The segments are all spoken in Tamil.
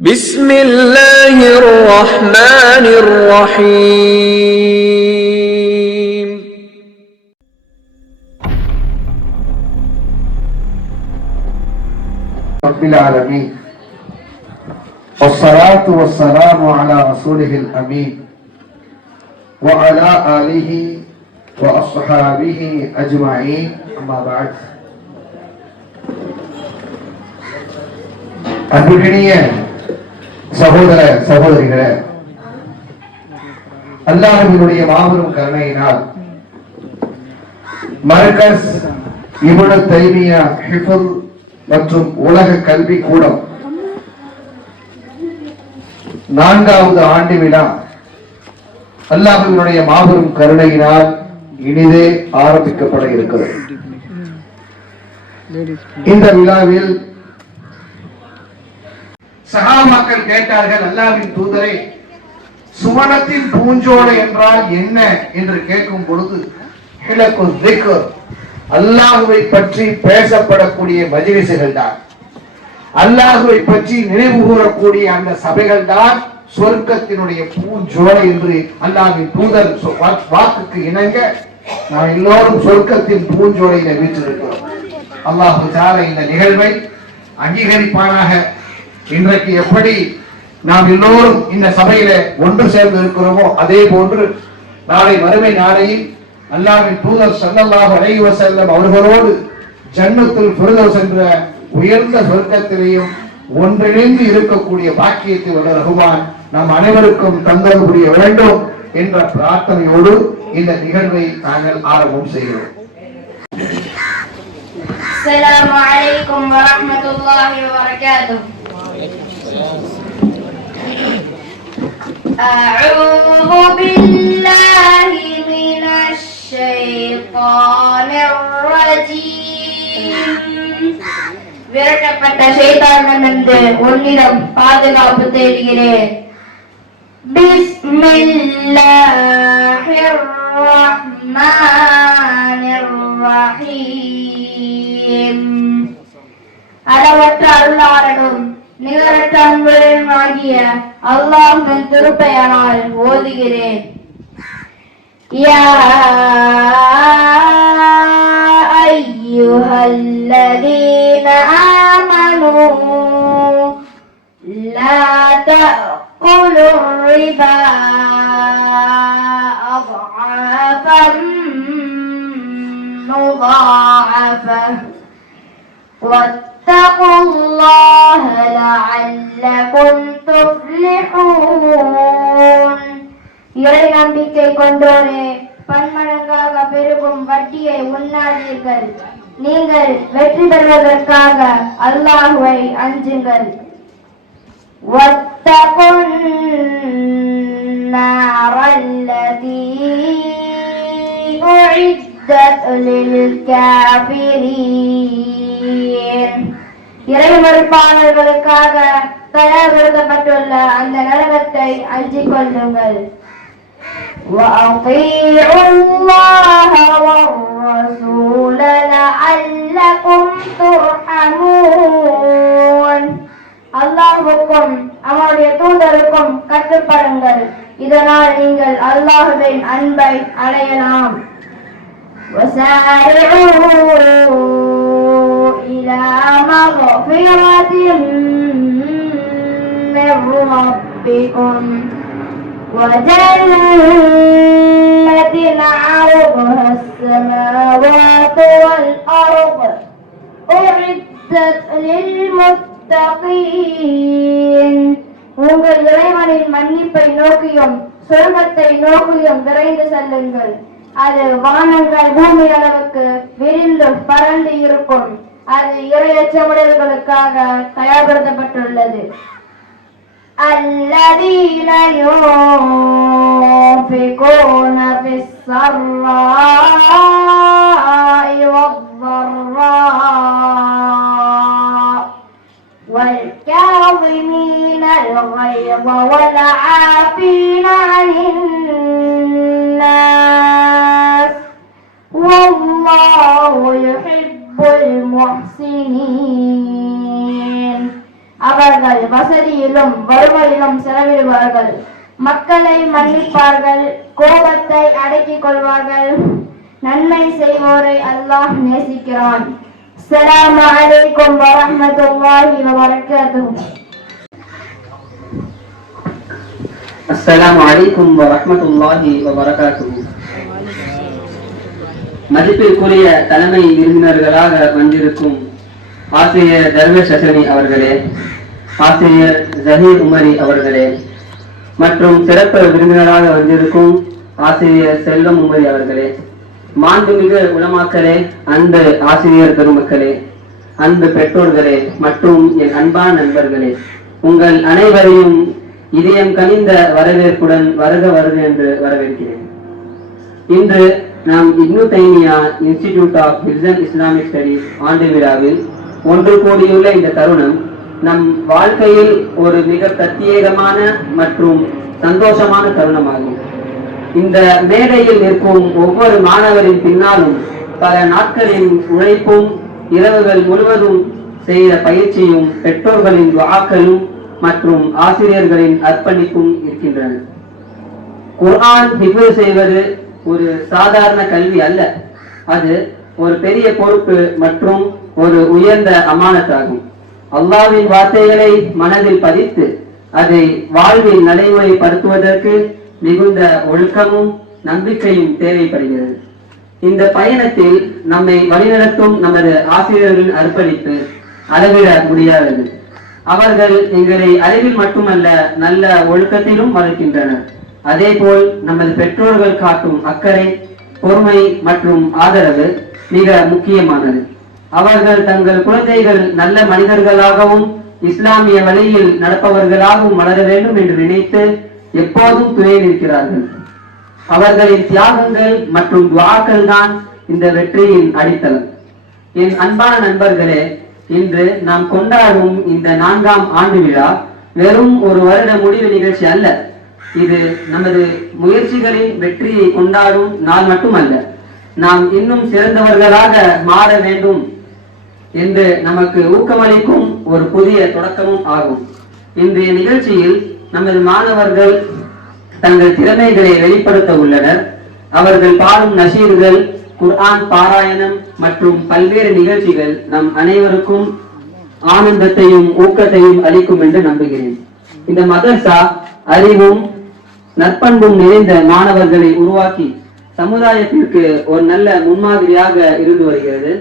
بسم الله الرحمن الرحيم رب العالمين والصلاة والسلام على رسوله الأمين وعلى آله وأصحابه أجمعين أما بعد அன்புக்கினிய சகோதர சகோதரிகளே, அல்லாஹ்வினுடைய மாபெரும் கருணையினால் மர்கஸ் இப்னு தைமியா ஹிஃபுல் மற்றும் உலக கல்வி கூடம் 4வது ஆண்டு விழா அல்லாஹ்வினுடைய மாபெரும் கருணையினால் இனிதே ஆரம்பிக்கப்பட இருக்கிறது. இந்த விழாவில் சஹாபாக்கள் கேட்டார்கள், அல்லாஹ்வின் தூதரே, சுவனத்தின் பூஞ்சோலை என்றால் என்ன என்று கேட்கும் பொழுது அல்லாஹுவை பற்றி பேசப்படக்கூடிய மஜ்லிஸ்கள் தான், அல்லாஹுவை பற்றி நினைவு கூறக்கூடிய அந்த சபைகள் தான் சொர்க்கத்தினுடைய பூஞ்சோலை என்று அல்லாஹ்வின் தூதர் வாக்குக்கு இணங்க நாம் எல்லோரும் சொர்க்கத்தின் பூஞ்சோலையில வீற்றிருக்கிறோம். அல்லாஹு தஆலா இந்த நிகழ்வை அங்கீகரிப்பானாக. இன்றைக்கு எப்படி நாம் எல்லோரும் இந்த சபையில ஒன்று சேர்ந்து இருக்கிறோமோ அதே போன்று நாளை மறுமை நாளையில் அல்லாஹ்வின் தூதர் ஸல்லல்லாஹு அலைஹி வஸல்லம் அவர்களோடு ஜன்னத்துல் ஃபிர்தௌஸ் என்ற உயர்ந்த சொர்க்கத்திலேயும் ஒன்றிணைந்து இருக்கக்கூடிய பாக்கியத்தை வல்ல ரஹ்மான் நம் அனைவருக்கும் தந்தல் புரிய வேண்டும் என்ற பிரார்த்தனையோடு இந்த நிகழ்வை நாங்கள் ஆரம்பம் செய்கிறோம். அஸ்ஸலாமு அலைக்கும் வரஹ்மத்துல்லாஹி வபரகாத்துஹு. أعوذ بالله من الشيطان الرجيم. விரட்டப்பட்ட ஷைத்தானிடமிருந்து உன்னிடம் பாதுகாப்பு தேடுகிறேன். பிஸ்மில்லாஹிர் ரஹ்மானிர் ரஹீம். அளவற்ற அருளாளனும் நிகரற்ற அன்புடனுமாகிய அல்லாஹ்வின் திருப்பெயரால் ஓதுகிறேன். யா அய்யுஹல்லதீன ஆமனூ லா தஅகுலு ரிபா அضعافًا مضاعفة واتقوا الله لعلكم تفلحون. இறை நம்பிக்கை கொண்டோரே, பன்மடங்காக பெருகும் வட்டியை உண்ணாதீர்கள். நீங்கள் வெற்றி பெறுவதற்காக அல்லாஹ்வை அஞ்சுங்கள். واتقوا النار التي أعدت للكافرين. இறை மறுப்பாளர்களுக்காக தயார்படுத்தப்பட்டுள்ள அந்த நரகத்தை அஞ்சிக் கொள்ளுங்கள். وأطيعوا الله والرسول لعلكم ترحمون. அல்லாஹ்வுக்கும் அவருடைய தூதருக்கும் கட்டுப்படுங்கள், இதனால் நீங்கள் அல்லாஹ்வின் அன்பை அடையலாம். وسارعوا إلى مغفرة من ربكم وجنة عرضها السماوات والأرض أعدت للمتقين. உங்கள் இறைவனின் மன்னிப்பை நோக்கியும் சொர்க்கத்தை நோக்கியும் விரைந்து செல்லுங்கள். அது வானங்கள் பூமி அளவுக்கு விரிந்து பறந்து இருக்கும். அது இறையச்சமுடையவர்களுக்காக தயார்படுத்தப்பட்டுள்ளது. الذين ينفقون في السراء والضراء والكاظمين الغيظ والعافين عن الناس والله يحب المحسنين. அவர்கள் வசதியிலும் வறுமையிலும் செலவிடுவார்கள். மக்களை மன்னிப்பார்கள், கோபத்தை அடக்கிக் கொள்வார்கள். நன்மை செய்வோரை அல்லாஹ் நேசிக்கிறான். அஸ்ஸலாமு அலைக்கும் வரஹ்மத்துல்லாஹி வபரகாத்துஹு. அஸ்ஸலாமு அலைக்கும் வரஹ்மத்துல்லாஹி வபரகாத்துஹு. மதிப்பிற்குரிய தலைமை விருந்தினர்களாக வந்திருக்கும் ஆசிரியர் தர்வேஷ் ஹசனி அவர்களே, ஆசிரியர் ஜஹீர் உமரி அவர்களே, மற்றும் சிறப்பு விருந்தினராக வந்திருக்கும் ஆசிரியர் செல்வம் உமரி அவர்களே, மாண்புமிகு உலமாக்களே, அன்பு ஆசிரியர் பெருமக்களே, அன்பு பெற்றோர்களே மற்றும் என் அன்பான நண்பர்களே, உங்கள் அனைவரையும் இதயம் கனிந்த வரவேற்புடன் வருக வருக என்று வரவேற்கிறேன். இன்று நாம் Ibn Taymiyyah institute of Hifz Islamic studies ஆண்டு விழாவில் ஒன்று கூடியுள்ள இந்த தருணம் நம் வாழ்க்கையில் ஒரு மிக பிரத்யேகமான மற்றும் சந்தோஷமான தருணமாகும். இந்த மேடையில் நிற்கும் ஒவ்வொரு மாணவரின் பின்னாலும் பல நாட்களின் உழைப்பும், இரவுகள் முழுவதும் செய்த பயிற்சியும், பெற்றோர்களின் துஆக்களும் மற்றும் ஆசிரியர்களின் அர்ப்பணிப்பும் இருக்கின்றன. குர்ஆன் ஹிஃப்ஸ் செய்வது ஒரு சாதாரண கல்வி அல்ல, அது ஒரு பெரிய பொறுப்பு மற்றும் ஒரு உயர்ந்த அமானத்தாகும். அல்லாஹ்வின் வார்த்தைகளை மனதில் பதித்து அதை வாழ்வில் நடைமுறைப்படுத்துவதற்கு மிகுந்த ஒழுக்கமும் நம்பிக்கையும் தேவைப்படுகிறது. இந்த பயணத்தில் நம்மை வழிநடத்தும் நமது ஆசிரியர்களின் அர்ப்பணிப்பு அளவிட முடியாதது. அவர்கள் எங்களை அறிவில் மட்டுமல்ல நல்ல ஒழுக்கத்திலும் வளர்க்கின்றனர். அதேபோல் நமது பெற்றோர்கள் காட்டும் அக்கறை, பொறுமை மற்றும் ஆதரவு மிக முக்கியமானது. அவர்கள் தங்கள் குழந்தைகள் நல்ல மனிதர்களாகவும் இஸ்லாமிய வழியில் நடப்பவர்களாகவும் வளர வேண்டும் என்று நினைத்து எப்போதும் துணை நிற்கிறார்கள். அவர்களின் தியாகங்கள் மற்றும் துஆக்கள் தான் இந்த வெற்றியின் அடித்தளம். என் அன்பான நண்பர்களே, இன்று நாம் கொண்டாடும் இந்த 4ஆம் ஆண்டு விழா வெறும் ஒரு வருட முடிவு நிகழ்ச்சி அல்ல. இது நமது முயற்சிகளின் வெற்றியை கொண்டாடும் நாள் மட்டுமல்ல, நாம் இன்னும் சிறந்தவர்களாக மாற வேண்டும் என்று நமக்கு ஊக்கமளிக்கும் ஒரு புதிய தொடக்கமும் ஆகும். இன்றைய நிகழ்ச்சியில் நமது மாணவர்கள் தங்கள் திறமைகளை வெளிப்படுத்த உள்ளனர். அவர்கள் பாடும் நஷீர்கள், குர்ஆன் பாராயணம் மற்றும் பல்வேறு நிகழ்ச்சிகள் நம் அனைவருக்கும் ஆனந்தத்தையும் ஊக்கத்தையும் அளிக்கும் என்று நம்புகிறேன். இந்த மதர்சா அறிவும் நற்பண்பும் நிறைந்த மாணவர்களை உருவாக்கி சமுதாயத்திற்கு ஒரு நல்ல முன்மாதிரியாக இருந்து வருகிறது.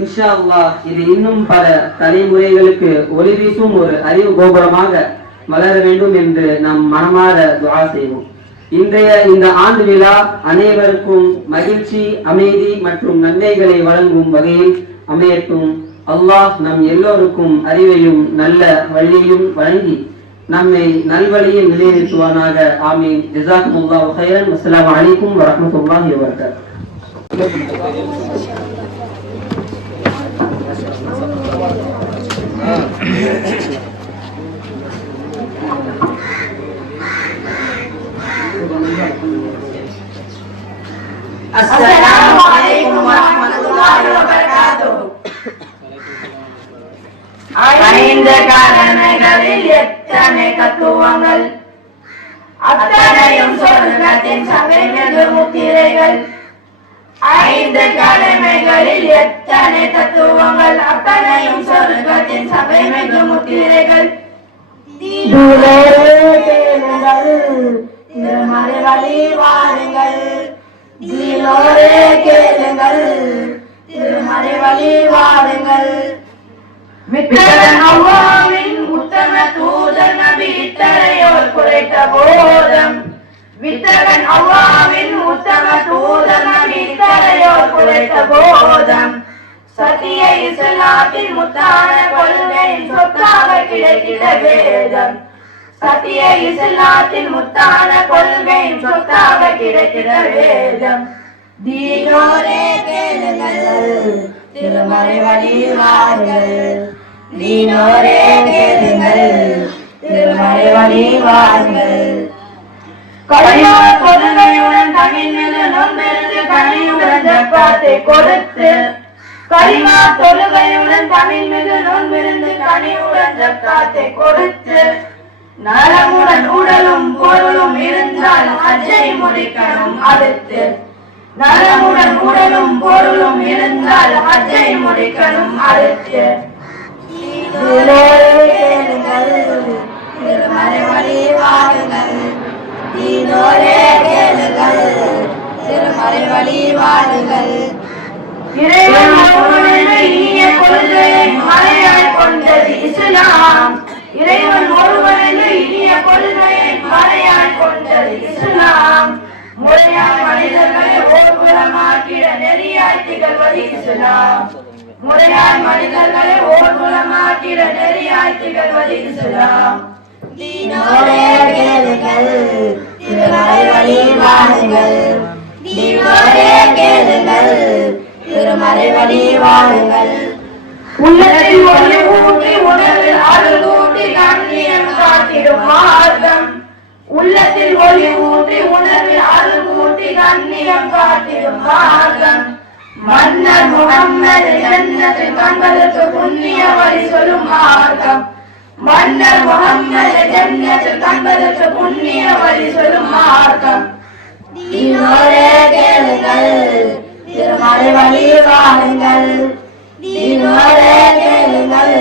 இன்ஷா அல்லாஹ் இது இன்னும் பல தலைமுறைகளுக்கு ஒளி வீசும் ஒரு அறிவு கோபுரமாக வளர வேண்டும் என்று நாம் மனமாற துஆ செய்வோம். இன்றைய இந்த ஆண்டு விழா அனைவருக்கும் மகிழ்ச்சி, அமைதி மற்றும் நன்மைகளை வழங்கும் வகையில் அமையட்டும். அல்லாஹ் நம் எல்லோருக்கும் அறிவையும் நல்ல வழியையும் வழங்கி நம்மை நல்வழியில் நிலைநிறுத்துவானாக. ஆமீன். ஜஸாக்குமுல்லாஹு கைரன். அஸ்ஸலாமு அலைக்கும் வரஹ்மத்துல்லாஹி வபரகாத்துஹு. அஸ்ஸலாமு அலைக்கும் வரஹ்மத்துல்லாஹி வபரகாத்துஹு. ஐந்து கடமைகளில் எத்தனை தத்துவங்கள், அத்தனையும் சொர்க்கத்தின் சபைமிகு முத்திரைகள். ஐந்து கடமைகளில் எத்தனை தத்துவங்கள், அத்தனையும் சொர்க்கத்தின் சபைமிகு முத்திரைகள். திருமறை வழி வாருங்கள், தீனோரே கேளுங்கள், திருமறை வழி வாருங்கள். வித்தகன் அல்லாஹ்வின் உத்தம தூதர் நபி இத்தரையோர் குறைத்த போதம். வித்தகன் அல்லாஹ்வின் உத்தம தூதர் நபி இத்தரையோர் குறைத்த போதம். சத்திய இஸ்லாத்தின் முத்தான கொள்கையின் சொத்தாக கிடைக்கிற வேதம். சத்திய இஸ்லாத்தின் முத்தான கொள்கையின் சொத்தாக கிடைக்கிற வேதம். தீனோரே கேளுங்கள், திருமறை வழி வாருங்கள். தீனோரே கேளுங்கள், திருமறை வழி வாருங்கள். கலையா கொள்கையுடன் தமிழ்நில நம்பிருந்து கனியுடன் ஜப்பாத்தை கொடுத்து, கலிமா தொழுகையுடன் தமிழ் மிகு நோன்பிருந்து கனிவுடன் ஜக்காத்தை கொடுத்து நலமுடன் உடலும் பொருளும் இருந்தால் ஹஜ்ஜை முடிக்கணும் அடுத்து. நலமுடன் உடலும் பொருளும் இருந்தால் ஹஜ்ஜை முடிக்கணும் அடுத்து. திருமறை வழி வாழுங்கள், தீனோரே கேளுங்கள், திருமறை வழி வாழுங்கள். இறைவன் ஒருவனென்ற இனிய கொள்கையை மறையாய் கொண்டது இஸ்லாம். இறைவன் ஒருவனென்ற இனிய கொள்கையை மறையாய் கொண்டது இஸ்லாம். முறையாய் மனிதர்களை ஓர்குலமாக்கிட நெறியாய் திகழ்வது இஸ்லாம். முறையாய் மனிதர்களை ஓர்குலமாக்கிட நெறியாய் திகழ்வது இஸ்லாம். தீனோரே கேளுங்கள், திருமறை வழி வாழுங்கள், தீனோரே கேளுங்கள், திருமறை வழி வாழுங்கள். உள்ளத்தில் ஒளி ஊட்டி உணர்வில் அருள் ஊட்டி கண்ணியம் காட்டிடும் மார்க்கம். உள்ளத்தில் ஒளி ஊட்டி உணர்வில் அருள் ஊட்டி கண்ணியம் காட்டிடும் மார்க்கம். மன்னர் முகம்மது ஜன்னத்தில் காண்பதற்கு புண்ணிய வழி சொல்லும் மார்க்கம். மன்னர் முகம்மது ஜன்னத்தில் காண்பதற்கு புண்ணிய வழி சொல்லும் மார்க்கம். தீனோரே கேளுங்கள், திருமறை வழி வாழுங்கள், தீனோரே கேளுங்கள்,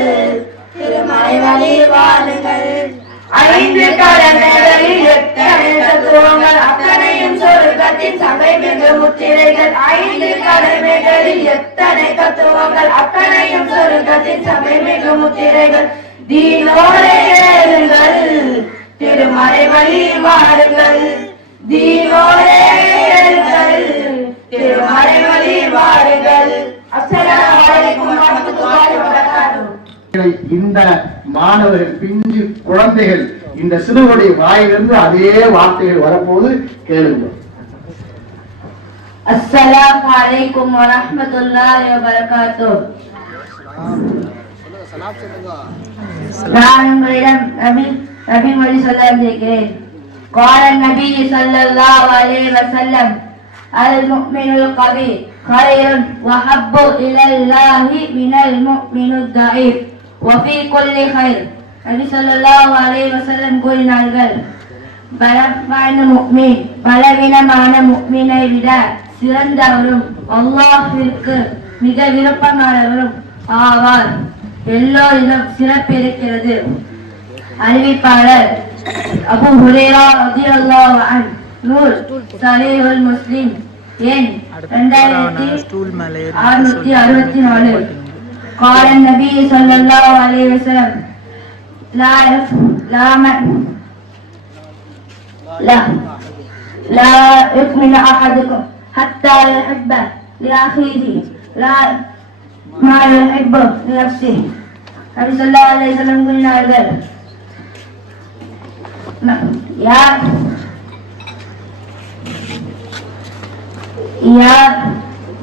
திருமறை வழி வாழுங்கள். ஐந்து கடமைகளில் எத்தனை தத்துவங்கள் அத்தனையும் சொர்க்கத்தின் சபை மிகு முத்திரைகள். ஐந்து கடமைகளில் எத்தனை தத்துவங்கள் அத்தனையும் சொர்க்கத்தின் சபை மிகு முத்திரைகள். தீனோரே கேளுங்கள், திருமறை வழி வாழுங்கள், தீனோரே கேளுங்கள், திருமறை வழி வாழுங்கள். அஸ்ஸலாமு அலைக்கும் வரஹ்மத்துல்லாஹி வபரகாத்துஹு. இந்த மாணவர்கள் பிஞ்சு குழந்தைகள் இந்த சிறுவனுடைய வாயிலிருந்து அதே வார்த்தைகள் வரப்போது கேளுங்கள். அஸ்ஸலாமு அலைக்கும் வரஹ்மத்துல்லாஹி வபரகாத்துஹு. நான் உங்களிடம் நபி மொழி சொல்ல இருக்கிறேன். قال النبي صلى الله عليه وسلم المؤمن القوي خير وحب إلى الله من المؤمن الضعيف وفي كل خير. நபி ஸல்லல்லாஹு அலைஹி வஸல்லம் கூறினார்கள், பலமான முஃமின் பலவீனமான முஃமினை விட சிறந்தவரும் அல்லாஹ்விற்கு மிக விருப்பமானவரும் ஆவார். எல்லோரிலும் சிறப்பு இருக்கிறது. அறிவிப்பாளர் அபூ ஹுரைரா ரலியல்லாஹு அன்ஹு. நூல் சஹீஹுல் முஸ்லிம் எண் 2664. قال النبي صلى الله عليه وسلم لا يؤمن أحدكم حتى يحب لأخيه ما يحب لنفسه. நபி ஸல்லல்லாஹு அலைஹி வஸல்லம் கூறினார்கள், யார்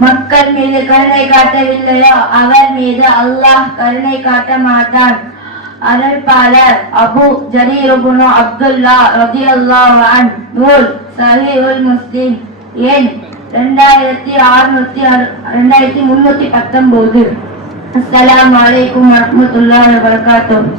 மக்கள் மீது கருணை காட்டவில்லையோ அவர் மீது அல்லாஹ் கருணை காட்ட மாட்டான். அறிவிப்பாளர் அபூ ஜரீர் இப்னு அப்துல்லாஹ் ரலியல்லாஹு அன்ஹு. நூல் சஹீஹுல் முஸ்லிம் எண் 2319. அஸ்ஸலாமு அலைக்கும் வரஹ்மத்துல்லாஹி வபரகாத்துஹு.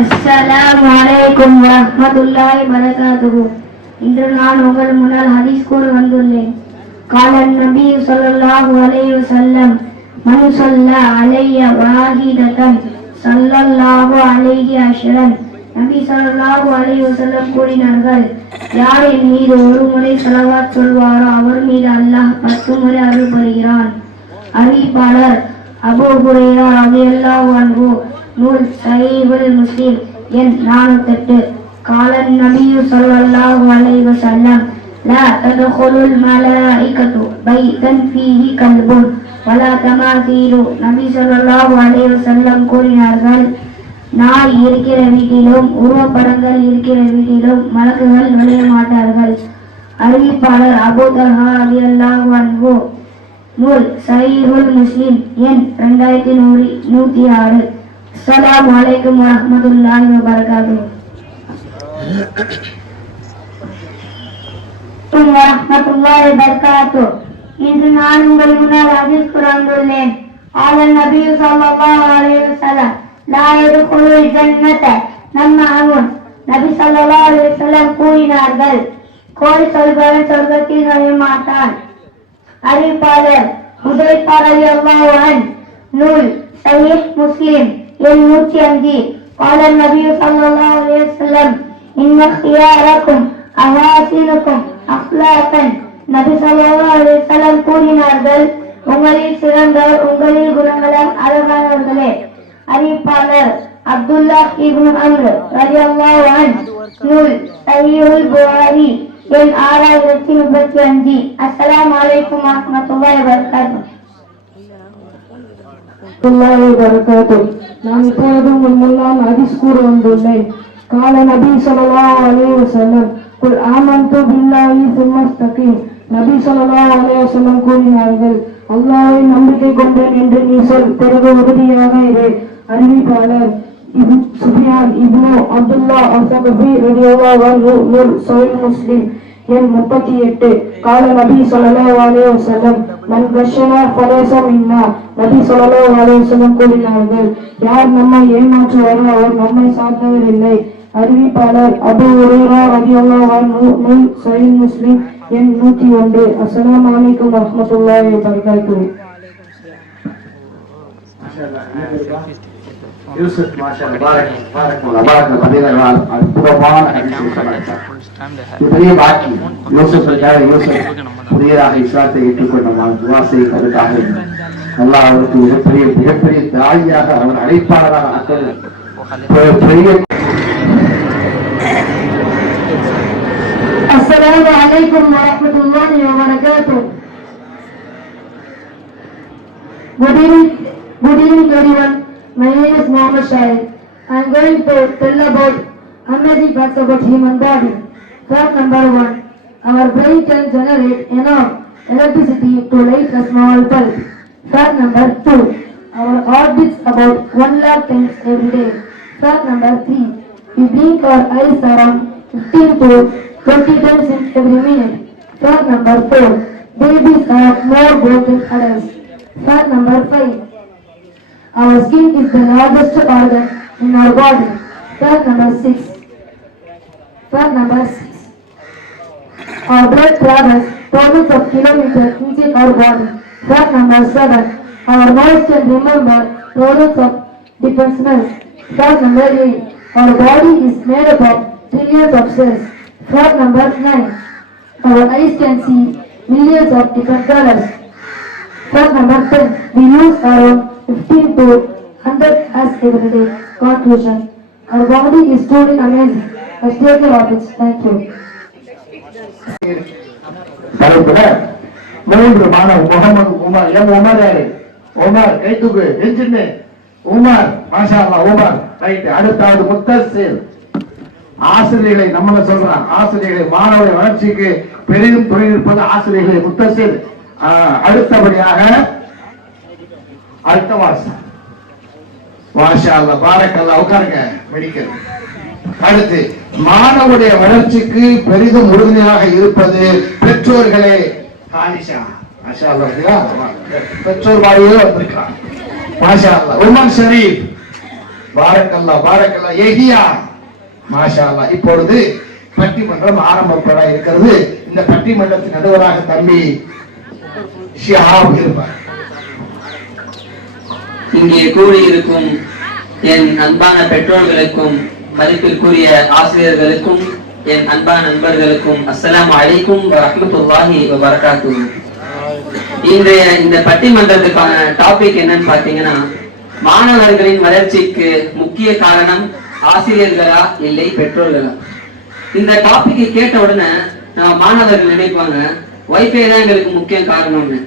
அஸ்ஸலாமு அலைக்கும் வரஹ்மத்துல்லாஹி வபரகாத்துஹு. இன்று நான் உங்கள் முன்னால் ஹதீஸ் கூற வந்துள்ளேன். قال النبي صلى الله عليه وسلم من صلى علي واحدة صلى الله عليه عشرا. நபி ஸல்லல்லாஹு அலைஹி வஸல்லம் கூறினார்கள், யார் என் மீது ஒரு முறை ஸலவாத் சொல்வாரோ அவர் மீது அல்லாஹ் 10 முறை அருள் புரிகிறான். அறிவிப்பாளர் அபூ ஹுரைரா ரலியல்லாஹு அன்ஹு. நூல் சஹீஹுல் முஸ்லிம் எண் 408. قال النبي صلى الله عليه وسلم لا تدخل الملائكة بيتا فيه كلب ولا تماثيل. நபி ஸல்லல்லாஹு அலைஹி வஸல்லம் கூறினார்கள், நாய் இருக்கிற வீட்டிலும் உருவப்படங்கள் இருக்கிற வீட்டிலும் மலக்குகள் நுழைய மாட்டார்கள். அறிவிப்பாளர் அபூ தல்ஹா ரலியல்லாஹு அன்ஹு. நூல் சஹீஹுல் முஸ்லிம் எண் 2106. அஸ்ஸலாமு அலைக்கும் வரஹ்மத்துல்லாஹி வபரகாத்துஹு. வரஹ்மத்துல்லாஹி வபரகாத்துஹு. இன்று நான் உங்கள் முன்னால் ஹதீஸ் கூற வந்துள்ளேன். ஆல நபி ஸல்லல்லாஹு அலைஹி வஸல்லம் லா யதுகுலுல் ஜன்னத நம்மாமுன். நபி ஸல்லல்லாஹு அலைஹி வஸல்லம் கூறினார்கள், கோல் சொல்பவன் சொர்க்கத்தில் நுழைய மாட்டான். அறிவிப்பாளர் ஹுதைஃபா ரலியல்லாஹு அன்ஹு. நூல் சஹீஹ் முஸ்லிம் எண் 105. قال النبي صلى الله عليه وسلم إن خياركم أحاسنكم أخلاقا. நபி ஸல்லல்லாஹு அலைஹி வஸல்லம் கூறினார்கள், உங்களில் சிறந்தவர் உங்களில் குணங்களால் அழகானவர்களே. அறிவிப்பாளர் அப்துல்லா இப்னு அம்ர் ரலியல்லாஹு அன்ஹு. நூல் சஹீஹுல் புகாரி எண் 6035. அஸ்ஸலாமு அலைக்கும் வரஹ்மத்துல்லாஹி வபரகாத்துஹு. நான் இப்பொழுது உங்கள் முன்னால் ஹதீஸ் கூற வந்துள்ளேன். கால நபி ஸல்லல்லாஹு அலைஹி வஸல்லம் குல் ஆமன்து பில்லாஹி சும்ம இஸ்தகீம். நபி ஸல்லல்லாஹு அலைஹி வஸல்லம் கூறினார்கள், அல்லாஹ்வை நம்பிக்கை கொண்டேன் என்று நீ சொல், பிறகு உறுதியாக இரு. அறிவிப்பாளர் சுஃபியான் இப்னு அப்துல்லா அஸ்-ஸகஃபி ரலியல்லாஹு அன்ஹு. நூல் சஹீஹ் முஸ்லிம் எண் 38. கால நபி ஸல்லல்லாஹு அலைஹி வஸல்லம் மன் கஷனா ஃபலைஸ மின்னா. நபி ஸல்லல்லாஹு அலைஹி வஸல்லம் கூறினார்கள், யார் நம்மை ஏமாற்றுவாரோ அவர் நம்மை சார்ந்தவர் இல்லை. அறிவிப்பாளர் அபூ ஹுரைரா ரலியல்லாஹு அன்ஹு. நூல் சஹீஹ் முஸ்லிம் எண் 101. அஸ்ஸலாமு அலைக்கும் வரஹ்மத்துல்லாஹி வபரகாத்துஹு. யூசுப் மாஷாஅல்லாஹ் பாரக்கல்லாஹ் அற்புதமான ஹதீஸ் சொன்னார். பெரிய பாக்கி யூசுப் புதியதாக இஸ்லாத்தை ஏற்றுக்கொண்ட துவா செய்வதற்காக அல்லாஹ் அவருக்கு மிகப்பெரிய தாயாக அவர் அழைப்பாளராக பெரிய. அஸ்ஸலாமு அலைக்கும் வரஹ்மத்துல்லாஹி வபரகாத்துஹு. Good evening everyone. My name is Muhammad Shahid. I am going to tell about amazing facts about human body. Fact number 1. Our brain can generate enough electricity to light a small bulb. Fact number 2. Our heart beats about 1 lakh times every day. Fact number 3. We blink our eyes around 15 to 20 times in every minute. Fact number 4. Babies have more growth than adults. Fact number 5. Our skin is the largest organ in our body. Fact number 6. Our blood travels thousands of kilometers inside our body. Fact number 7. Our nose can remember thousands of different smells. Fact number 8. Our body is made up of trillions of cells. Fact number 9. Our eyes can see millions of different colors. Fact number 10. We use around 15 to 100 as every day. Conclusion. Our body is truly amazing. I take care of it. Thank you. தலைப்புல 3 மாணவ முகமது உமர் உமர் யாரு? உமர் கைத்துக்கு என்ஜின் உமர் மாஷா அல்லாஹ் உமர் ரைட். அடுத்தாவது முத்தஸ்ஸிர். ஆசிரியர்களை நம்மள சொல்றான், ஆசிரியர்களை மாணவ வளர்ச்சிக்கு பெரிதும் துணை நிற்பது ஆசிரியர்களை முத்தஸ்ஸிர். அடுத்தபடியாக அல்தவாஸ் மாஷா அல்லாஹ் பாரக்கல்லாஹ். உட்காருங்க மெடிக்கல். அடுத்து மாணவனுடைய வளர்ச்சிக்கு பெரிதும் உறுதுணையாக இருப்பது பெற்றோர்களே. ஆலிஷா மாஷா அல்லாஹ் பெற்றோர் வாரியே வந்திருக்கான் மாஷா அல்லாஹ். உமர் ஷரீப் பாரக்கல்லாஹ். ஏஹியா மாஷா அல்லாஹ். இப்பொழுது பட்டிமன்றம் ஆரம்பப்பட இருக்கிறது. இந்த பட்டிமன்றத்தின் நடுவராக தம்பி ஷிஹாப் இருப்பார். இங்கே கூடியிருக்கும் என் அன்பான பெற்றோர்களுக்கும் மதிப்பிற்குரிய ஆசிரியர்களுக்கும் என் அன்பான நண்பர்களுக்கும் அஸ்ஸலாமு அலைக்கும் வரஹ்மத்துல்லாஹி வபரகாத்துஹு. இன்றைய இந்த பட்டிமன்றத்துக்கான டாபிக் என்னன்னு பாத்தீங்கன்னா, மாணவர்களின் வளர்ச்சிக்கு முக்கிய காரணம் ஆசிரியர்களா இல்லை பெற்றோர்களா? இந்த டாபிக் கேட்ட உடனே நம்ம மாணவர்கள் நினைப்பாங்க வைஃபை தான் எங்களுக்கு முக்கிய காரணம்னு.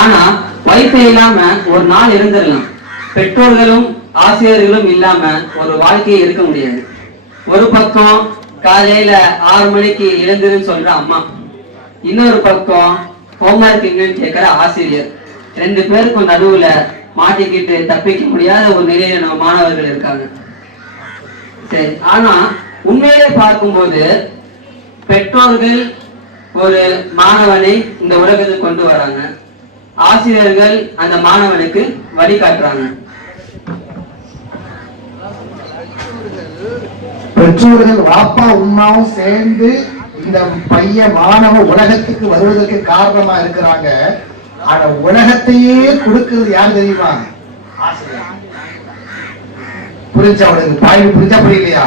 ஆனா வைஃபை இல்லாம ஒரு நாள் இருந்துடலாம். பெற்றோர்களும் ஆசிரியர்களும் இல்லாம ஒரு வாழ்க்கையை இருக்க முடியாது. ஒரு பக்கம் காலையில 6 மணிக்கு எழுந்துருன்னு சொல்ற அம்மா, இன்னொரு பக்கம் ஹோம்ஒர்க் எங்கன்னு கேட்கிற ஆசிரியர். 2 பேருக்கும் நடுவுல மாட்டிக்கிட்டு தப்பிக்க முடியாத ஒரு நிலையில நம்ம மாணவர்கள் இருக்காங்க. சரி, ஆனா உண்மையிலே பார்க்கும்போது பெற்றோர்கள் ஒரு மாணவனை இந்த உலகத்துக்கு கொண்டு வராங்க, ஆசிரியர்கள் அந்த மாணவனுக்கு வழிகாட்டுறாங்க. பெற்றோர்கள் வாப்பா உம்மாவும் சேர்ந்து இந்த பையன் மாணவ உலகத்துக்கு வருவதற்கு காரணமா இருக்கிறாங்க. ஆனா உலகத்தையே கொடுக்கிறது யார் தெரியுமா? ஆசிரியர். புரிஞ்சா அவனுக்கு பாயிண்ட் புரிஞ்சா புரியலையா?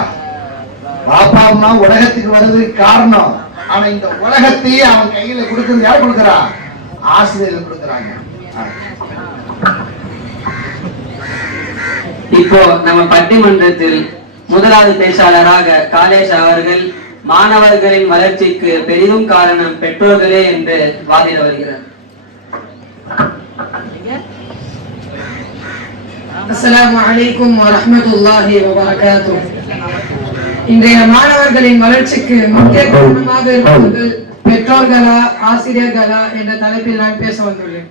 வாப்பா அம்மா உலகத்துக்கு வர்றதுக்கு காரணம். ஆனா இந்த உலகத்தையே அவன் கையில கொடுக்கிறது யார் கொடுக்கிறா? ஆசிரியர்கள் கொடுக்கிறாங்க. இப்போ நம்ம பட்டிமன்றத்தில் முதலாவது பேச்சாளராக காலேஷ் அவர்கள் மாணவர்களின் வளர்ச்சிக்கு பெரிதும் காரணம் பெற்றோர்களே என்று வாதிட வருகிறார். அஸ்ஸலாமு அலைக்கும் வரஹ்மத்துல்லாஹி வபரகாத்துஹு. இன்றைய மாணவர்களின் வளர்ச்சிக்கு முக்கிய காரணமாக இருப்பவர்கள் பெற்றோர்களா ஆசிரியர்களா என்ற தலைப்பில் நான் பேச வந்துள்ளேன்.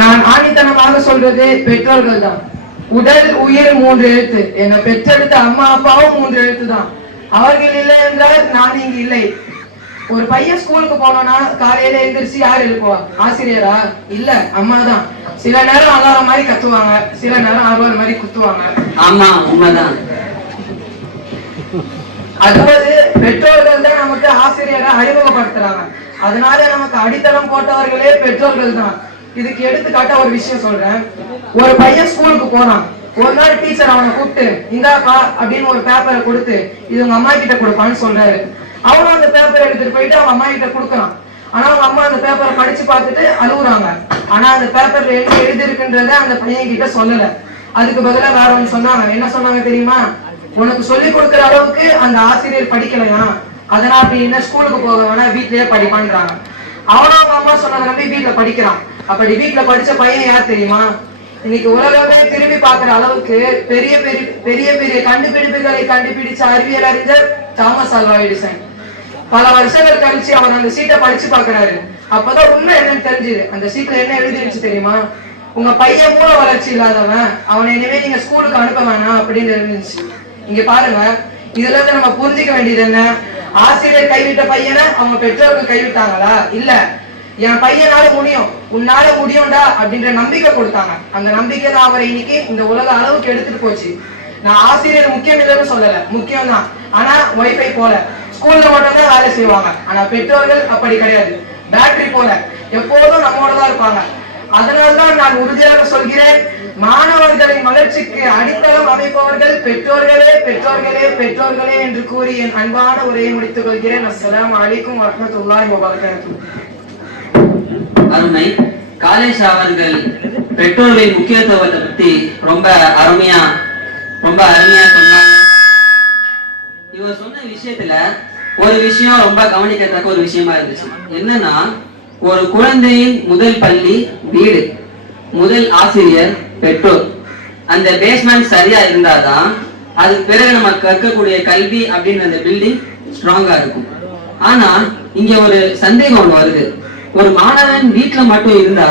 நான் ஆணித்தனமாக சொல்றது பெற்றோர்கள் தான். உடல் உயிர் 3 எழுத்து. என்னை பெற்றெடுத்த அம்மா அப்பாவும் 3 எழுத்து தான். அவர்கள் இல்லை என்றால் நான் இங்கு இல்லை. ஒரு பையன் ஸ்கூலுக்கு போனோம்னா காலையில எந்திரிச்சு யார் எழுப்புவா? ஆசிரியரா? இல்ல, அம்மா தான். சில நேரம் அலாரம் மாதிரி கத்துவாங்க, சில நேரம் அறுவாள் மாதிரி குத்துவாங்க. ஆமா, உண்மைதான். அதாவது பெற்றோர்கள் தான் நமக்கு ஆசிரியரை அறிமுகப்படுத்துறாங்க. அதனால நமக்கு அடித்தளம் போட்டவர்களே பெற்றோர்கள் தான். இதுக்கு எடுத்துக்காட்ட ஒரு விஷயம் சொல்றேன். ஒரு பையன் ஸ்கூலுக்கு போனான். ஒரு நாள் டீச்சர் அவனை கூப்பிட்டு இந்தாப்பா அப்படின்னு ஒரு பேப்பரை கொடுத்து இது உங்க அம்மா கிட்ட கொடுப்பான்னு சொல்றாரு. அவனும் அந்த பேப்பரை எடுத்துட்டு போயிட்டு அவங்க அம்மா கிட்ட கொடுக்கறான். ஆனா அவங்க அம்மா அந்த பேப்பரை படிச்சு பார்த்துட்டு அழுகுறாங்க. ஆனா அந்த பேப்பர்ல என்ன எழுதி இருக்குன்றத அந்த பையன் கிட்ட சொல்லல. அதுக்கு பதிலா வேற ஒண்ணு சொன்னாங்க. என்ன சொன்னாங்க தெரியுமா? உனக்கு சொல்லி கொடுக்குற அளவுக்கு அந்த ஆசிரியர் படிக்கலையா, அதனால அப்படின்னா ஸ்கூலுக்கு போக வேணா வீட்லயே படிப்பான்றாங்க. அவனும் அவங்க அம்மா சொன்னதை நம்பி வீட்டுல படிக்கிறான். அப்படி வீட்டுல படிச்ச பையன் யார் தெரியுமா? இன்னைக்கு உலகமே திரும்பி பார்க்கிற அளவுக்கு பெரிய பெரிய பெரிய பெரிய கண்டுபிடிப்புகளை கண்டுபிடிச்ச அறிவியல் அறிஞர் தாமஸ் ஆல்வா எடிசன். பல வருஷங்கள் கழிச்சு அவர் அந்த சீட்டை படிச்சு பாக்குறாரு. அப்பதான் உண்மை என்னன்னு தெரிஞ்சுது. அந்த சீட்ல என்ன எழுதிருச்சு தெரியுமா? உங்க பையன் மூல வளர்ச்சி இல்லாதவன், அவனை இனிமே நீங்க ஸ்கூலுக்கு அனுப்ப வேணாம் அப்படின்னு இருந்துச்சு. இங்க பாருங்க, இதுல இருந்து நம்ம புரிஞ்சுக்க வேண்டியது என்ன? ஆசிரியர் கைவிட்ட பையனை அவங்க பெற்றோர்கள் கைவிட்டாங்களா? இல்ல, என் பையனால முடியும், உன்னால முடியும்டா அப்படின்ற நம்பிக்கை கொடுத்தாங்க. அந்த நம்பிக்கை தான் அவரை இன்னைக்கு இந்த உலக அளவுக்கு எடுத்துட்டு போச்சு. நான் ஆசிரியர் முக்கியம் இல்லைன்னு சொல்லல, முக்கியம் தான். ஆனா வைஃபை போல ஸ்கூல்ல மட்டும் தான் வேலை செய்வாங்க. ஆனா பெற்றோர்கள் அப்படி கிடையாது. பேட்டரி போல எப்போதும் நம்மோட தான் இருப்பாங்க. அதனால்தான் நான் உறுதியாக சொல்கிறேன், மாணவர்களின் வளர்ச்சிக்கு அடித்தளம் அமைப்பவர்கள் பெற்றோர்களே பெற்றோர்களே பெற்றோர்களே என்று கூறி என் அன்பான உரையை முடித்துக் கொள்கிறேன். அஸ்ஸலாமு அலைக்கும் வரஹ்மத்துல்லாஹி வபரகாத்துஹு. அருமை. காலேஷ் அவர்கள் பெற்றோர்களின் முக்கியத்துவத்தை பத்தி ரொம்ப அருமையா சொன்னாங்க. இவர் சொன்ன விஷயத்துல ஒரு விஷயம் ரொம்ப கவனிக்கத்தக்க ஒரு விஷயமா இருந்துச்சு. என்னன்னா, ஒரு குழந்தையின் முதல் பள்ளி வீடு, முதல் ஆசிரியர் பெற்றோர். அந்த பேஸ்மெண்ட் சரியா இருந்தாதான் அதுக்கு பிறகு நம்ம கற்கக்கூடிய கல்வி அப்படின்னு அந்த பில்டிங் ஸ்ட்ராங்கா இருக்கும். ஆனா இங்க ஒரு சந்தேகம் ஒண்ணு வருது. ஒரு மாணவன் வீட்டுல மட்டும் இருந்தா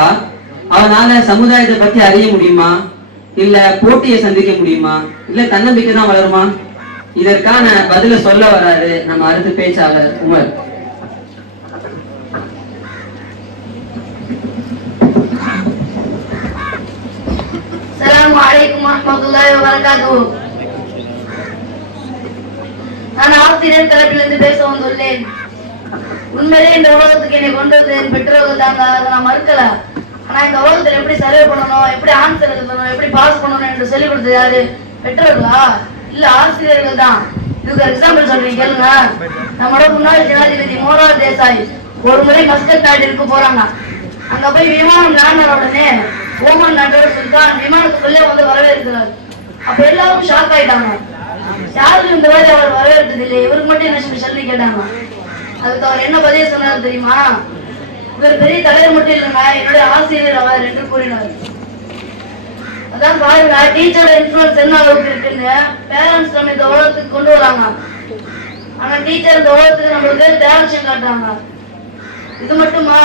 அவனால சமுதாயத்தை பத்தி அறிய முடியுமா, இல்ல போட்டியை சந்திக்க முடியுமா, இல்ல தன்னம்பிக்கை தான் வளருமா? இதற்கான பதில சொல்ல வராரு நம்ம அடுத்த பேச்சாளர் உமர். அஸ்ஸலாமு அலைக்கும் வரஹ்மத்துல்லாஹி வபரகாத்துஹு. நான் ஆசிரியர் தரப்பிலிருந்து பேச வந்துள்ளேன். உண்மையிலே இந்த உலகத்துக்கு என்னை கொண்டு வந்து என் பெற்றோர்கள் தாங்க, அதை நான் மறுக்கல. ஆனா இந்த உலகத்துல எப்படி சர்வே பண்ணணும், எப்படி ஆன்சர் எழுதணும், எப்படி பாஸ் பண்ணணும் என்று சொல்லிக் கொடுத்தது யாரு? பெற்றோர்களா? இல்ல, ஆசிரியர்கள் தான். இதுக்கு எக்ஸாம்பிள் சொல்றீங்க கேளுங்க. நம்மளோட முன்னாள் ஜனாதிபதி மோரார் தேசாய் ஒரு முறை மஸ்கட் நாட்டிற்கு போறாங்க. அங்க போய் விமானம் லேண்டர் உடனே ஓமன் நாட்டோட சுல்தான் விமானத்துக்குள்ளே வந்து வரவேற்கிறார். அப்ப எல்லாரும் ஷாக் ஆயிட்டாங்க. யாருக்கும் இந்த மாதிரி அவர் வரவேற்றது இல்லை, இவருக்கு மட்டும் என்ன ஸ்பெஷல்னு கேட்டாங்க. அதுக்கு அவர் என்ன பதில் சொன்னார் தெரியுமா? இவர் பெரிய தலைவர் மட்டும் இல்லைங்க, என்னுடைய ஆசிரியர் அவர் என்று கூறினார். அதான் பாருங்க, டீச்சரோட இன்ஃபுளுன்ஸ் என்ன அளவுக்கு இருக்குன்னு. பேரண்ட்ஸ் நம்ம இந்த உலகத்துக்கு கொண்டு வராங்க, ஆனா டீச்சர் இந்த உலகத்துக்கு நம்மளுக்கு டேரக்ஷன் காட்டுறாங்க. இது மட்டுமா,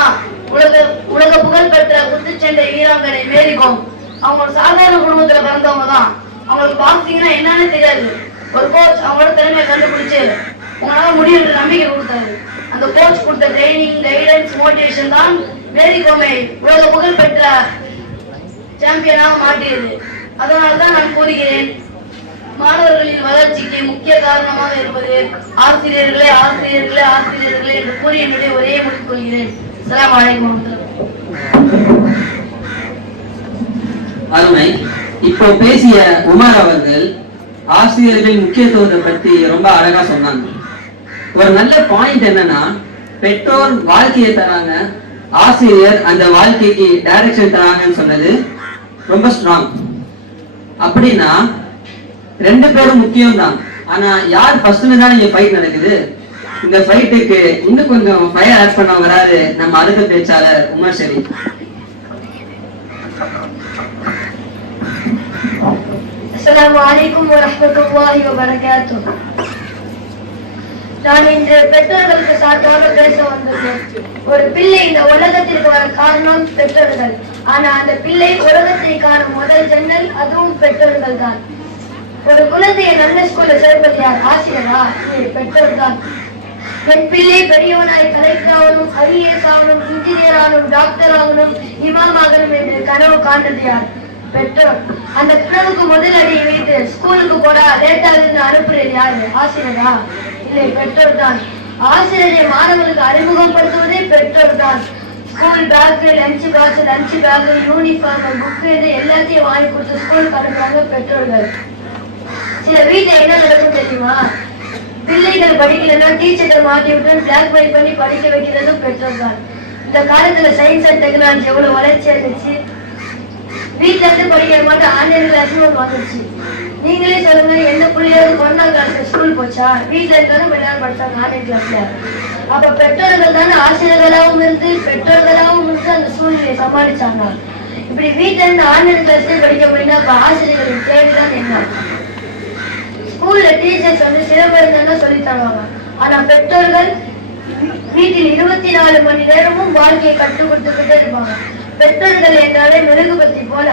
உலக உலக புகழ் பெற்ற குத்துச்சண்டை வீராங்கனை மேரி கோம் அவங்க ஒரு சாதாரண குடும்பத்துல பிறந்தவங்க தான். அவங்களுக்கு பாக்ஸிங்னா என்னன்னு தெரியாது. ஒரு கோச் அவங்களோட திறமையை கண்டுபிடிச்சு உங்களால முடியும் நம்பிக்கை கொடுத்தாரு. அந்த கோச் கொடுத்த ட்ரைனிங், கைடன்ஸ், மோட்டிவேஷன் தான் மேரி கோமை உலக புகழ் பெற்ற சாம்பியனாக மாற்றியது. அதனால்தான் நான் கூறுகிறேன், மாணவர்களின் வளர்ச்சிக்கு முக்கிய காரணமாக இருப்பது ஆசிரியர்களே ஆசிரியர்களே ஆசிரியர்களே என்று கூறி என்னுடைய ஒரே முடித்துக் கொள்கிறேன். அஸ்ஸலாமு அலைக்கும். அருமை. இப்போ பேசிய உமர் அவர்கள் ஆசிரியர்களின் முக்கியத்துவத்தை பற்றி ரொம்ப அழகா சொன்னாங்க. ஒரு நல்ல பாயிண்ட் என்னன்னா, பெற்றோர் வாழ்க்கையை தராங்க, ஆசிரியர் அந்த வாழ்க்கைக்கு டைரக்ஷன் தராங்கன்னு சொன்னது ரொம்ப ஸ்ட்ராங். அப்படின்னா ரெண்டு பேரும் முக்கியம் தான். ஆனா யார் ஃபர்ஸ்ட்னு தான் இங்க ஃபைட் நடக்குது. இந்த ஃபைட்டுக்கு இன்னும் கொஞ்சம் ஃபயர் ஆட் பண்ண வராரு நம்ம அடுத்த பேச்சாளர் உமர் ஷரீப். அஸ்ஸலாமு அலைக்கும் வரஹ்மத்துல்லாஹி வபரகாத்துஹு. நான் இன்று பெற்றோர்களுக்கு சார்பாக பேச வந்துள்ளேன். ஒரு பிள்ளை இந்த உலகத்திற்கு வர காரணம் பெற்றோர்கள். ஆனா அந்த பிள்ளை உலகத்தை காணும் முதல் ஜன்னல் அதுவும் பெற்றோர்கள் தான். ஒரு குழந்தையை நல்ல ஸ்கூல்ல சேர்ப்பது யார்? ஆசிரியரா? பெற்றோர் தான். என் பிள்ளை பெரியவனாய் கலெக்டர் ஆகணும், ஐஏஎஸ் ஆகணும், இன்ஜினியர் ஆகணும், டாக்டர் ஆகணும், இமாம் ஆகணும் என்று கனவு காண்றது யார்? பெற்றோர். அந்த கனவுக்கு முதல் அடியை வைத்து ஸ்கூலுக்கு போடா லேட்டா இருந்து அனுப்புறது யாரு? ஆசிரியரா? இல்லை, பெற்றோர் தான். ஆசிரியரை மாணவர்களுக்கு அறிமுகப்படுத்துவதே பெற்றோர் தான். School bag, lunch box, lunch bag, uniform, book இது எல்லாத்தையும் வாங்கி கொடுத்து ஸ்கூலுக்கு அனுப்புறாங்க பெற்றோர்கள். சில வீட்டுல என்ன நடக்கும் தெரியுமா? பிள்ளைகள் படிக்கலன்னா டீச்சர்கள் மாட்டி விட்டு பிளாக் மெயில் பண்ணி படிக்க வைக்கிறதும் பெற்றோர் தான். இந்த காலத்துல சயின்ஸ் அண்ட் டெக்னாலஜி எவ்வளவு வளர்ச்சி ஆயிடுச்சு. வீட்டுல இருந்து படிக்கிற மாதிரி ஆன்லைன் கிளாஸ் வந்துருச்சு. நீங்களே சொல்லுங்க, எந்த பிள்ளையாவது ஒன்னாம் கிளாஸ்ல ஸ்கூல் போச்சா? வீட்டுல இருந்தாலும் எல்லாரும் படிச்சாங்க ஆன்லைன் கிளாஸ்ல. அப்ப பெற்றோர்கள் தானே ஆசிரியர்களாகவும் இருந்து பெற்றோர்களாகவும் இருந்து அந்த சூழ்நிலையை சமாளிச்சாங்க. இப்படி வீட்டுல இருந்து ஆன்லைன் கிளாஸ்லயே படிக்க முடியும்னா அப்ப ஆசிரியர்களின் தேவைதான் என்ன? ஸ்கூல்ல டீச்சர்ஸ் வந்து சிறப்பு சொல்லி தருவாங்க. ஆனா பெற்றோர்கள் வீட்டில் 24 மணி நேரமும் வாழ்க்கையை கற்றுக் கொடுத்துக்கிட்டே இருப்பாங்க. பெற்றோர்கள் என்றாலே மெழுகுபத்தி போல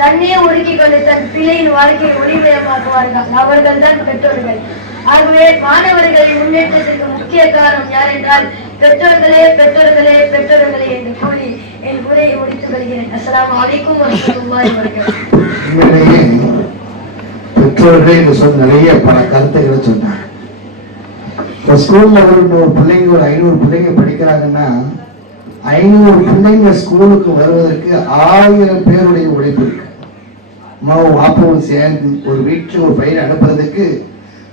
தண்ணியை உருக்கி கொண்டு தன் பிள்ளையின் வாழ்க்கையை ஒளிமயமாக்குவார்கள். அவர்கள் தான் பெற்றோர்கள். ஆகவே மாணவர்களின் முன்னேற்றத்திற்கு முக்கிய காரணம் யார் என்றால் பெற்றோர்களே பெற்றோர்களே பெற்றோர்களே என்று கூறி என் உரையை முடித்துக் கொள்கிறேன். அஸ்ஸலாமு அலைக்கும் வரஹ்மத்துல்லாஹி வபரகாத்துஹு. பெற்றோர்களே என்று சொன்ன நிறைய பல கருத்துக்களை சொன்னாங்க. இப்போ ஸ்கூல்ல ஒரு 100 பிள்ளைங்க, ஒரு 500 பிள்ளைங்க படிக்கிறாங்கன்னா 500 பிள்ளைங்க ஸ்கூலுக்கு வருவதற்கு 1000 பேருடைய உழைப்பு இருக்கு. அம்மாவும் வாப்பாவும் சேர்ந்து ஒரு வீட்டுல ஒரு பையனை அனுப்புறதுக்கு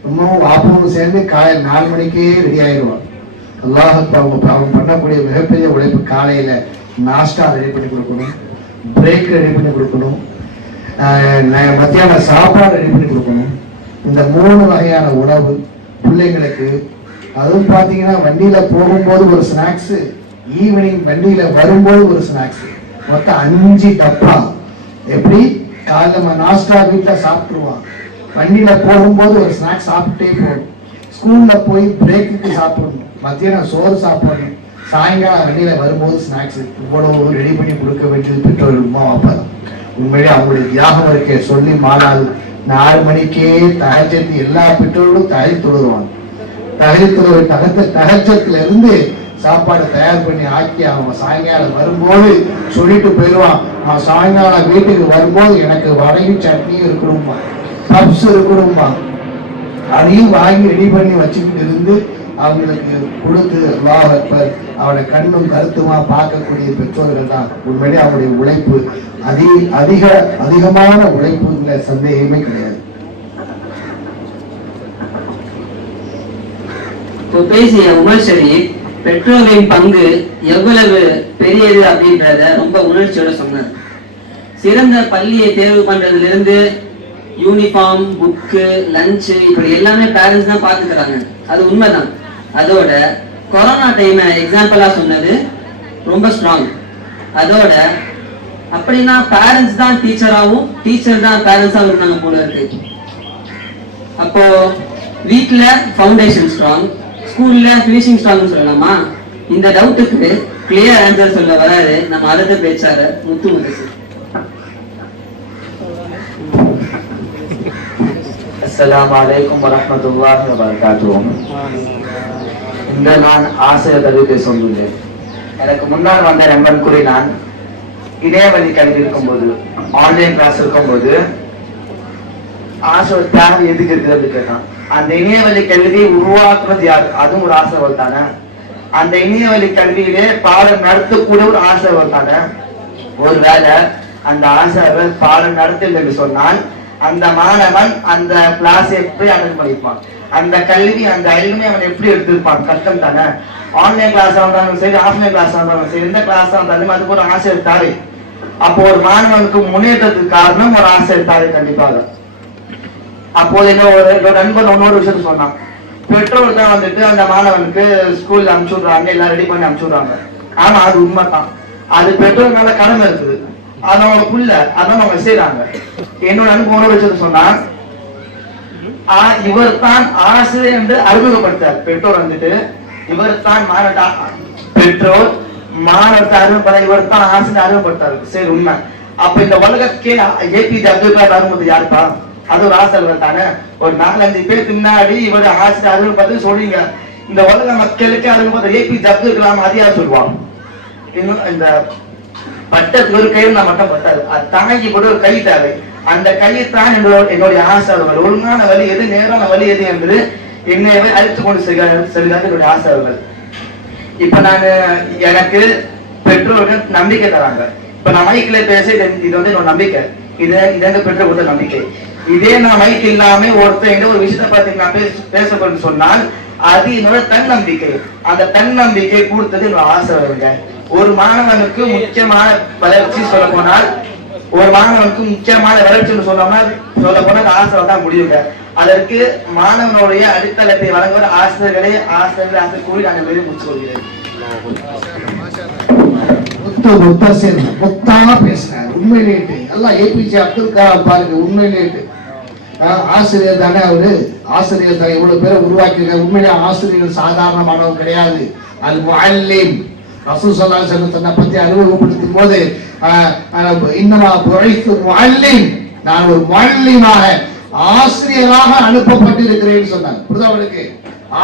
அம்மாவும் வாப்பாவும் சேர்ந்து காலையில் 4 மணிக்கே ரெடி ஆயிடுவாங்க. அவங்க பண்ணக்கூடிய மிகப்பெரிய உழைப்பு. காலையில நாஸ்டா ரெடி பண்ணி கொடுக்கணும், பிரேக் ரெடி பண்ணி கொடுக்கணும், மத்தியான சாப்பாடு ரெடி பண்ணி கொடுக்கணும். இந்த 3 வகையான உணவு பிள்ளைங்களுக்கு. அதுவும் பார்த்தீங்கன்னா வண்டியில போகும்போது ஒரு ஸ்நாக்ஸ், ஈவினிங் வண்டியில வரும்போது ஒரு ஸ்நாக்ஸ், மொத்தம் 5 டப்பா. எப்படி காலைல நாஸ்டா வீட்டில் சாப்பிட்டுருவான், வண்டியில போகும்போது ஒரு ஸ்நாக்ஸ் சாப்பிட்டே போகணும், ஸ்கூல்ல போய் பிரேக்குக்கு சாப்பிடணும், மத்தியானம் சோறு சாப்பிடணும், சாயங்காலம் வண்டியில வரும்போது ஸ்நாக்ஸ். இவ்வளவு ரெடி பண்ணி கொடுக்க வேண்டியது பெற்றோர் அம்மா அப்பா தான். உண்மையிலே அவங்களுடைய தியாகம் இருக்க சொல்லி மாறாது. 4 மணிக்கே தகஜத்து எல்லா பெற்றோர்களும் தகஜ தொழுவாங்க. தகஜத்துல இருந்து சாப்பாடு தயார் பண்ணி ஆக்கி அவன் சாயங்காலம் வரும்போது சொல்லிட்டு போயிடுவான். அவன் சாயங்காலம் வீட்டுக்கு வரும்போது எனக்கு வடையும் சட்னியும் இருக்கணுமா, பப்ஸ் இருக்கணுமா, அதையும் வாங்கி ரெடி பண்ணி வச்சுக்கிட்டு இருந்து அவங்களுக்கு கொடுத்து அல்லாஹ் அக்பர் அவனை கண்ணும் கருத்துமா பார்க்கக்கூடிய பெற்றோர்கள் தான். உண்மையிலே அவனுடைய உழைப்பு அதிகமான உழைப்புல சந்தேகமே கிடையாது. பேசிய உமர் ஷரீப் பெற்றோர்களின் பங்கு எவ்வளவு பெரியது அப்படின்றத ரொம்ப உணர்ச்சியோட சொன்னார். சிறந்த பள்ளியை தேர்வு பண்றதுல இருந்து யூனிஃபார்ம், புக்கு, லஞ்சு இப்படி எல்லாமே பேரண்ட்ஸ் தான் பாத்துக்கிறாங்க. அது உண்மைதான். அதோட கொரோனா டைம் எக்ஸாம்பிளா சொன்னது ரொம்ப ஸ்ட்ராங். அதோட அப்படின்னா பேரண்ட்ஸ் தான் டீச்சராகவும் டீச்சர் தான் பேரண்ட்ஸாகவும் இருந்தாங்க போல இருக்கு. அப்போ வீட்டுல ஃபவுண்டேஷன் ஸ்ட்ராங், ஸ்கூல்ல ஃபினிஷிங் ஸ்ட்ராங்னு சொல்லலாமா? இந்த டவுட்டுக்கு கிளியர் ஆன்சர் சொல்ல வராது நம்ம அடுத்த பேச்சாளர் முத்து முத்து. அஸ்ஸலாமு அலைக்கும் வரஹ்மத்துல்லாஹி வபரகாத்துஹு. இந்த நான் ஆசிரியர் கல்வி சொல்லுவேன். எனக்கு முன்னால் வந்த நண்பன் கூறி நான் இணையவழி கல்வி இருக்கும்போது ஆன்லைன் கிளாஸ் இருக்கும்போது ஆசிரியர் தேவை எதுக்கு இருக்குது கேட்டான். அந்த இணையவழி கல்வியை உருவாக்குறது யாரு? அதுவும் ஒரு ஆசிரியர் தானே. அந்த இணையவழி கல்வியிலே பாடம் நடத்தக்கூட ஒரு ஆசிரியர் தானே. ஒருவேளை அந்த ஆசிரியர் பாடம் நடத்தல் என்று சொன்னால் அந்த மாணவன் அந்த கிளாஸ் எப்படி அட்டன் பண்ணிப்பான்? அந்த கல்வி அந்த அறிவுமை அவன் எப்படி எடுத்திருப்பான்? கஷ்டம் தானே. ஆன்லைன் கிளாஸ் இருந்தாலும் சரி, ஆஃப்லைன் கிளாஸ் இருந்தாலும் சரி, எந்த கிளாஸ் இருந்தாலும் அதுக்கு ஒரு ஆசிரியர் தாரை. அப்போ ஒரு மாணவனுக்கு முன்னேற்றத்துக்கு காரணம் ஒரு ஆசிரியர் தாரை கண்டிப்பாக. அப்போது என்னோட நண்பன் இன்னொரு விஷயத்த சொன்னான். பெற்றோர் தான் வந்துட்டு அந்த மாணவனுக்கு ஸ்கூல்ல அனுப்பிச்சு விடுறாங்க, எல்லாம் ரெடி பண்ணி அனுப்பிச்சு விடுறாங்க. ஆனா அது உண்மைதான். அது பெற்றோர்களால கடமை இருக்குது. அது அவங்க புள்ள, அதான் அவங்க செய்யறாங்க. என்னோட நண்பன் இன்னொரு விஷயத்த சொன்னா, இவர் தான் ஆசிரியர் என்று அறிமுகப்படுத்தார். பெற்றோர் வந்துட்டு இவர் தான் பெற்றோர் மாணவத்தை அறிமுகப்பட இவர் தான் ஆசிரியர் அறிமுகப்படுத்தாரு. சரி, உண்மை. அப்ப இந்த உலகத்துக்கே ஏபிஜே அப்துல் கலாம் அறிமுகத்தை யாருப்பா? அது ஒரு ஆசிரியர் தானே. ஒரு 4-5 பேருக்கு முன்னாடி இவர் ஆசிரியர் அறிமுகப்படுத்தி சொல்றீங்க. இந்த உலக மக்களுக்கு அறிமுகப்படுத்த ஏபிஜே அப்துல் கலாம் அது யார் சொல்லுவாங்க? இன்னும் இந்த பட்டத்துக்கு ஒரு கையில் நான் மட்டும் பட்டாரு. அது தாங்கி கூட ஒரு கை தேவை. அந்த கையைத்தான் என்னுடைய ஆசிரியர்கள் ஒழுங்கான வழி எது, நேரான வழி எது என்று என்னை அழைத்து கொண்டு செல்கிறார் என்னுடைய ஆசிரியர்கள். இப்ப நான் எனக்கு பெற்றோர்கள் நம்பிக்கை தராங்க. இப்ப நான் மைக்கில பேச இது வந்து என்னோட நம்பிக்கை. இது பெற்றோர் கொடுத்த நம்பிக்கை. இதே நான் மைக் இல்லாம ஒருத்தர் ஒரு விஷயத்தை பார்த்து நான் பேசப்பட்டு சொன்னால் அது என்னோட தன்னம்பிக்கை. அந்த தன்னம்பிக்கை கொடுத்தது என்னோட ஆசிரியர்கள். ஒரு மாணவனுக்கு முக்கியமான வளர்ச்சி சொல்ல போனால், ஒரு மாணவனுக்கு முக்கியமான வளர்ச்சின்னு சொல்ல போனால் ஆசிரியர் தான் முடியுங்க. அதற்கு மாணவனுடைய அடித்தளத்தை வழங்குவது ஆசிரியர் கூறி நான் வெளியே முடிச்சு கொள்கிறேன். பேசுறாரு உண்மையிலே. எல்லாம் ஏபிஜே அப்துல் கலாம் பாருங்க, உண்மையிலே ஆசிரியர் தானே அவரு. ஆசிரியர் தான் இவ்வளவு பேரை உருவாக்கியிருக்காரு. உண்மையிலே ஆசிரியர்கள் சாதாரணமானவங்க கிடையாது. அல் முஅல்லிம் ரசூல் ஸல்லல்லாஹு அலைஹி வஸல்லம் தன்னை பற்றி அறிமுகப்படுத்தும் போது இன்னமா புஇத்து முஅல்லிம், நான் ஒரு முஅல்லிமாக ஆசிரியராக அனுப்பப்பட்டிருக்கிறேன்னு சொன்னார். புரியுதா அவனுக்கு?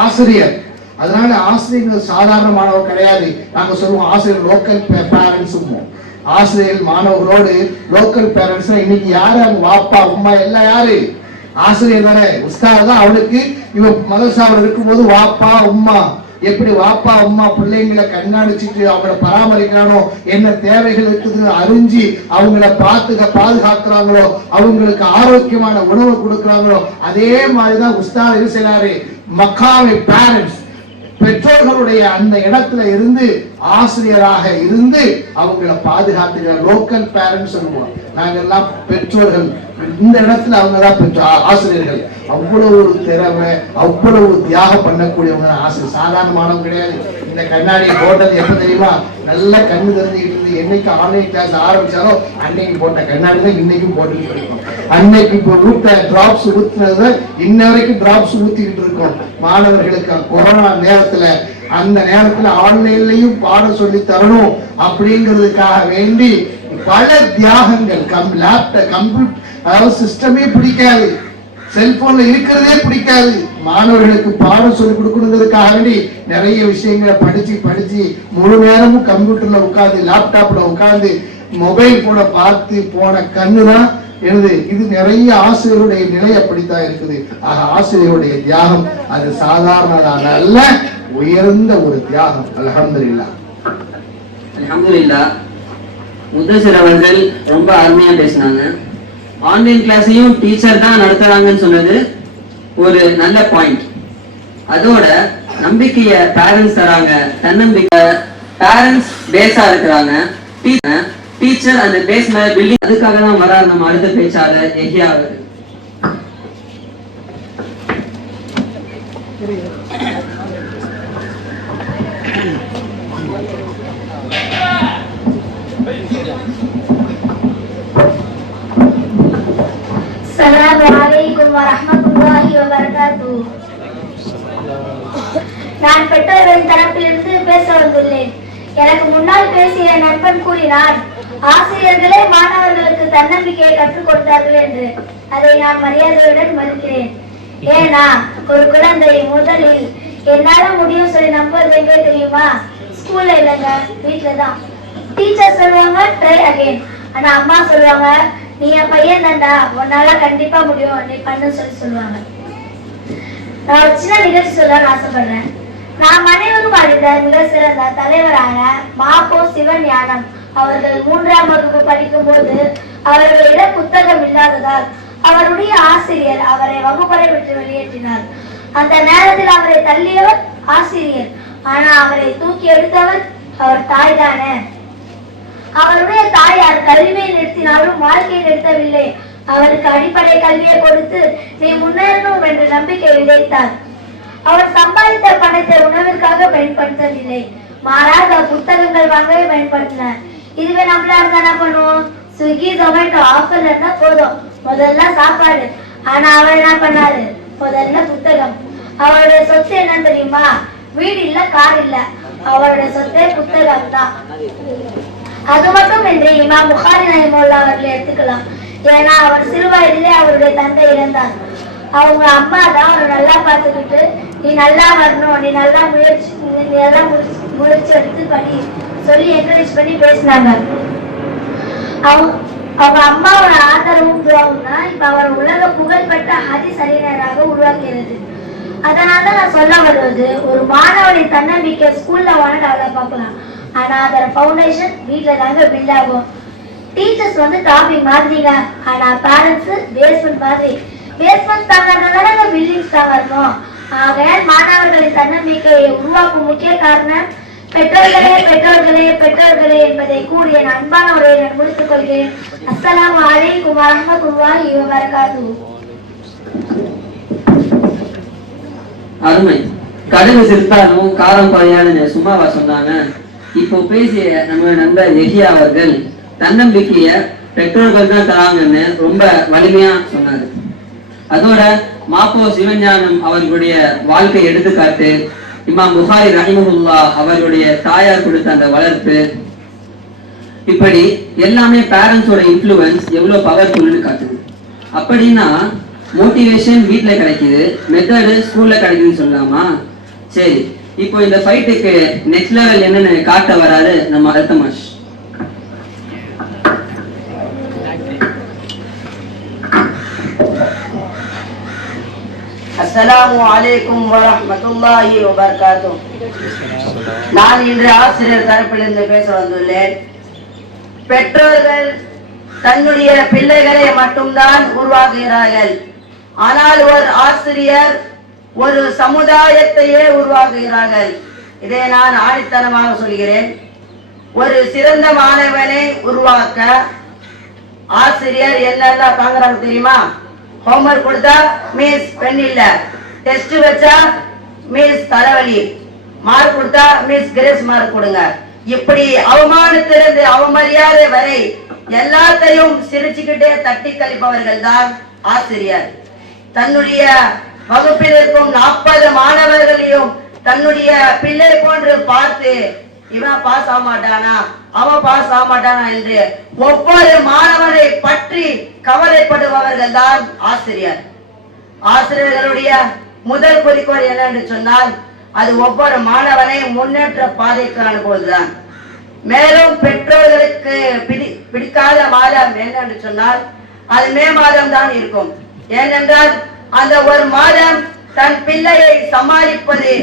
ஆசிரியர். அதனால ஆசிரியர்கள் சாதாரணமானவர் கிடையாது. நாங்க சொல்லுவோம் ஆசிரியர் லோக்கல் பேரண்ட்ஸ். ஆசிரியர்கள் மாணவர்களோடு லோக்கல் பேரண்ட்ஸ். இன்னைக்கு யாரு? அவங்க வாப்பா அம்மா எல்லாம் யாரு? ஆசிரியர் தானே. உஸ்தாத் தான் அவனுக்கு. இவன் மதரசாவில் இருக்கும்போது வாப்பா அம்மா எப்படி வாப்பா அம்மா பிள்ளைங்களை கண்ணாடிச்சுட்டு அவங்கள பராமரிக்கிறானோ, என்ன தேவைகள் இருக்குதுன்னு அறிஞ்சு அவங்கள பாதுகாக்கிறாங்களோ, அவங்களுக்கு ஆரோக்கியமான உணவு கொடுக்கிறாங்களோ, அதே மாதிரிதான் உஸ்தாத் என்ன செய்யறாரு? மக்காமி பேரண்ட்ஸ், பெற்றோர்களுடைய அந்த இடத்துல இருந்து ஆசிரியராக இருந்து அவங்களை பாதுகாத்துக்கிற லோக்கல் பேரண்ட்ஸ் சொல்லுவோம். நாங்க எல்லாம் பெற்றோர்கள். இந்த இடத்துல அவங்கதான் ஆசிரியர்கள். அவ்வளவு ஒரு திறமை, அவ்வளவு தியாகம் பண்ணக்கூடியவங்க ஆசிரியர். சாதாரணமானவங்க கிடையாது. இந்த கண்ணாடியை போட்டது எப்ப தெரியுமா? நல்ல கண்ணு தெரிஞ்சுக்கிட்டு இருந்து என்னைக்கு ஆன்லைன் கிளாஸ் ஆரம்பிச்சாலும் அன்னைக்கு போட்ட கண்ணாடி தான் இன்னைக்கும் போட்டுட்டு இருக்கோம். அன்னைக்கு இப்போ ஊட்ட டிராப்ஸ் ஊத்துனது இன்ன வரைக்கும் டிராப்ஸ் ஊத்திக்கிட்டு இருக்கோம் மாணவர்களுக்கு. கொரோனா நேரத்துல அந்த நேரத்துல ஆன்லைன்லயும் பாடம் சொல்லி தரணும் அப்படிங்கிறதுக்காக வேண்டி பல தியாகங்கள். லேப்டாப் கம்ப்யூட்டர் அதாவது சிஸ்டமே பிடிக்காது, செல்போன்ல இருக்கிறதே பிடிக்காது. மாணவர்களுக்கு பாடம் சொல்லி கொடுக்கணுங்கிறதுக்காக வேண்டி நிறைய விஷயங்களை படிச்சு முழு நேரமும் கம்ப்யூட்டர்ல உட்கார்ந்து லேப்டாப்ல உட்கார்ந்து மொபைல் கூட பார்த்து போன கண்ணுதான் எனது. இது நிறைய ஆசிரியருடைய நிலை அப்படித்தான் இருக்குது. ஆக ஆசிரியருடைய தியாகம் அது சாதாரண அல்ல, உயர்ந்த ஒரு தியாகம். அல்ஹம்துலில்லாஹ். அல்ஹம்துலில்லாஹ். முத்தசிர் அவர்கள் ரொம்ப அருமையா பேசினாங்க. ஆன்லைன் கிளாஸையும் டீச்சர் தான் நடத்துறாங்கன்னு சொன்னது ஒரு நல்ல பாயிண்ட். அதோட நம்பிக்கைய பேரண்ட்ஸ் தராங்க, தன்னம்பிக்கை. பேரண்ட்ஸ் பேஸா இருக்கிறாங்க, டீச்சர் அந்த பேஸ் மேல பில்டிங். அதுக்காக தான் வராது நம்ம அடுத்த பேச்சாளர் எஹ்யா அவர்கள். السلام عليكم ورحمة الله وبركاته. நான் பெற்றோர்களின் தரப்பிலிருந்து பேச வந்துள்ளேன். எனக்கு முன்னால் பேசிய நண்பன் கூறினார், ஆசிரியர்களே மாணவர்களுக்கு தன்னம்பிக்கையை கற்றுக் கொடுத்தார்கள் என்று. அதை நான் மரியாதையுடன் மறுக்கிறேன். ஏன்னா ஒரு குழந்தை முதலில் என்னால முடியும் சொல்லி நம்புவது எங்க தெரியுமா? ஸ்கூல்ல இல்லைங்க, வீட்டுல தான். டீச்சர் சொல்லுவாங்க ட்ரை அகைன், ஆனா அம்மா சொல்லுவாங்க நீ என் பையன் தான்டா, உன்னால கண்டிப்பா முடியும், நீ பண்ணு சொல்லுவாங்க. நான் ஒரு சின்ன நிகழ்ச்சி சொல்ல ஆசைப்படுறேன். நாம் அனைவரும் அறிந்த மிக சிறந்த தலைவரான மாப்போ சிவஞானம் அவர்கள் 3ஆம் வகுப்பு படிக்கும் போது அவர்களிடம் புத்தகம் இல்லாததால் அவருடைய ஆசிரியர் அவரை வகுப்பறை விட்டு வெளியேற்றினார். அந்த நேரத்தில் அவரை தள்ளியவர் ஆசிரியர், ஆனா அவரை தூக்கி எடுத்தவர் அவர் தாய் தானே. அவருடைய தாயார் கல்வியை நிறுத்தினாலும் வாழ்க்கையை நிறுத்தவில்லை. அவருக்கு அடிப்படை கல்வியை கொடுத்து நீ முன்னேறணும் என்ற நம்பிக்கை விதைத்தார். அவர் சம்பாதித்த பணத்தை உணவிற்காக பயன்படுத்தவில்லை, மாறாக புத்தகங்கள் வாங்கவே பயன்படுத்தினார். இதுவே நம்மளா இருந்தா என்ன பண்ணுவோம்? ஸ்விக்கி ஜொமேட்டோ ஆஃபர்ல இருந்தா போதும், முதல்ல சாப்பாடு. ஆனா அவர் என்ன பண்ணாரு? முதல்ல புத்தகம். அவருடைய சொத்து என்ன தெரியுமா? வீடு இல்ல, கார் இல்ல, அவருடைய சொத்தே புத்தகம் தான். அது மட்டும் என்று இமாம் புகாரி ரஹிமஹுல்லாஹ் அவர்களை எடுத்துக்கலாம். ஏன்னா அவர் சிறு வயதிலே அவருடைய தந்தை இறந்தார். அவங்க அம்மா தான் அவரை நல்லா பார்த்துக்கிட்டு நீ நல்லா வரணும், நீ நல்லா முயற்சி எடுத்து பண்ணி சொல்லி என்கரேஜ் பண்ணி பேசினாங்க. அவங்க அம்மாவோட ஆதரவும் துவாவும்னா இப்ப அவர் உலக புகழ்பெற்ற ஹதீஸ் அறிஞராக உருவாக்கிறது. அதனால நான் சொல்ல வருவது, ஒரு மாணவனின் தன்னம்பிக்கை ஸ்கூல்ல வாங்க டெவலப் பார்க்கலாம், ஆனா அதோட ஃபவுண்டேஷன் வீட்டுல தாங்க பில்ட் ஆகும். டீச்சர்ஸ் டாபிக் மாதிரிங்க, ஆனா பேரண்ட்ஸ் பேஸ்மெண்ட் மாதிரி. பேஸ்மெண்ட் தாங்கிறதுனால பில்டிங்ஸ் தாங்க இருக்கும். ஆகையால் மாணவர்களின் தன்னம்பிக்கையை உருவாக்கும் முக்கிய காரணம் பெற்றோர்களே பெற்றோர்களே பெற்றோர்களே என்பதை கூறிய அன்பான உரையை நான் முடித்துக் கொள்கிறேன். அஸ்ஸலாமு அலைக்கும் வரஹ்மத்துல்லாஹி வபரகாத்துஹு. அருமை. கடுகு சிறுத்தாலும் காரம் குறையாதுன்னு சும்மாவா சொன்னாங்க? இப்போ பேசிய நம்ம நண்பர் எஹியா அவர்கள் தன்னம்பிக்கைய பெற்றோர்கள் தான் தராங்கன்னு ரொம்ப வலிமையா சொன்னாரு. அதோட மாப்போ சிவஞானம் அவர்களுடைய வாழ்க்கை எடுத்துக்காட்டு, இமாம் புகாரி ரஹிமஹுல்லாஹ் அவர்களுடைய தாயார் கொடுத்த அந்த வளர்ப்பு, இப்படி எல்லாமே பேரண்ட்ஸோட இன்ஃப்ளூயன்ஸ் எவ்வளவு பவர்ஃபுல்னு காட்டுது. அப்படின்னா மோட்டிவேஷன் வீட்டுல கிடைக்குது, மெத்தடு ஸ்கூல்ல கிடைக்குதுன்னு சொல்லலாமா? சரி, இப்போ இந்த ஃபைட்டுக்கு நெக்ஸ்ட் லெவல் என்னன்னு காட்ட வராது நம்ம அல்தமாஷ். அஸ்ஸலாமு அலைக்கும் வரஹ்மத்துல்லாஹி வபரகாத்துஹு. நான் இன்று ஆசிரியர் தரப்பிலிருந்து பேச வந்துள்ளேன். பெற்றோர்கள் தன்னுடைய பிள்ளைகளை மட்டும்தான் உருவாக்குகிறார்கள், ஆனால் ஒரு ஆசிரியர் ஒரு சமுதாயத்தையே உருவாக்குகிறார்கள். இதை நான் ஆணித்தனமாக சொல்கிறேன். ஒரு சிறந்த மாணவனை உருவாக்க ஆசிரியர் என்னெல்லாம் தாங்குறாங்க தெரியுமா? ஹோம்வொர்க் கொடுத்தா மிஸ் பெண் இல்ல, டெஸ்ட் வச்சா மிஸ் தலைவலி, மார்க் கொடுத்தா மிஸ் கிரேஸ் மார்க் கொடுங்க. இப்படி அவமானத்திலிருந்து அவமரியாதை வரை எல்லாத்தையும் சிரிச்சுக்கிட்டே தட்டி கழிப்பவர்கள் தான் ஆசிரியர். தன்னுடைய வகுப்பில் இருக்கும் 40 மாணவர்களையும் தன்னுடைய பிள்ளை போன்று பார்த்து இவன் பாஸ் ஆக மாட்டானா, அவன் பாஸ் ஆக மாட்டானா என்று ஒவ்வொரு மாணவனை பற்றி கவலைப்படுபவர்கள் தான் ஆசிரியர். ஆசிரியர்களுடைய முதல் குறிக்கோள் என்ன என்று சொன்னால், அது ஒவ்வொரு மாணவனை முன்னேற்ற பாதைக்கு அனுப்புவதுதான். மேலும் பெற்றோர்களுக்கு பிடிக்காத மாதம் என்ன என்று சொன்னால் அது மே மாதம் தான் இருக்கும். ஏனென்றால் அந்த ஒரு மாதம் தன் பிள்ளையை சமாளிப்பது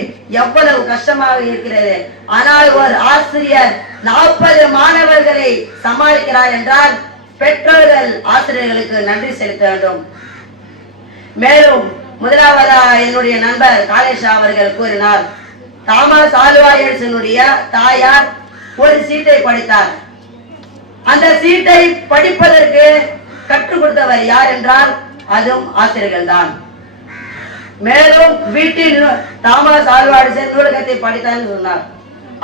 எவ்வளவு கஷ்டமாக இருக்கிறது. ஆனால் ஒரு ஆசிரியர் 40 மாணவர்களை சமாளிக்கிறார் என்றால் பெற்றோர்கள் ஆசிரியர்களுக்கு நன்றி செலுத்த வேண்டும். மேலும் முதலாவதா என்னுடைய நண்பர் காலேஷா அவர்கள் கூறினார், தாமஸ் ஆல்வா எடிசனுடைய தாயார் ஒரு சீட்டை படித்தார். அந்த சீட்டை படிப்பதற்கு கற்றுக் கொடுத்தவர் யார் என்றால் அதுவும் ஆசிரியர்கள் தான். மேலும் வீட்டில் தாமஸ் ஆல்வா எடிசன் நூலகத்தை படித்தார் சொன்னார்.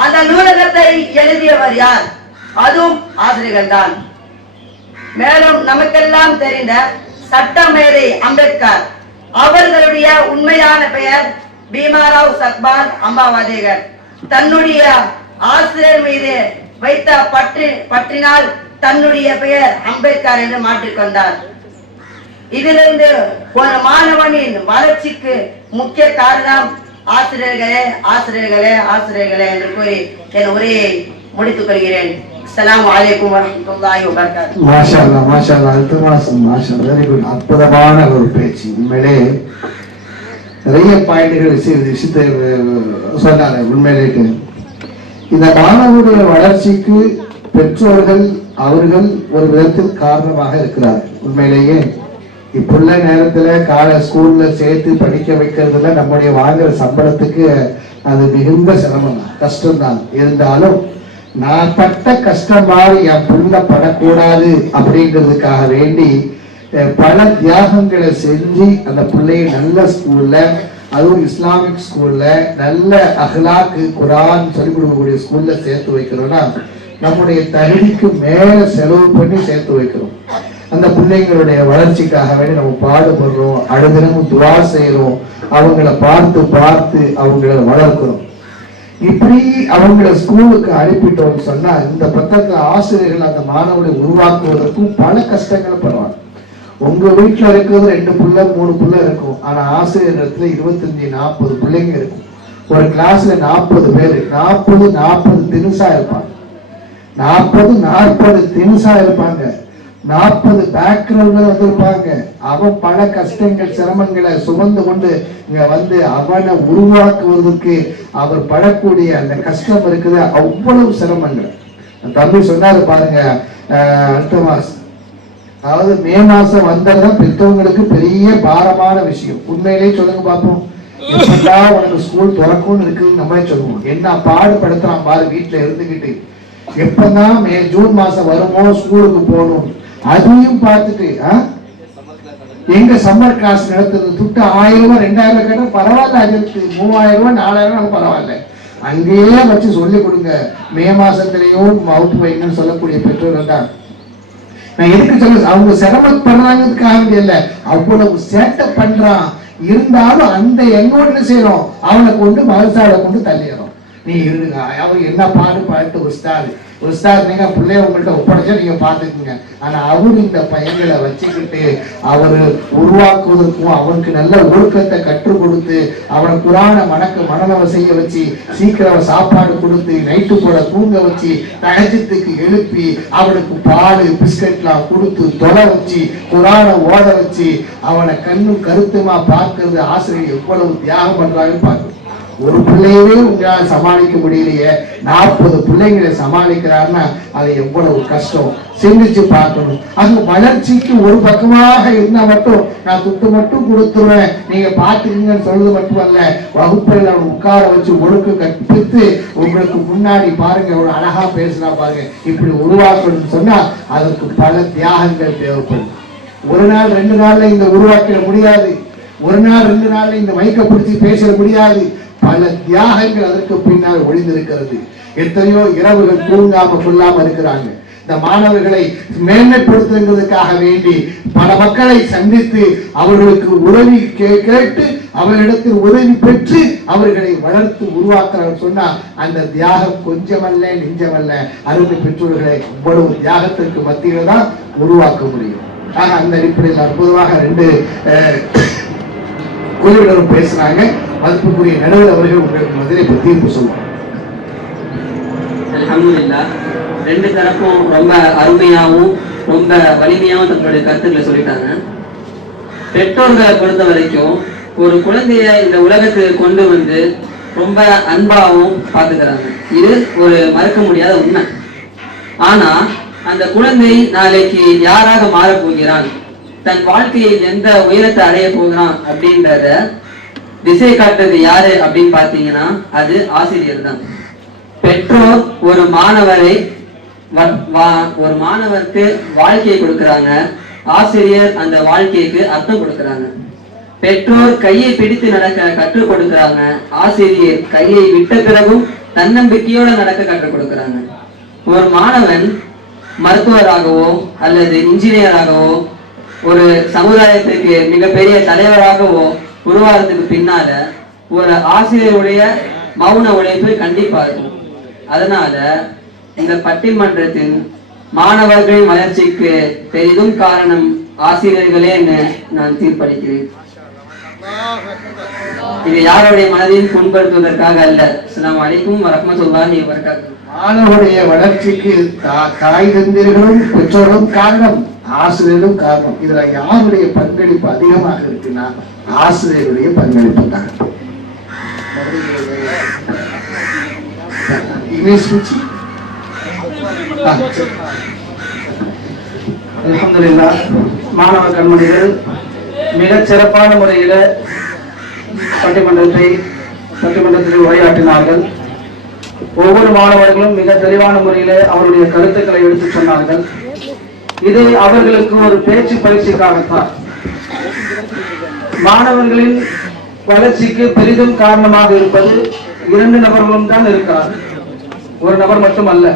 அந்த நூலகத்தை எழுதியவர் யார்? அதுவும் ஆசிரியர்கள் தான். மேலும் நமக்கெல்லாம் தெரிந்த சட்டமேதை அம்பேத்கர் அவர்களுடைய உண்மையான பெயர் பீமாராவ் சக்பால் அம்பாவாதேகர் தன்னுடைய ஆசிரியர் மீது வைத்த பற்றினால் தன்னுடைய பெயர் அம்பேத்கர் என்று மாற்றிக்கொண்டார். இதிலிருந்து ஒரு மாணவனின் வளர்ச்சிக்கு முக்கிய காரணம் ஆசிரியர்களே ஆசிரியர்களே ஆசிரியர்களே என்று கூறி என் உரையை முடித்துக் கொள்கிறேன். அஸ்ஸலாமு அலைக்கும் வரஹ்மத்துல்லாஹி வபரகாத்துஹு. மாஷா அல்லாஹ், மாஷா அல்லாஹ், அல்தமாஸ், மாஷா, வெரி குட். அற்புதமான ஒரு பேச்சு. உண்மையிலே நிறைய பாயிண்ட்கள் விஷயத்தை சொன்னாங்க. உண்மையிலே இந்த மாணவருடைய வளர்ச்சிக்கு பெற்றோர்கள் அவர்கள் ஒரு விதத்தில் காரணமாக இருக்கிறார்கள். உண்மையிலேயே இப்புள்ள நேரத்துல ஸ்கூல்ல சேர்த்து படிக்க வைக்கிறதுல நம்முடைய வாங்குற சம்பளத்துக்கு அது மிகுந்த சிரமம் தான், கஷ்டம்தான். இருந்தாலும் நான் பட்ட கஷ்டம் மாதிரி என் புள்ள படக்கூடாது அப்படிங்கிறதுக்காக வேண்டி பல தியாகங்களை செஞ்சு அந்த பிள்ளைய நல்ல ஸ்கூல்ல, அதுவும் இஸ்லாமிக் ஸ்கூல்ல, நல்ல அஹ்லாக்கு குரான் சொல்லிக் கொடுக்கக்கூடிய ஸ்கூல்ல சேர்த்து வைக்கிறோம்னா நம்முடைய தகுதிக்கு மேல செலவு பண்ணி சேர்த்து வைக்கிறோம். அந்த பிள்ளைங்களுடைய வளர்ச்சிக்காக வேண்டி நம்ம பாடுபடுறோம், அழுதினமும் துவா செய்யறோம், அவங்கள பார்த்து பார்த்து அவங்கள வளர்க்கிறோம். இப்படி அவங்கள ஸ்கூலுக்கு அனுப்பிட்டோம்னு சொன்னா இந்த பக்கத்துல ஆசிரியர்கள் அந்த மாணவனை உருவாக்குவதற்கும் பல கஷ்டங்கள் படுவாங்க. உங்க வீட்டுல இருக்கிறது 2 புள்ள 3 புள்ள இருக்கும். ஆனா ஆசிரியர் இடத்துல 25-40 பிள்ளைங்க இருக்கும். ஒரு கிளாஸ்ல 40 பேரு, 40 தினுசா இருப்பாங்க. 40 தினுசா இருப்பாங்க. 40 பேக்ரவுண்ட்ல வந்திருப்பாங்க. அவன் பல கஷ்டங்கள் சிரமங்களை சுமந்து கொண்டு இங்க வந்து அவனை உருவாக்குவதற்கு அவர் படக்கூடிய அந்த கஷ்டம் இருக்குது. அவ்வளவு சிரமங்கள். தம்பி சொன்னாரு பாருங்க, அடுத்த மாசம், அதாவது மே மாசம் வந்ததுதான் பெற்றவங்களுக்கு பெரிய பாரமான விஷயம். உண்மையிலேயே சொல்லுங்க பார்ப்போம். எப்படா உனக்கு ஸ்கூல் திறக்கும்னு இருக்குன்னு நம்மளே சொல்லுவோம். என்ன பாடுபடுத்துறான் பாரு வீட்டுல இருந்துகிட்டு. எப்பதான் ஜூன் மாசம் வருமோ ஸ்கூலுக்கு போகணும். அதையும் பார்த்துட்டு எங்க சம்மர் கிளாஸ் நடத்துறது துட்டு 1000 ரூபாய் 2000 ரூபாய் கேட்டா பரவாயில்ல, அதற்கு 3000 ரூபாய் 4000 ரூபாய் பரவாயில்ல, அங்கேயே வச்சு சொல்லி கொடுங்க. மே மாசத்திலையும் அவுட் வைங்கன்னு சொல்லக்கூடிய பெற்றோர்கள் தான். நான் எதுக்கு சொல்ல, அவங்க சிரமப்படுறாங்கிறதுக்காக இல்ல, அவ்வளவு சேட்டை பண்றான். இருந்தாலும் அந்த எங்கோன்னு செய்யறோம், அவனை கொண்டு மதசால கொண்டு தள்ளிடுறோம். நீ இருங்க, அவர் என்ன பாட்டு உஸ்தாத் நீங்க பிள்ளைய உங்கள்கிட்ட ஒப்படைச்சா நீங்க பாத்துக்குங்க. ஆனா அவரு இந்த பையன்களை வச்சுக்கிட்டு அவரு உருவாக்குவதற்கும் அவனுக்கு நல்ல ஒழுக்கத்தை கற்றுக் கொடுத்து அவனை குரான மனநவ செய்ய வச்சு சீக்கிரம் சாப்பாடு கொடுத்து நைட்டு போல தூங்க வச்சு தகஜத்துக்கு எழுப்பி அவனுக்கு பால் பிஸ்கட்லாம் கொடுத்து தொலை வச்சு குரான ஓட வச்சு அவனை கண்ணும் கருத்துமா பார்க்கறது ஆசிரியர் எவ்வளவு தியாகம் பண்றாங்கன்னு பார்க்கணும். ஒரு பிள்ளையவே உங்களால் சமாளிக்க முடியலையே, 40 பிள்ளைங்களை சமாளிக்கிறாருன்னா அது எவ்வளவு கஷ்டம் சிந்திச்சு பார்க்கணும். அது வளர்ச்சிக்கு ஒரு பக்கமாக இருந்தா மட்டும் நான் துட்டு மட்டும் கொடுத்துருவேன் நீங்க பாத்துக்கீங்கன்னு சொல்றது மட்டுமல்ல, வகுப்பில் உட்கார வச்சு ஒழுக்கு கற்பித்து உங்களுக்கு முன்னாடி பாருங்க ஒரு அழகா பேசுனா பாருங்க, இப்படி உருவாக்கணும்னு சொன்னா அதற்கு பல தியாகங்கள் தேவைப்படும். ஒரு நாள் 2 நாள்ல இந்த உருவாக்கிட முடியாது. ஒரு நாள் 2 நாள்ல இந்த மைக்க பிடிச்சி பேச முடியாது. பல தியாகங்கள் அதற்கு பின்னால் ஒளிந்திருக்கிறது. எத்தனையோ இரவுகள் தூங்காம கொள்ளாம இருக்கிறாங்க. இந்த மாணவர்களை மேன்மைப்படுத்துவதற்காக வேண்டி பல மக்களை சந்தித்து அவர்களுக்கு உதவி கேட்டு அவர்களிடத்தில் உதவி பெற்று அவர்களை வளர்த்து உருவாக்குறாங்க சொன்னா அந்த தியாகம் கொஞ்சமல்ல நெஞ்சமல்ல. அருமை பெற்றோர்களை இவ்வளவு தியாகத்திற்கு மத்தியில தான் உருவாக்க முடியும். ஆக அந்த அடிப்படையில் அற்புதமாக 2 குழுவினரும் பேசினாங்க. அதுக்குரிய நடுவர் அவர்கள் உங்களுக்கு மதுரை தீர்ப்பு சொல்லுவாங்க. அல்ஹம்துலில்லாஹ், 2 தரப்பும் ரொம்ப அருமையாகவும் ரொம்ப வலிமையாகவும் தங்களுடைய கருத்துக்களை சொல்லிட்டாங்க. பெற்றோர்களை பொறுத்த வரைக்கும் ஒரு குழந்தைய இந்த உலகத்துக்கு கொண்டு வந்து ரொம்ப அன்பாகவும் பார்த்துக்கிறாங்க. இது ஒரு மறுக்க முடியாத உண்மை. ஆனா அந்த குழந்தை நாளைக்கு யாராக மாறப் போகிறான், தன் வாழ்க்கையில் எந்த உயரத்தை அடைய போகிறான் அப்படின்றத திசை காட்டுறது யாரு அப்படின்னு பாத்தீங்கன்னா அது ஆசிரியர் தான். பெற்றோர் ஒரு மாணவருக்கு வாழ்க்கையை கொடுக்கறாங்க, ஆசிரியர் அந்த வாழ்க்கைக்கு அர்த்தம் கொடுக்கறாங்க. பெற்றோர் கையை பிடித்து நடக்க கற்றுக் கொடுக்கறாங்க, ஆசிரியர் கையை விட்ட பிறகும் தன்னம்பிக்கையோட நடக்க கற்றுக் கொடுக்கறாங்க. ஒரு மாணவன் மருத்துவராகவோ அல்லது இன்ஜினியராகவோ ஒரு சமுதாயத்திற்கு மிகப்பெரிய தலைவராகவோ உருவாகிறதுக்கு பின்னால ஒரு ஆசிரியருடைய மௌன உழைப்பு கண்டிப்பா இருக்கும். அதனால இந்த பட்டிமன்றத்தின் மாணவர்களின் வளர்ச்சிக்கு பெரிதும் காரணம் ஆசிரியர்களே என்று நான் தீர்ப்பளிக்கிறேன். இது யாருடைய மனதையும் புண்படுத்துவதற்காக அல்ல. அஸ்ஸலாமு அலைக்கும் வரஹ்மத்துல்லாஹி வபரகாத்துஹு. மாணவருடைய வளர்ச்சிக்கு தாய் தந்தையர்களும் பெற்றோரும் காரணம், ஆசிரியரும் காரணம். இதுல யாருடைய பங்களிப்பு அதிகமாக இருக்குன்னா ஆசிரியருடைய பங்களிப்பு தான். அல்ஹம்துலில்லாஹ், மாணவ கண்மணிகள் மிகச் சிறப்பான முறையில பட்டிமன்றத்தில் உரையாற்றினார்கள். ஒவ்வொரு மாணவர்களும் மிக தெளிவான முறையில அவருடைய கருத்துக்களை எடுத்து சொன்னார்கள். இது அவர்களுக்கு ஒரு பேச்சு பயிற்சிக்காகத்தான். மாணவர்களின் வளர்ச்சிக்கு பெரிதும் காரணமாக இருப்பது 2 நபர்களும் தான் இருக்கிறார், ஒரு நபர் மட்டுமல்ல.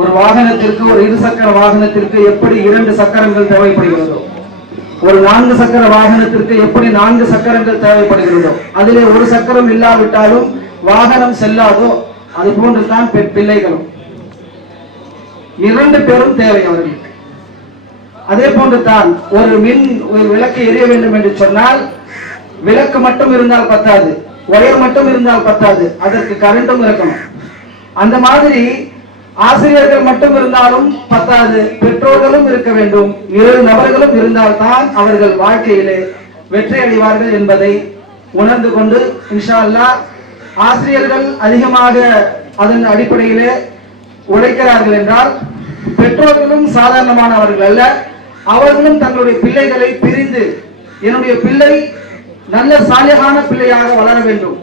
ஒரு வாகனத்திற்கு, ஒரு இருசக்கர வாகனத்திற்கு எப்படி 2 சக்கரங்கள் தேவைப்படுகிறதோ, ஒரு 4 சக்கர வாகனத்திற்கு எப்படி 4 சக்கரங்கள் தேவைப்படுகிறதோ, அதிலே ஒரு சக்கரம் இல்லாவிட்டாலும் வாகனம் செல்லாதோ, அது போன்றுதான் பிள்ளைகளும் 2 பேரும் தேவை அவர்களுக்கு. அதே போன்று தான் ஒரு விளக்கு எரிய வேண்டும் என்று சொன்னால் விளக்கு மட்டும் இருந்தால் பத்தாது, ஒயர் மட்டும் இருந்தால் பத்தாது, அதற்கு கரண்டும் இருக்கணும். அந்த மாதிரி ஆசிரியர்கள் மட்டும் இருந்தாலும் பத்தாது, பெற்றோர்களும் இருக்க வேண்டும். 2 நபர்களும் இருந்தால்தான் அவர்கள் வாழ்க்கையிலே வெற்றி அடைவார்கள் என்பதை உணர்ந்து கொண்டு இன்ஷா அல்லாஹ் ஆசிரியர்கள் அதிகமாக அதன் அடிப்படையிலே உழைக்கிறார்கள் என்றால் பெற்றோர்களும் சாதாரணமானவர்கள் அல்ல. அவர்களும் தங்களுடைய பிள்ளைகளை பிரிந்து, என்னுடைய பிள்ளை நல்ல சாலிகான பிள்ளையாக வளர வேண்டும்,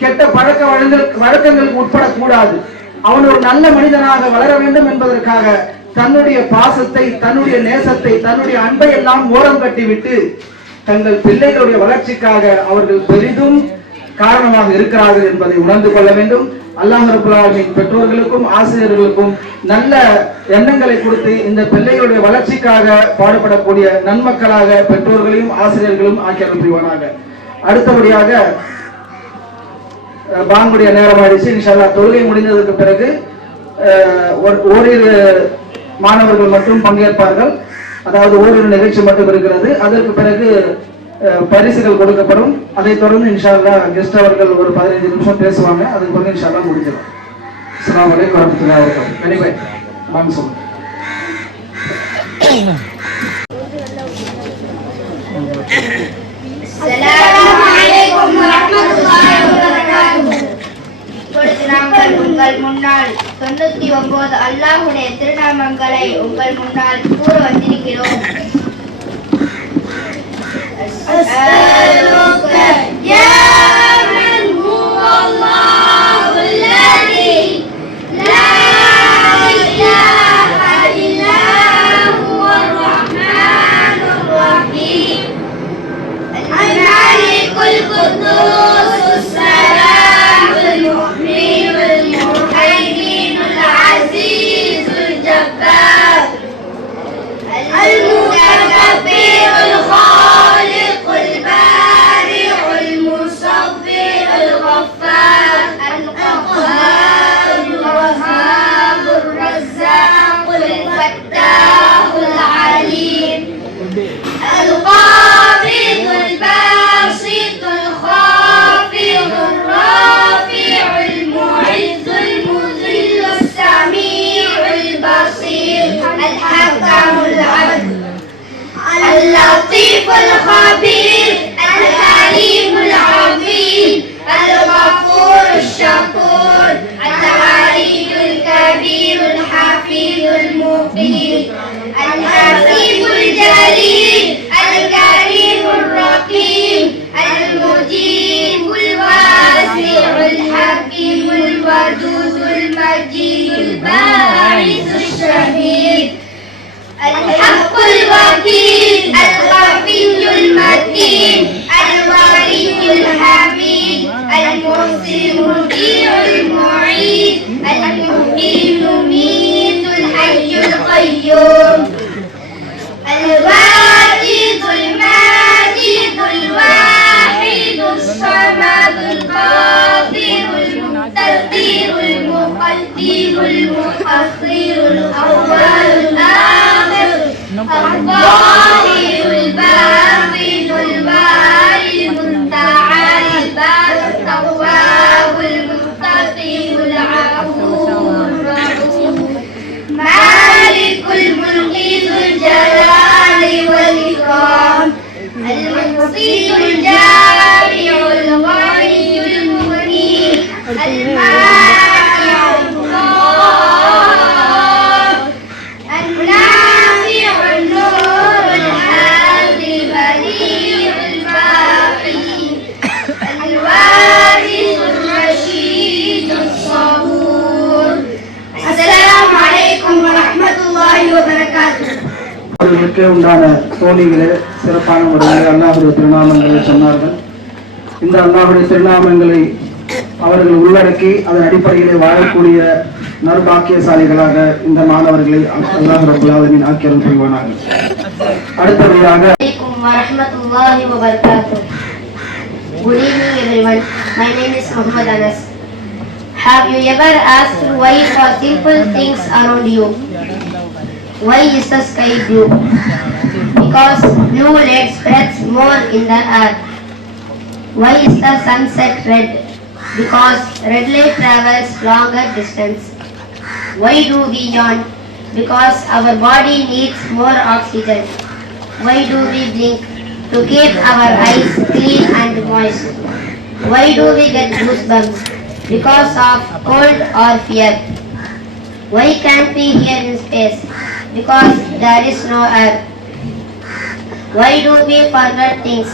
கெட்ட பழக்க வழக்கங்களுக்கு உட்படக்கூடாது, அவன் ஒரு நல்ல மனிதனாக வளர வேண்டும் என்பதற்காக தன்னுடைய பாசத்தை, தன்னுடைய நேசத்தை, தன்னுடைய அன்பை எல்லாம் ஓரம் கட்டிவிட்டு தங்கள் பிள்ளைகளுடைய வளர்ச்சிக்காக அவர்கள் பெரிதும் காரணமாக இருக்கிறார்கள் என்பதை உணர்ந்து கொள்ள வேண்டும். அல்லாஹ் ரப்பல் ஆலமீன் பெற்றோர்களுக்கும் ஆசிரியர்களுக்கும் நல்ல எண்ணங்களை கொடுத்து இந்த பிள்ளைகளுடைய வளர்ச்சிக்காக பாடுபடக்கூடிய நன்மக்களாக பெற்றோர்களையும் ஆசிரியர்களும் ஆக்கியர்கள் புரிவானாக. அடுத்தபடியாக பாங்குடைய நேரம் ஆயிடுச்சு. இன்ஷா அல்லாஹ் தொழுகை முடிந்ததற்கு பிறகு ஓரிரு மாணவர்கள் மட்டும் பங்கேற்பார்கள். அதாவது ஓரிரு நிகழ்ச்சி மட்டும் இருக்கிறது. அதற்கு பிறகு பரிசுகள் கொடுக்கப்படும். அதைத் தொடர்ந்து இன்ஷா அல்லாஹ் கெஸ்ட் அவர்கள் ஒரு 15 நிமிஷம் பேசுவாங்க. அதுக்கு பிறகு இன்ஷா அல்லாஹ் முடிஞ்சிடும். அஸ்ஸலாமு அலைக்கும் வரஹ்மத்துல்லாஹி வபரகாத்துஹு. கனிபை வாங்க சொல்லுங்க. அஸ்ஸலாமு அலைக்கும் வரஹ்மத்துல்லாஹி வபரகாத்துஹு. இப்பொழுது நாங்கள் உங்கள் முன்னால் 99 அல்லாஹ்வுடைய திருநாமங்களை உங்கள் முன்னால் கூற வந்திருக்கிறோம். أسألك يا من هو الله الذي لا إله إلا هو الرحمن الرحيم الملك القدوس السلام المؤمن المهيمن العزيز الجبار المتكبر الخالق البارئ المصور الغفار القهار الوهاب الرزاق الفتاح العليم القابض الباسط الخافض الرافع المعز المذل السميع البصير الحكم العدل اللطيف الخبير الحليم العظيم الغفور الشكور العلي الكبير الحفيظ المقيم الحكيم الجليل الكريم الرقيب المجيب الواسع الحكيم الودود المجيد الباعث الشهيد الحق الوكيل الخفي المتين الولي الحميد المحسن المطيع المعيد المحيي المميت الحي القيوم الواجد الماجد الواحد الصمد الظاهر الباطن البارئ المتعال البارئ التواب المستقيم العفو الرؤوف مالك الملك ذو الجلال والإكرام المحصي الجامع الغني المغني المانع الضار النافع النور الهادي البديع الباقي الوارث الرشيد الصبور. السلام عليكم ورحمة الله وبركاته. அவர்களுக்கு உண்டான தோழிகளே, சிறப்பான முறையில் அல்லாஹுடைய திருநாமங்களை சொன்னார்கள். இந்த அல்லாஹுடைய திருநாமங்களை அவர்கள் உள்ளடக்கி அதன் அடிப்படையிலே வாழக்கூடிய நற்பாக்கியசாலிகளாக இந்த மாணவர்களை அல்லாஹ் ரப்பல் ஆலமீன் ஆக்கியருள் புரிவானாக. அடுத்தபடியாக warahmatullahi wabarakatuh. Good evening everyone. My name is Muhammad Anas. Have you ever asked why for simple things around you? Why is the sky blue? Because blue light spreads more in the air. Why is the sunset red? Because red light travels longer distance. Why do we yawn? Because our body needs more oxygen. Why do we blink? To keep our eyes clean and moist. Why do we get goosebumps? Because of cold or fear. Why can't we hear in space? Because there is no air. Why do we forget things?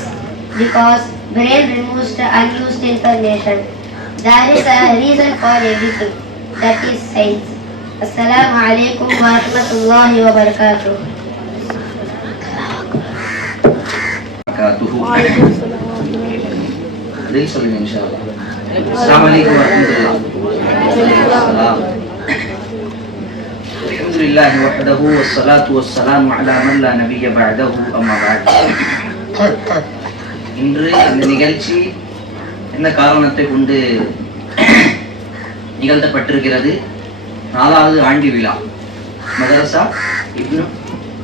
Because brain removes the unused information. There is a reason for everything. That is science. Assalamu alaikum wa rahmatullahi wa barakatuh. Assalamu alaikum wa rahmatullahi. Alhamdulillahi wahdahu wassalatu wassalamu ala man la nabiyya ba'dahu amma ba'd. இன்று இந்த நிகழ்ச்சி என்ன காரணத்தை கொண்டு நிகழ்த்தப்பட்டிருக்கிறது? 4வது ஆண்டு விழா மதரசா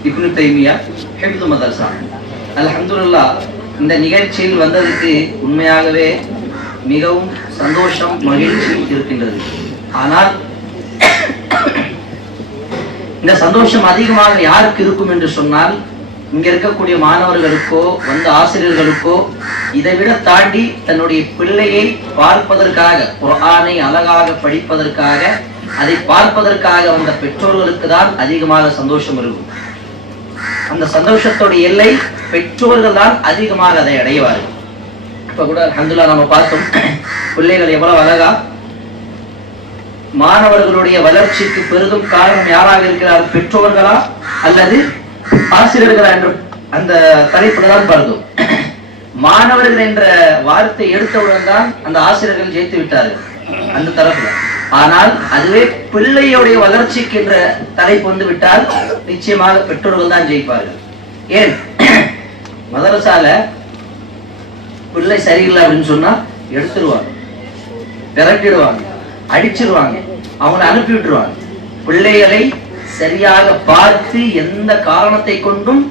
இப்னு தைமியா ஹிஃப்து மதரசா. அல்ஹம்துலில்லாஹ், இந்த நிகழ்ச்சியில் வந்ததற்கு உண்மையாகவே மிகவும் சந்தோஷம், மகிழ்ச்சி இருக்கின்றது. ஆனால் இந்த சந்தோஷம் அதிகமாக யாருக்கு இருக்கும் என்று சொன்னால், இங்க இருக்கக்கூடிய மாணவர்களுக்கோ வந்த ஆசிரியர்களுக்கோ இதை விட தாண்டி தன்னுடைய பிள்ளையை பார்ப்பதற்காக, குர்ஆனை அழகாக படிப்பதற்காக, அதை பார்ப்பதற்காக வந்த பெற்றோர்களுக்கு தான் அதிகமாக சந்தோஷம் இருக்கும். அந்த சந்தோஷத்தோட எல்லை பெற்றோர்கள் தான் அதிகமாக அதை அடைவார்கள். இப்ப கூட அல்ஹம்துலில்லாஹ் நம்ம பார்த்தோம், பிள்ளைகள் எவ்வளவு அழகா. மாணவர்களுடைய வளர்ச்சிக்கு பெரிதும் காரணம் யாராக இருக்கிறார்? பெற்றோர்களா அல்லது ஆசிரியர்களா என்ற அந்த தலைப்புல தான் பார்த்தோம். மாணவர்கள் என்ற வார்த்தை எடுத்தவுடன் தான் அந்த ஆசிரியர்கள் ஜெயித்து விட்டார்கள் அந்த தரப்புல. ஆனால் அதுவே பிள்ளையுடைய வளர்ச்சிக்கு என்ற தலைப்பு வந்து விட்டால் நிச்சயமாக பெற்றோர்கள் தான் ஜெயிப்பார்கள். ஏன்? மதரசால பிள்ளை சரியில்லை அப்படின்னு சொன்னா எடுத்துருவாங்க, விரட்டிடுவாங்க, அடிச்சிருவாங்க, அவங்களை அனுப்பி விட்டுருவாங்க. பிள்ளைகளை சரியாக பார்த்து எந்த காரணத்தை கொண்டும்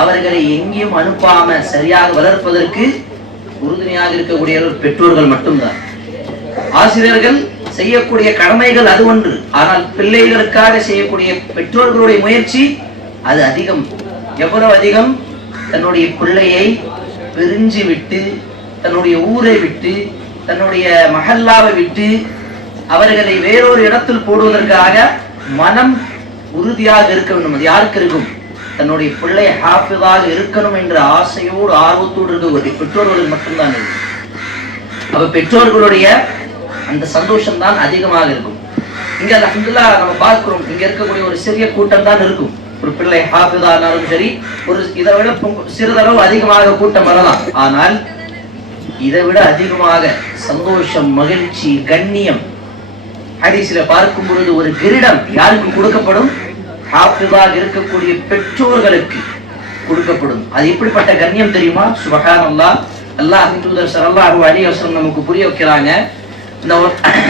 அவர்களை எங்கேயும் அனுப்பாம சரியாக வளர்ப்பதற்கு உறுதுணையாக இருக்கக்கூடிய பெற்றோர்கள் மட்டும்தான். ஆசிரியர்கள் செய்யக்கூடிய கடமைகள் அது ஒன்று, ஆனால் பிள்ளைகளுக்காக செய்யக்கூடிய பெற்றோர்களுடைய முயற்சி அது அதிகம். எவ்வளவு அதிகம்? தன்னுடைய பிள்ளையை பிரிஞ்சு விட்டு, தன்னுடைய ஊரை விட்டு, தன்னுடைய மஹல்லாவை விட்டு அவர்களை வேறொரு இடத்தில் போடுவதற்காக மனம் உறுதியாக இருக்க வேண்டும். அது யாருக்கு இருக்கும்? தன்னுடைய பிள்ளை ஹாஃபிதாக இருக்கணும் என்ற ஆசையோடு ஆர்வத்தோடு இருக்கக்கூடிய பெற்றோர்களுக்கு மட்டும்தான் இருக்கும். அப்ப பெற்றோர்களுடைய அந்த சந்தோஷம் தான் அதிகமாக இருக்கும். இங்க அல்ஹம்துலில்லாஹ் நம்ம பார்க்கிறோம், இங்க இருக்கக்கூடிய ஒரு சிறிய கூட்டம் தான் இருக்கும். ஒரு பிள்ளை ஹாஃபிதானாலும் சரி, ஒரு இதை விட சிறிதளவு அதிகமாக கூட்டம் வரலாம். ஆனால் இதை விட அதிகமாக சந்தோஷம், மகிழ்ச்சி, கண்ணியம் ஹதீஸ்ல பார்க்கும் பொழுது ஒரு கிரீடம் யாருக்கு கொடுக்கப்படும்? ஹாஃபிதாக இருக்கக்கூடிய பெற்றோர்களுக்கு கொடுக்கப்படும். அது எப்படிப்பட்ட கண்ணியம் தெரியுமா? சுப்ஹானல்லாஹ். அல்லாஹ்வின் தூதர் ஸல்லல்லாஹு அலைஹி வஸல்லம் நமக்கு புரிய வைக்கிறாங்க.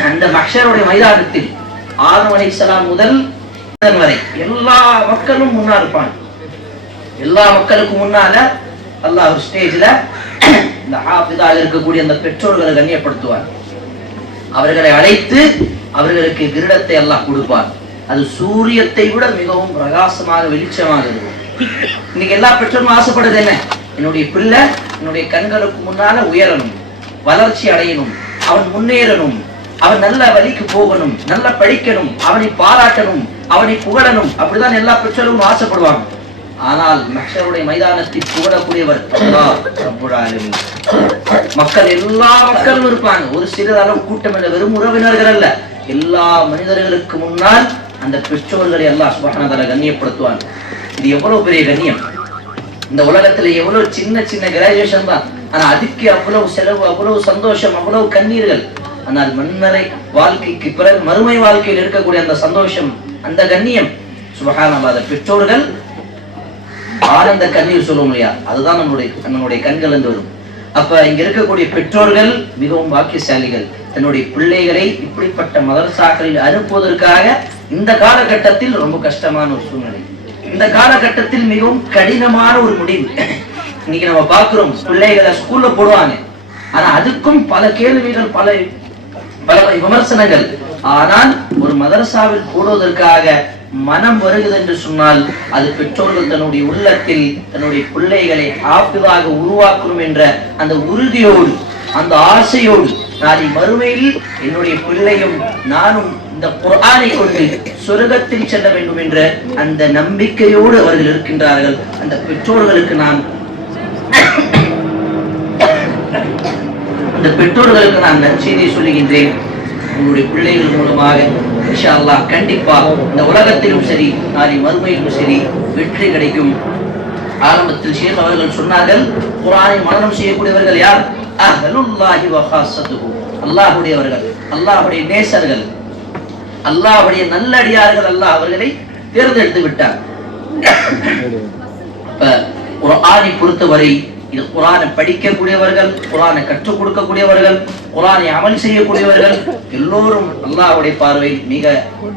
அந்த மஹ்ஷருடைய மைதானத்தில் ஆதம் அலைஹிஸ்ஸலாம் முதல் வரை எல்லா மக்களும் முன்னா இருப்பாங்க. எல்லா மக்களுக்கும் முன்னால அல்லாஹ் ஒரு ஸ்டேஜ்ல இந்த ஹாஃபிதாக இருக்கக்கூடிய அந்த பெற்றோர்களை கண்ணியப்படுத்துவார். அவர்களை அழைத்து அவர்களுக்கு கிரீடத்தை அல்லாஹ் கொடுப்பார். அது சூரியத்தை விட மிகவும் பிரகாசமாக வெளிச்சமாக இருக்கும். இன்னைக்கு எல்லா பெற்றோரும் ஆசைப்படுறது என்ன? என்னுடைய பிள்ளை என்னுடைய கண்களுக்கு முன்னால உயரணும், வளர்ச்சி அடையணும், அவன் முன்னேறணும், அவன் நல்ல வழிக்கு போகணும், நல்லா படிக்கணும், அவனை பாராட்டணும், அவனை புகழணும். அப்படிதான் எல்லா பெற்றோரும் ஆசைப்படுவாங்க. ஆனால் மஹ்ஷருடைய மைதானத்தில் புகழக்கூடியவர் அல்லாஹ் ரப்புல் ஆலமீன். மக்கள் எல்லா மக்களும் இருப்பாங்க, ஒரு சிறிதளவு கூட்டம் என்ற வெறும் உறவினர்கள் அல்ல, எல்லா மனிதர்களுக்கு முன்னால் அந்த பெற்றோர்களை அல்லாஹ் சுப்ஹானஹு வ தஆலா கண்ணியப்படுத்துவான். இது எவ்வளவு பெரிய கண்ணியம்! இந்த உலகத்துல எவ்வளவு சின்ன சின்ன கிராஜுவேஷன் தான், ஆனா அதுக்கு அவ்வளவு செலவு, அவ்வளவு சந்தோஷம், அவ்வளவு கண்ணீர்கள். ஆனால் மன்னரை வாழ்க்கைக்கு பிறகு மறுமை வாழ்க்கையில் இருக்கக்கூடிய அந்த சந்தோஷம், அந்த கண்ணியம் சுப்ஹானல்லாஹ். பெற்றோர்கள் ஆனந்த கண்ணீர் சொல்லுவோம் இல்லையா, அதுதான் நம்மளுடைய கண்கள் என்று வரும். அப்ப இங்க இருக்கக்கூடிய பெற்றோர்கள் மிகவும் பாக்கியசாலிகள். தன்னுடைய பிள்ளைகளை இப்படிப்பட்ட மதரசாக்களில் அனுப்புவதற்காக இந்த காலகட்டத்தில் ரொம்ப கஷ்டமான ஒரு சூழ்நிலை, இந்த காலகட்டத்தில் மிகவும் கடினமான ஒரு முடிவு. இன்னைக்கு நம்ம பார்க்கிறோம், பிள்ளைகளை ஸ்கூல்ல போடுவாங்க, ஆனா அதுக்கும் பல கேள்விகள், பல விமர்சனங்கள். ஆனால் ஒரு மதரசாவில் போடுவதற்காக மனம் வருகிறது என்று சொன்னால் அது பெற்றோர்கள் தன்னுடைய உள்ளத்தில் தன்னுடைய பிள்ளைகளை ஹாஃபிதாக உருவாக்கணும் என்ற அந்த உறுதியோடு, அந்த ஆசையோடு, நாளை மறுமையில் என்னுடைய பிள்ளையும் நானும் இந்த குர்ஆனை கொண்டு சொர்க்கத்தில் செல்ல வேண்டும் என்ற அந்த நம்பிக்கையோடு அவர்கள் இருக்கின்றார்கள். அந்த பெற்றோர்களுக்கு நான் நற்செய்தியை சொல்லுகின்றேன். உங்களுடைய பிள்ளைகள் மூலமாக இன்ஷா அல்லாஹ் கண்டிப்பா இந்த உலகத்திலும் சரி நாளை மறுமையிலும் சரி வெற்றி கிடைக்கும். ஆரம்பத்தில் ஷேக் அவர்கள் சொன்னார்கள், குர்ஆனை மனனம் செய்யக்கூடியவர்கள் யார்? அஹ்லுல்லாஹி வ ஹாஸத்துஹு, அல்லாஹ்வுடையவர்கள், அல்லாஹ்வுடைய நேசர்கள், அல்லாஹ்வுடைய நல்லடியார்கள். அல்லாஹ் அவர்களை தேர்ந்தெடுத்து விட்டார். குர்ஆனை பொறுத்தவரை இது குர்ஆனை படிக்கக்கூடியவர்கள், குர்ஆனை கற்றுக் கொடுக்கக்கூடியவர்கள், குர்ஆனை அமல் செய்யக்கூடியவர்கள் எல்லோரும் அல்லாஹ்வுடைய பார்வையில் மிக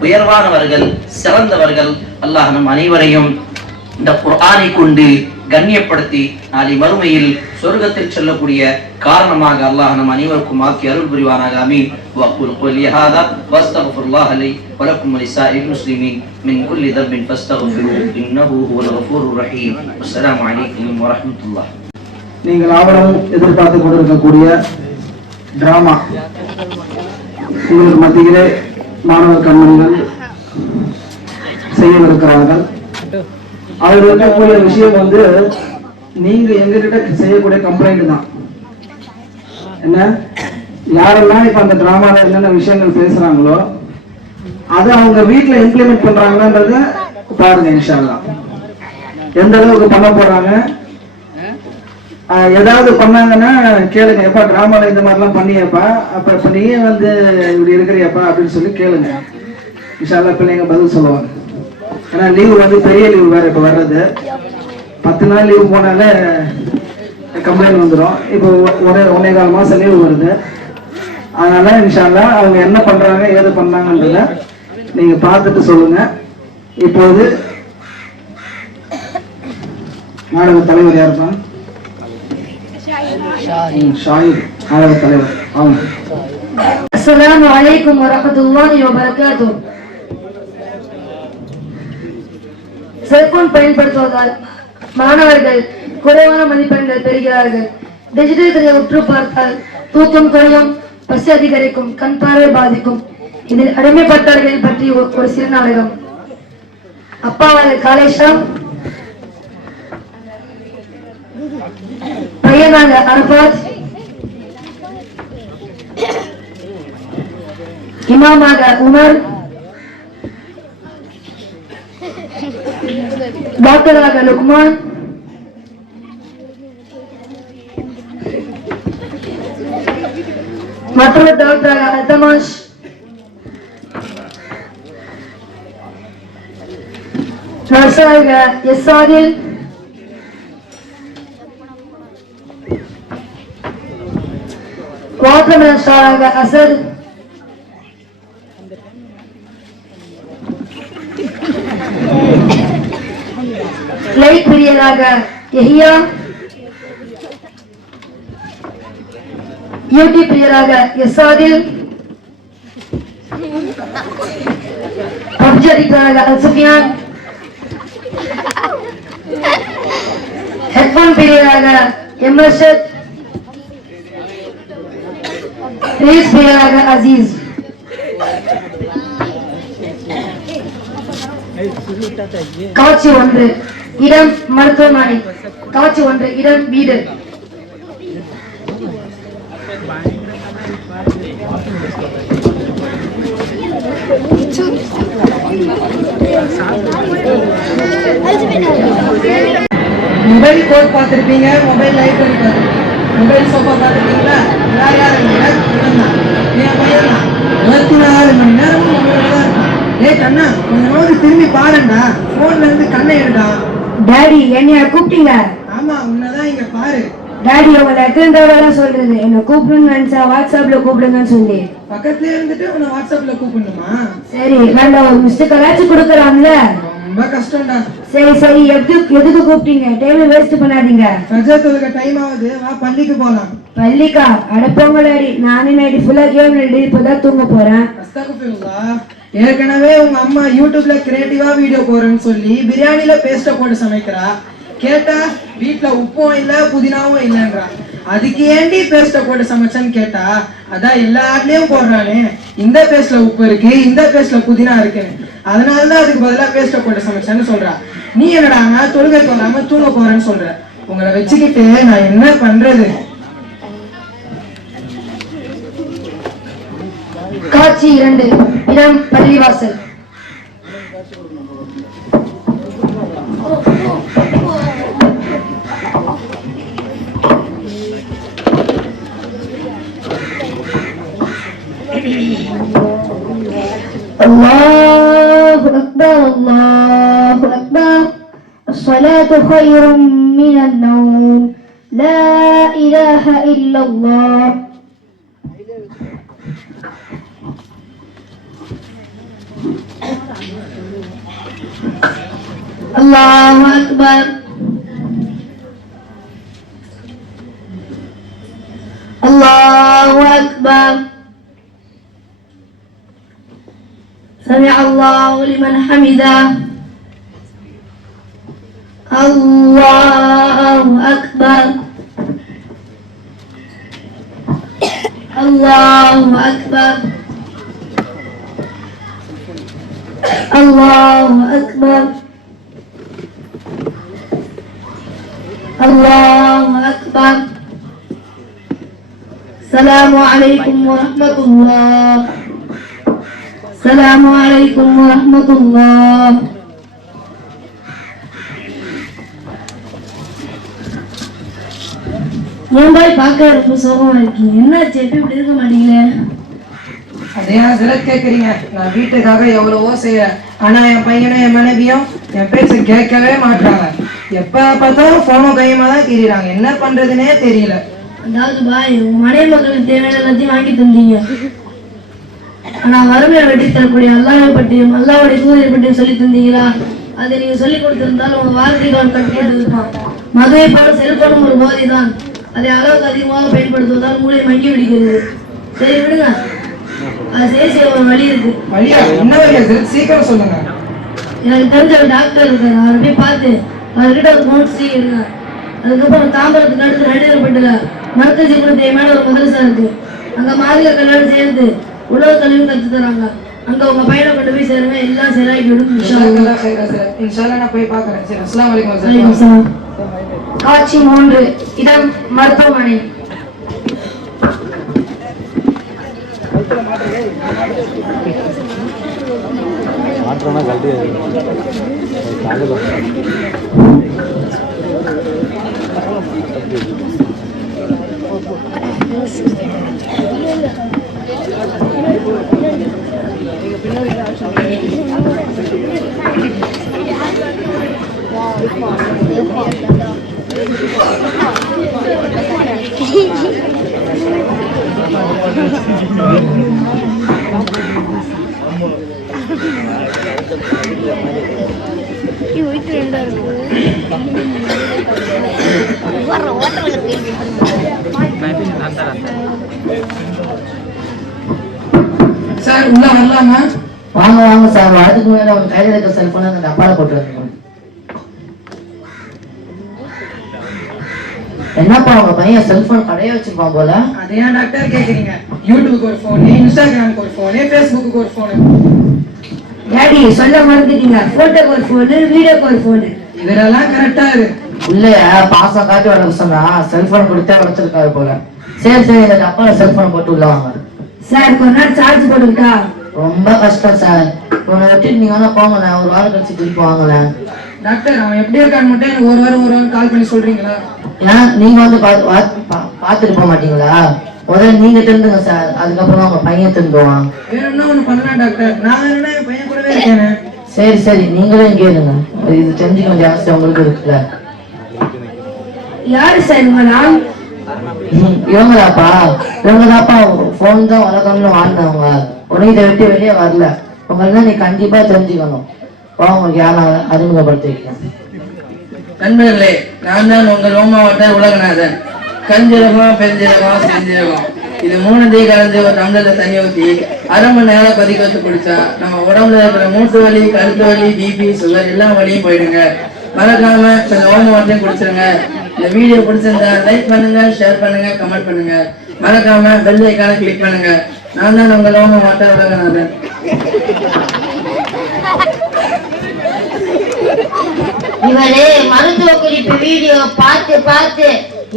உயர்வானவர்கள், சிறந்தவர்கள். அல்லாஹ் நம் அனைவரையும் இந்த குர்ஆனை கொண்டு கண்ணியப்படுத்தி நாளை மறுமையில் சொர்க்கத்தில் செல்லக்கூடிய காரணமாக அல்லாஹ் நம் அனைவருக்கும் ஆக்கி அருள் புரிவானாக. ஆமீன். வஅகூலு கௌலி ஹாதா வஸ்தக்ஃபிருல்லாஹ லி வ லக்கும் வ லிஸாயிரில் முஸ்லிமீன் மின் குல்லி தம்பின் ஃபஸ்தக்ஃபிருஹு இன்னஹு ஹுவல் கஃபூருர் ரஹீம். அஸ்ஸலாமு அலைக்கும் வ ரஹ்மத்துல்லாஹ். நீங்கள் ஆவலும் எதிர்பார்த்து கொண்டிருக்கக்கூடிய டிராமா உங்களுக்கு மத்தியிலே மாணவ கண்மணிகள் செய்யவிருக்கிறார்கள். அதில் இருக்கக்கூடிய விஷயம் வந்து நீங்க எங்ககிட்ட செய்யக்கூடிய கம்ப்ளைண்ட் தான். என்ன, யாரெல்லாம் இப்ப அந்த டிராமால என்னென்ன விஷயங்கள் பேசுறாங்களோ அதை அவங்க வீட்டுல இம்ப்ளிமெண்ட் பண்றாங்கன்றத பாருங்க. இன்ஷா அல்லாஹ் எந்த அளவுக்கு பண்ண போறாங்க, ஏதாவது பண்ணாங்கன்னா கேளுங்க. எப்பா டிராமால இந்த மாதிரிலாம் பண்ணியப்பா, அப்ப இப்ப நீயே வந்து இப்படி இருக்கிறியப்பா அப்படின்னு சொல்லி கேளுங்க. இன்ஷா அல்லாஹ் பிள்ளைங்க பதில் சொல்லுவாங்க. ஏன்னா லீவு வந்து பெரிய லீவு வேற இப்ப வர்றது, 10 நாள் லீவு போனாலே கம்ப்ளைண்ட் வந்துடும். இப்போ ஒன்னே கால் மாசம் லீவு வருது. அதனால இன்ஷா அல்லாஹ் அவங்க என்ன பண்றாங்க ஏது பண்ணாங்கன்றத நீங்க பார்த்துட்டு சொல்லுங்க. இப்போது நாடக தலைவர் யாருப்பா? ஷாஹித் நாடக தலைவர். ஆமா. அஸ்ஸலாமு அலைக்கும் வரஹ்மத்துல்லாஹி வபரகாத்துஹு. செல்போன் பயன்படுத்துவதால் மாணவர்கள் குறைவான மதிப்பெண்கள் பெறுகிறார்கள். டிஜிட்டல் திரையை உற்று பார்த்தால் தூக்கம் குறையும், பசி அதிகரிக்கும், கண் பார்வை பாதிக்கும். இதில் அடிமைப்பட்டவர்கள் பற்றி ஒரு சிறு நாடகம். அப்பாவாக காலேஷம், பையனாக அரபாத், இமாமாக உமர், டாக்டராக லுக்மான், மற்றொரு டாக்டராக அல்தமாஷ், நர்ஸாக எஸ் ஆதில், வாட்டர்மேன் ஸ்டாராக அசத், லைட் பிரியராக பிரியராக யஹியா, யூடியூப் பிரியராக யசாதில், பப்ஜி அடிக்கிறாக அல் சுஃபியான், ஹெட்போன் பிரியராக எம்எஸ்எட், ரீல்ஸ் பிரியராக அசீஸ். காட்சி 1, இடம் மருத்துவமனை. காட்சி 1, இடம் வீடு. மொபைல் கோட் பார்த்துருப்பீங்க, மொபைல் லைட் பண்ணி பார்த்துருப்பீங்க, மொபைல் சோஃபா பார்த்துருக்கீங்களா? யார் யாருங்க? என் பையன் தான் 24 மணி நேரமும் மொபைல் தான் இருக்கான். ஏய் கண்ணா, கொஞ்சமாவது திரும்பி பாருண்டா, போன்ல இருந்து கண்ணை எடுடா. டாடி என்னைய கூப்பிட்டீங்க? ஆமா, உன்னதான் இங்க பாரு. டாடி உங்களை எத்தனை தடவை தான் சொல்றது, என்ன கூப்பிடுன்னு நினைச்சா வாட்ஸ்அப்ல கூப்பிடுங்கன்னு சொல்லி. பக்கத்துலயே இருந்துட்டு உன்னை வாட்ஸ்அப்ல கூப்பிடணுமா? சரி வேண்டாம், ஒரு மிஸ்டேக் கலாச்சு கொடுக்கலாம்ல. ரொம்ப கஷ்டம்டா. சரி சரி, எதுக்கு கூப்பிட்டீங்க? டைம் வேஸ்ட் பண்ணாதீங்க. ஃபஜர் தொழுக டைம் ஆகுது, வா பள்ளிக்கு போலாம். பள்ளிக்கா? அடப்போங்க டாடி, நானே நைட்டு ஃபுல்லா கேம் விளையாடி இப்பதான் தூங்க போறேன். அஸ்தக்ஃபிருல்லாஹ். ஏற்கனவே உங்க அம்மா யூடியூப்ல கிரியேட்டிவா வீடியோ போறேன்னு சொல்லி பிரியாணில பேஸ்ட போட்டு சமைக்கிறா. கேட்டா வீட்டுல உப்பும் இல்ல புதினாவும் இல்லன்றா. அதுக்கு ஏண்டி பேஸ்ட போட்டு சமைச்சேன்னு கேட்டா, அதான் எல்லா ஆட்லயும் போடுறானே, இந்த பேஸ்ட்ல உப்பு இருக்கு, இந்த பேஸ்ட்ல புதினா இருக்கு, அதனாலதான் அதுக்கு பதிலா பேஸ்ட போட்டு சமைச்சேன்னு சொல்றா. நீ என்னடா நான் தொழுகை போறாம தூங்க போறேன்னு சொல்ற. உங்களை வச்சுக்கிட்டு நான் என்ன பண்றது? காட்சி 2, இடம் பள்ளிவாசல். அல்லாஹு அக்பர், அல்லாஹு அக்பர். الصلاة خير من النوم. لا إله إلا الله. الله أكبر. الله أكبر. سمع الله لمن حمده. الله أكبر. الله أكبر. الله أكبر. الله أكبر. السلام عليكم ورحمة الله. السلام عليكم ورحمة الله. ஏன்பாய் பார்க்க ரொம்ப சோகமா இருக்கீங்க? என்னாச்சு? எப்படி இருக்க மாட்டீங்களே? அதையா சிலர் கேட்குறீங்க? நான் வீட்டுக்காக எவ்வளவோ செய்யறேன், ஆனா என் பையனும் என் மனைவியும் என் பேச்சை கேட்கவே மாட்டாங்க. எப்ப பார்த்தாலும் போனும் கையுமா தான் திரியிறாங்க. என்ன பண்றதுன்னே தெரியல. அதாவது பாய், உங்க மனைவி மக்களுக்கு தேவையான எல்லாத்தையும் வாங்கி தந்தீங்க, ஆனா வறுமையை வெட்டி தரக்கூடிய அல்லாஹ்வை பற்றியும் அல்லாஹ்வுடைய தூதரை பற்றியும் சொல்லி தந்தீங்களா? அதை நீங்க சொல்லி கொடுத்திருந்தாலும் உங்க வாழ்க்கைக்கு அவன் கட்டிட்டு இருப்பான். மதுவை போல செல்போனும் ஒரு போதை தான். அதை அளவுக்கு அதிகமாக பயன்படுத்துவதால் மூளை மங்கி விடுகிறது. சரி விடுங்க, அது செய்ய ஒரு வழி இருக்கு. வழியா? என்ன வழியா? சீக்கிரம் சொல்லுங்க. எனக்கு தெரிஞ்ச ஒரு டாக்டர் இருக்காரு, அவரை போய் பார்த்து அவர்கிட்ட ஒரு நோட்ஸ் எடுங்க. அதுக்கப்புறம் தாம்பரத்துக்கு அடுத்து நடுவரப்பட்டுல மருத்துவ ஜீவனத்தை மேல ஒரு மதரசா இருக்கு, அங்க மார்க்க கல்யாணம் சேர்ந்து உலக கல்வியும் கற்று தராங்க. அங்க உங்க பையனை கொண்டு போய் சேருங்க, எல்லாம் சரியாகி விடும். இன்ஷால்லா நான் போய் பார்க்கறேன். சரி, அஸ்ஸலாமு அலைக்கும். காட்சி 3, இடம் மருத்துவமனை. இருக்கு சார் உள்ள வரலாமா? வாங்க வாங்க சார். அதுக்கு முன்னாடி உங்க கையில இருக்க செல்போன் அந்த டப்பால போட்டு வரணும். என்னப்பா உங்க பையன் செல்போன் கடையே வச்சிருப்பான் போல? அது ஏன் டாக்டர் கேக்குறீங்க? யூடியூபுக்கு ஒரு போனு, இன்ஸ்டாகிராமுக்கு ஒரு போனு, ஃபேஸ்புக்கு ஒரு போனு. டாடி சொல்ல மறந்துட்டீங்க. போட்டோக்கு ஒரு போனு, வீடியோக்கு ஒரு போனு. இதெல்லாம் கரெக்டா இருக்கு. இல்லையா பாசம் காட்டி வளர்க்க சொன்னா செல்போன் கொடுத்தே வளர்த்துருக்காரு போல. சரி சரி இந்த டப்பால செல்போன் போட்டு உள்ள வாங்க. சார் கொஞ்ச நேரம் சார்ஜ் போட்டுக்கிட்டா? ரொம்ப கஷ்டம் சார். உன்னை விட்டு நீங்க வேணா போங்களேன், ஒரு வாரம் கழிச்சு திருப்பி வாங்கலேன். டாக்டர் அவன் எப்படி இருக்கான்னு மட்டும் எனக்கு ஒரு வாரம் கால் பண்ணி சொல்றீங்களா? ஏன் நீங்க வந்து பாத்துட்டு போக மாட்டீங்களா? முதல்ல நீங்க திருந்துங்க சார், அதுக்கப்புறம் உங்க பையன் திருந்துவான். வேணும்னா ஒண்ணு பண்ணலாம் டாக்டர். நான் வேணும்னா என் பையன் கூடவே இருக்கேன். சரி சரி நீங்களும் இங்கே இருங்க. இது தெரிஞ்சுக்க வேண்டிய அவசியம் உங்களுக்கு இருக்குல்ல. யாரு சார் இவங்களாப்பா? இவங்கதாப்பா போன் தான் உலகம்னு வாழ்ந்தவங்க. உடனே இதை விட்டு வெளியே வரல. உங்களெல்லாம் நீ கண்டிப்பா தெரிஞ்சுக்கணும். உங்களுக்கு யாரும் அறிமுகப்படுத்தி வைக்கலாம். நண்பர்களே, நான் தான் உங்கள் ஓமாவட்ட உலகநாதன். கஞ்சீரகம், பெருஞ்சீரகம், செஞ்சீரகம் இது 3 கலந்து ஒரு டம்ளர்ல தண்ணி ஊற்றி 1/2 மணி நேரம் கொதிக்க வச்சு குடிச்சா நம்ம உடம்புல இருக்கிற மூட்டு வலி, கழுத்து வலி, பிபி, சுகர் எல்லா வலியும் போயிடுங்க. மறக்காம கொஞ்சம் ஓமாவட்டையும் குடிச்சிருங்க. இந்த வீடியோ பிடிச்சிருந்தா லைக் பண்ணுங்க, ஷேர் பண்ணுங்க, கமெண்ட் பண்ணுங்க. மறக்காம பெல் ஐகானை கிளிக் பண்ணுங்க. நான் தான் உங்கள் ஓமாவட்ட உலகநாதன். இவரு மருத்துவ குறிப்பு வீடியோ பார்த்து பார்த்து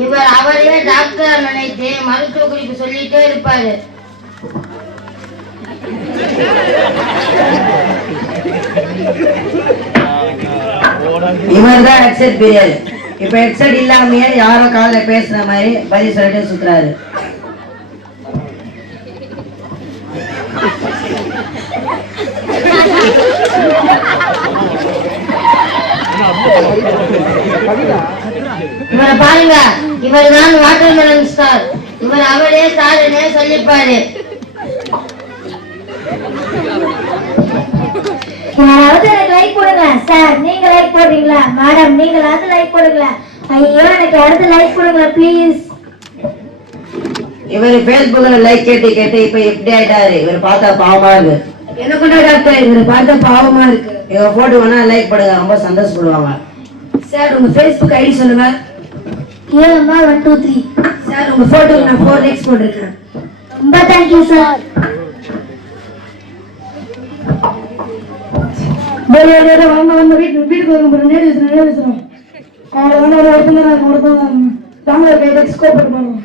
இவர் அவரே டாக்டர் நினைத்து மருத்துவ குறிப்பு சொல்லிட்டே இருப்பாரு. இவர் தான் ஹெட்செட் பீரியட். இப்ப ஹெட்செட் இல்லாமயே யாரோ காலைல பேசுற மாதிரி பதில் சொல்லிட்டு சுத்துறாரு. இவரை பாருங்க, இவர் தான் வாட்டர்மெலன் ஸ்டார். இவர் அவரே ஸ்டார்னே சொல்லிப்பாரு. யாராவது எனக்கு லைக் போடுங்க சார். நீங்க லைக் போடுறீங்களா மேடம்? நீங்களாவது லைக் போடுங்களா? ஐயோ எனக்கு அடுத்து லைக் போடுங்களா ப்ளீஸ். இவர் Facebookல லைக் கேட்டு கேட்டு இப்ப எப்படி ஆயிட்டாரு. இவர் பார்த்தா பாவமா இருக்கு. எனக்கு டாக்டர் இவர் பார்த்தா பாவமா இருக்கு. இவங்க போட்டு வேணா லைக் பண்ணுங்க, ரொம்ப சந்தோஷப்படுவாங்க. சார் உங்க Facebook ஐடி சொல்லுங்க. ஏமா 1 2 3. சார் உங்க போட்டோக்கு நான் 4 லைக்ஸ் போட்டுருக்கேன். ரொம்ப थैंक यू சார். வேற வாங்க வீட்டுக்கு வரும்போது நேரே பேசுறோம். அவ்வளவுதான் ஒரு ஒருத்தங்க தாங்க லைக்ஸ் கோட் பண்ணுவோம்.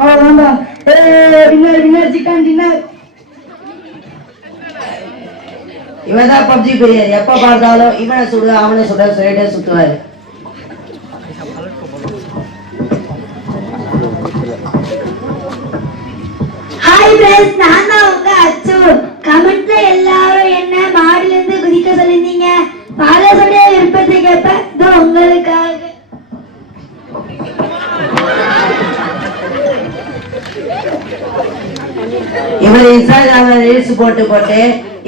அவ்வளவுதான். Winner chicken dinner. இவதான் பப்ஜி பிரியர். எப்ப பார்த்தாலும் இவனை சுடு அவனை சுட சொல்லிட்டே சுத்துவாரு. ஹாய் फ्रेंड्स, நான் தான் உங்க அச்சு. கமெண்ட்ல எல்லாரும் என்ன மாடில இருந்து குதிக்க சொல்லிருந்தீங்க. பாலசோடைய விருப்பத்தை கேட்ப இதோ உங்களுக்காக. இவர் இன்ஸ்டாகிராம்ல ரீல்ஸ் போட்டு போட்டு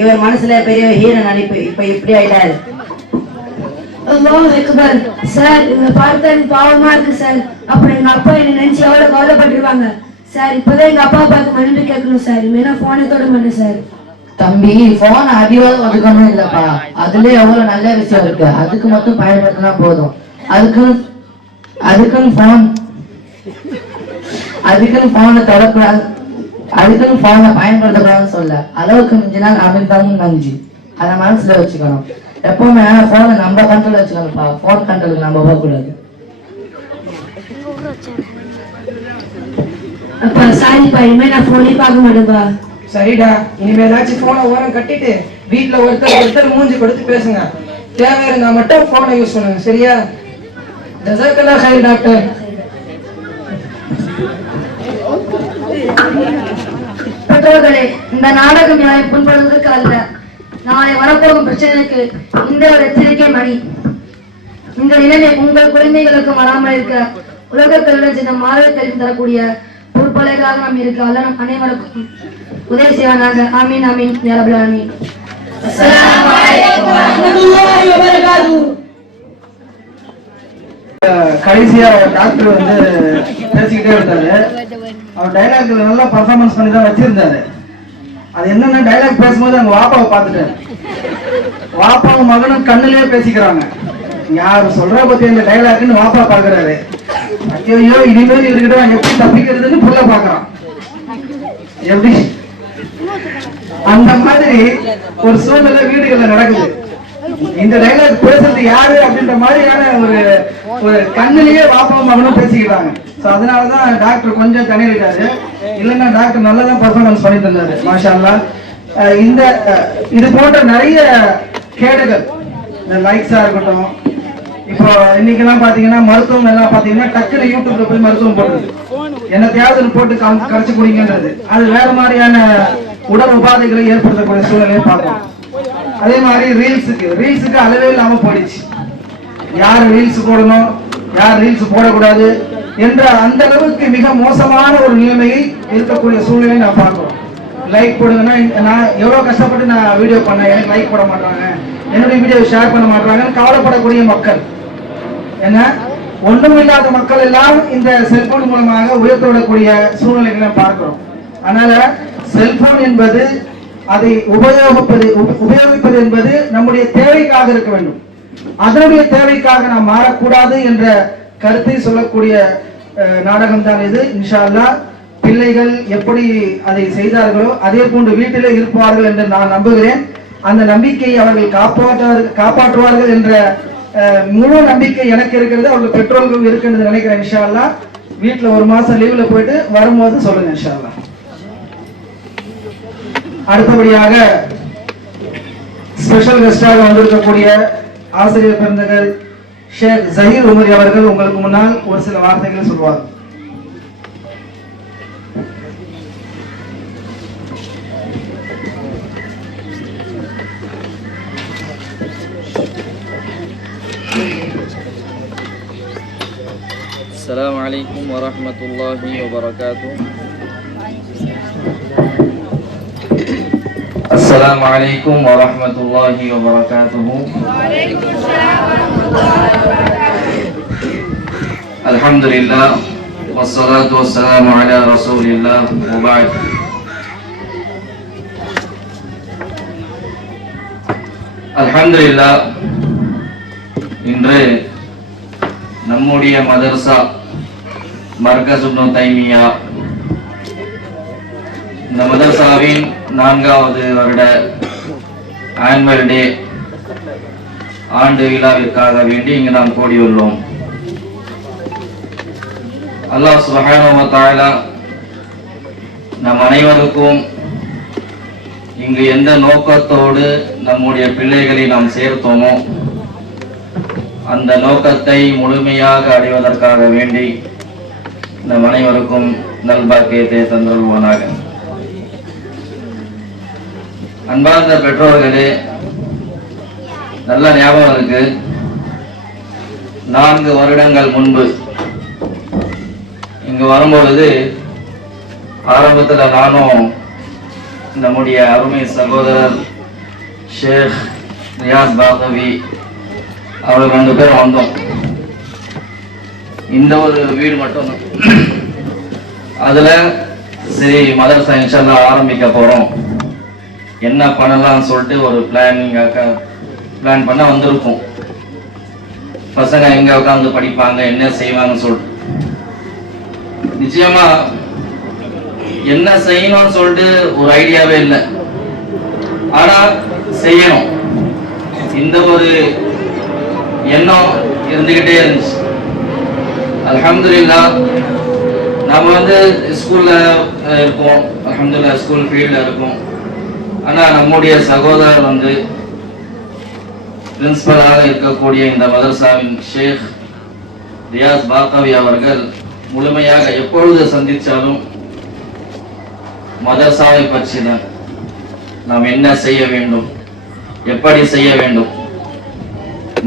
இவர் மனசுல பெரிய ஹீரோ நடிப்பு. இப்ப இப்படி ஆயிட்டாரு. அல்லாஹ் அக்பர். சார் இவங்க பார்த்தா எனக்கு பாவமா இருக்கு சார். அப்புறம் எங்க அப்பா என்ன நினைச்சு எவ்வளவு கவலைப்பட்டுருவாங்க சார். இப்பதான் எங்க அப்பா பார்த்து மன்னிப்பு கேட்கணும் சார். இனிமே போனை தொட மாட்டேன் சார். தம்பி போன் அடிவாத ஒதுக்கணும் இல்லப்பா. அதுல எவ்வளவு நல்ல விஷயம் இருக்கு. அதுக்கு மட்டும் பயன்படுத்தினா போதும். அதுக்குன்னு போனை தொடக்கூடாது. அதுக்குன்னு போனை பயன்படுத்தக்கூடாதுன்னு சொல்ல. அளவுக்கு மிஞ்சினால் அமிர்தமும் நஞ்சு. அதை மனசுல வச்சுக்கணும். எப்பவுமே போனை நம்ம கண்ட்ரோல் வச்சுக்கணும்ப்பா. போன் கண்ட்ரோலுக்கு நம்ம போகக்கூடாது. அப்பா சாரிப்பா, இனிமே நான் போனே பார்க்க மாட்டேன்ப்பா. சரிடா, இனிமேலாச்சும் போனை ஓரம் கட்டிட்டு வீட்டுல ஒருத்தர் மூஞ்சி கொடுத்து பேசுங்க. தேவை இருந்தா மட்டும் போனை யூஸ் பண்ணுங்க. சரியா? ஜஸாக்கல்லாஹ் ஹைர் டாக்டர். பெற்றோர்களே, இந்த நாடகம் யாரை புண்படுவதற்கு அல்ல, நாளை வரப்போகும் பிரச்சனைக்கு இந்த ஒரு எச்சரிக்கை மணி. இந்த நிலைமை உங்கள் குழந்தைகளுக்கு வராமல் இருக்க உலக கல்வி சின்ன மாறவை கல்வி தரக்கூடிய பொறுப்பாளர்களாக நாம் இருக்க அல்ல நம் அனைவருக்கும் உதவி செய்வானாக. ஆமீன் ஆமீன் யா ரப்பல் ஆலமீன். அஸ்ஸலாமு அலைக்கும் வரஹ்மத்துல்லாஹி வபரகாத்துஹு. கடைசியா டாக்டர் வந்து பேசிக்கிட்டே இருந்தாரு. அவர் டைலாக் நல்லா பர்ஃபார்மன்ஸ் பண்ணி தான் வச்சிருந்தாரு. அது என்னன்னா டைலாக் பேசும்போது அவங்க வாப்பாவை பார்த்துட்டாரு. வாப்பாவும் மகனும் கண்ணுலயே பேசிக்கிறாங்க. யாரு சொல்ற பத்தி இந்த டைலாக்னு வாப்பா பாக்குறாரு. ஐயோ இனிமேல் இவர்கிட்ட எப்படி தப்பிக்கிறதுன்னு புள்ள பாக்குறான். எப்படி அந்த மாதிரி ஒரு சூழ்நிலை வீடுகள்ல நடக்குது. இந்த டைலாக் பேசுறது யாரு அப்படின்ற மாதிரியான ஒரு கண்ணிலேயே வாப்பாவும் மகனும் பேசிக்கிறாங்க. அதனாலதான் டாக்டர் கொஞ்சம் தனியிட்டாரு. இல்லைன்னா டாக்டர் நல்லா தான் பர்ஃபார்மன்ஸ் பண்ணிட்டு இருந்தாரு. மாஷா அல்லாஹ். இந்த இது போன்ற நிறைய கேடுகள், இந்த லைக்ஸா இருக்கட்டும், இப்போ இன்னைக்கெல்லாம் பாத்தீங்கன்னா மருத்துவம் எல்லாம் பாத்தீங்கன்னா டக்குனு யூடியூப்ல போய் மருத்துவம் போடுறது, என்னத்தையாவது போட்டு கரைச்சு குடிங்கன்றது, அது வேற மாதிரியான உடல் உபாதைகளை ஏற்படுத்தக்கூடிய சூழ்நிலையை பார்க்கணும். அதே மாதிரி ரீல்ஸுக்கு அளவே இல்லாம போயிடுச்சு. யார் ரீல்ஸ் போடணும், யார் ரீல்ஸ் போடக்கூடாது என்ற அந்த அளவுக்கு மிக மோசமான ஒரு நிலைமையை இருக்கக்கூடிய சூழ்நிலையை நான் பார்க்கிறோம். லைக் போடுங்கன்னா, நான் எவ்வளவு கஷ்டப்பட்டு நான் வீடியோ பண்ணேன், எனக்கு லைக் போட மாட்டாங்க, என்னுடைய வீடியோ ஷேர் பண்ண மாட்டாங்கன்னு கவலைப்படக்கூடிய மக்கள், என்ன ஒன்றும் இல்லாத மக்கள் எல்லாம் இந்த செல்போன் மூலமாக உயர்த்தப்படக்கூடிய சூழ்நிலைகளை பார்க்கிறோம். அதனால செல்போன் என்பது, அதை உபயோகிப்பது என்பது நம்முடைய தேவைக்காக இருக்க வேண்டும். அதனுடைய தேவைக்காக நாம் மாறக்கூடாது என்ற கருத்தை சொல்லக்கூடிய நாடகம் தான் இது. இன்ஷா அல்லாஹ் பிள்ளைகள் எப்படி அதை செய்தார்களோ அதே போன்று வீட்டிலே இருப்பார்கள் என்று நான் நம்புகிறேன். அந்த நம்பிக்கையை அவர்கள் காப்பாற்றுவார்கள் என்ற முழு நம்பிக்கை எனக்கு இருக்கிறது, அவர்கள் பெற்றோர்களும் இருக்குன்னு நினைக்கிறேன். இன்ஷா அல்லாஹ் வீட்டுல ஒரு மாசம் லீவ்ல போயிட்டு வரும்போது சொல்லுங்க இன்ஷா அல்லாஹ். அடுத்தபடியாக ஸ்பெஷல் கெஸ்டாக வந்திருக்கக்கூடிய ஆசிரியர் பெருந்தகர் ஷேக் ஜஹீர் உமரி அவர்கள் உங்களுக்கு முன்னால் ஒரு சில வார்த்தைகளை சொல்வார். السلام عليكم ورحمة الله وبركاته. السلام عليكم ورحمة الله وبركاته. وعليكم السلام ورحمة الله وبركاته. الحمد لله والصلاة والسلام على رسول الله وبعد. الحمد لله. இன்று நம்முடைய மதரசா மர்கஸ் இப்னு தைமியா, இந்த மதரசாவின் 4வது வருட ஆனுவல் டே ஆண்டு விழாவிற்காக வேண்டி இங்கு நாம் கூடியுள்ளோம். அல்லாஹ் சுப்ஹானஹு வ தஆலா நம் அனைவருக்கும் இங்கு எந்த நோக்கத்தோடு நம்முடைய பிள்ளைகளை நாம் சேர்த்தோமோ அந்த நோக்கத்தை முழுமையாக அடைவதற்காக வேண்டி நம் அனைவருக்கும் நல்பாக்கியத்தை தந்தருள்வானாக. அன்பார்ந்த பெற்றோர்களே, நல்ல ஞாபகம் இருக்கு, 4 வருடங்கள் முன்பு இங்கு வரும்பொழுது ஆரம்பத்தில் நானும் நம்முடைய அருமை சகோதரர் ஷேக் ரியாஸ் பாகவி அவர் 2 பேர் வந்தோம். இந்த ஒரு வீடு மட்டும் தான். அதுல சரி மதரசா இன்ஷா அல்லாஹ் ஆரம்பிக்க போறோம், என்ன பண்ணலாம்னு சொல்லிட்டு ஒரு பிளான் பண்ண வந்திருக்கும். பசங்க எங்க உட்காந்து படிப்பாங்க, என்ன செய்வாங்கன்னு சொல்லிட்டு நிச்சயமா என்ன செய்யணும்னு சொல்லிட்டு ஒரு ஐடியாவே இல்லை. ஆனா செய்யணும் இந்த ஒரு எண்ணம் இருந்துகிட்டே இருந்துச்சு. அல்ஹம்துலில்லாஹ் நம்ம ஸ்கூல்ல இருக்கோம், அல்ஹம்துலில்லாஹ் ஸ்கூல் ஃபீல்ட்ல இருக்கோம். ஆனா நம்முடைய சகோதரர் பிரின்சிபலாக இருக்கக்கூடிய இந்த மதரசாவின் ஷேக் ரியாஸ் பாகவி அவர்கள் முழுமையாக எப்பொழுது சந்திச்சாலும் மதரசாவை பற்றி தான், நாம் என்ன செய்ய வேண்டும், எப்படி செய்ய வேண்டும்,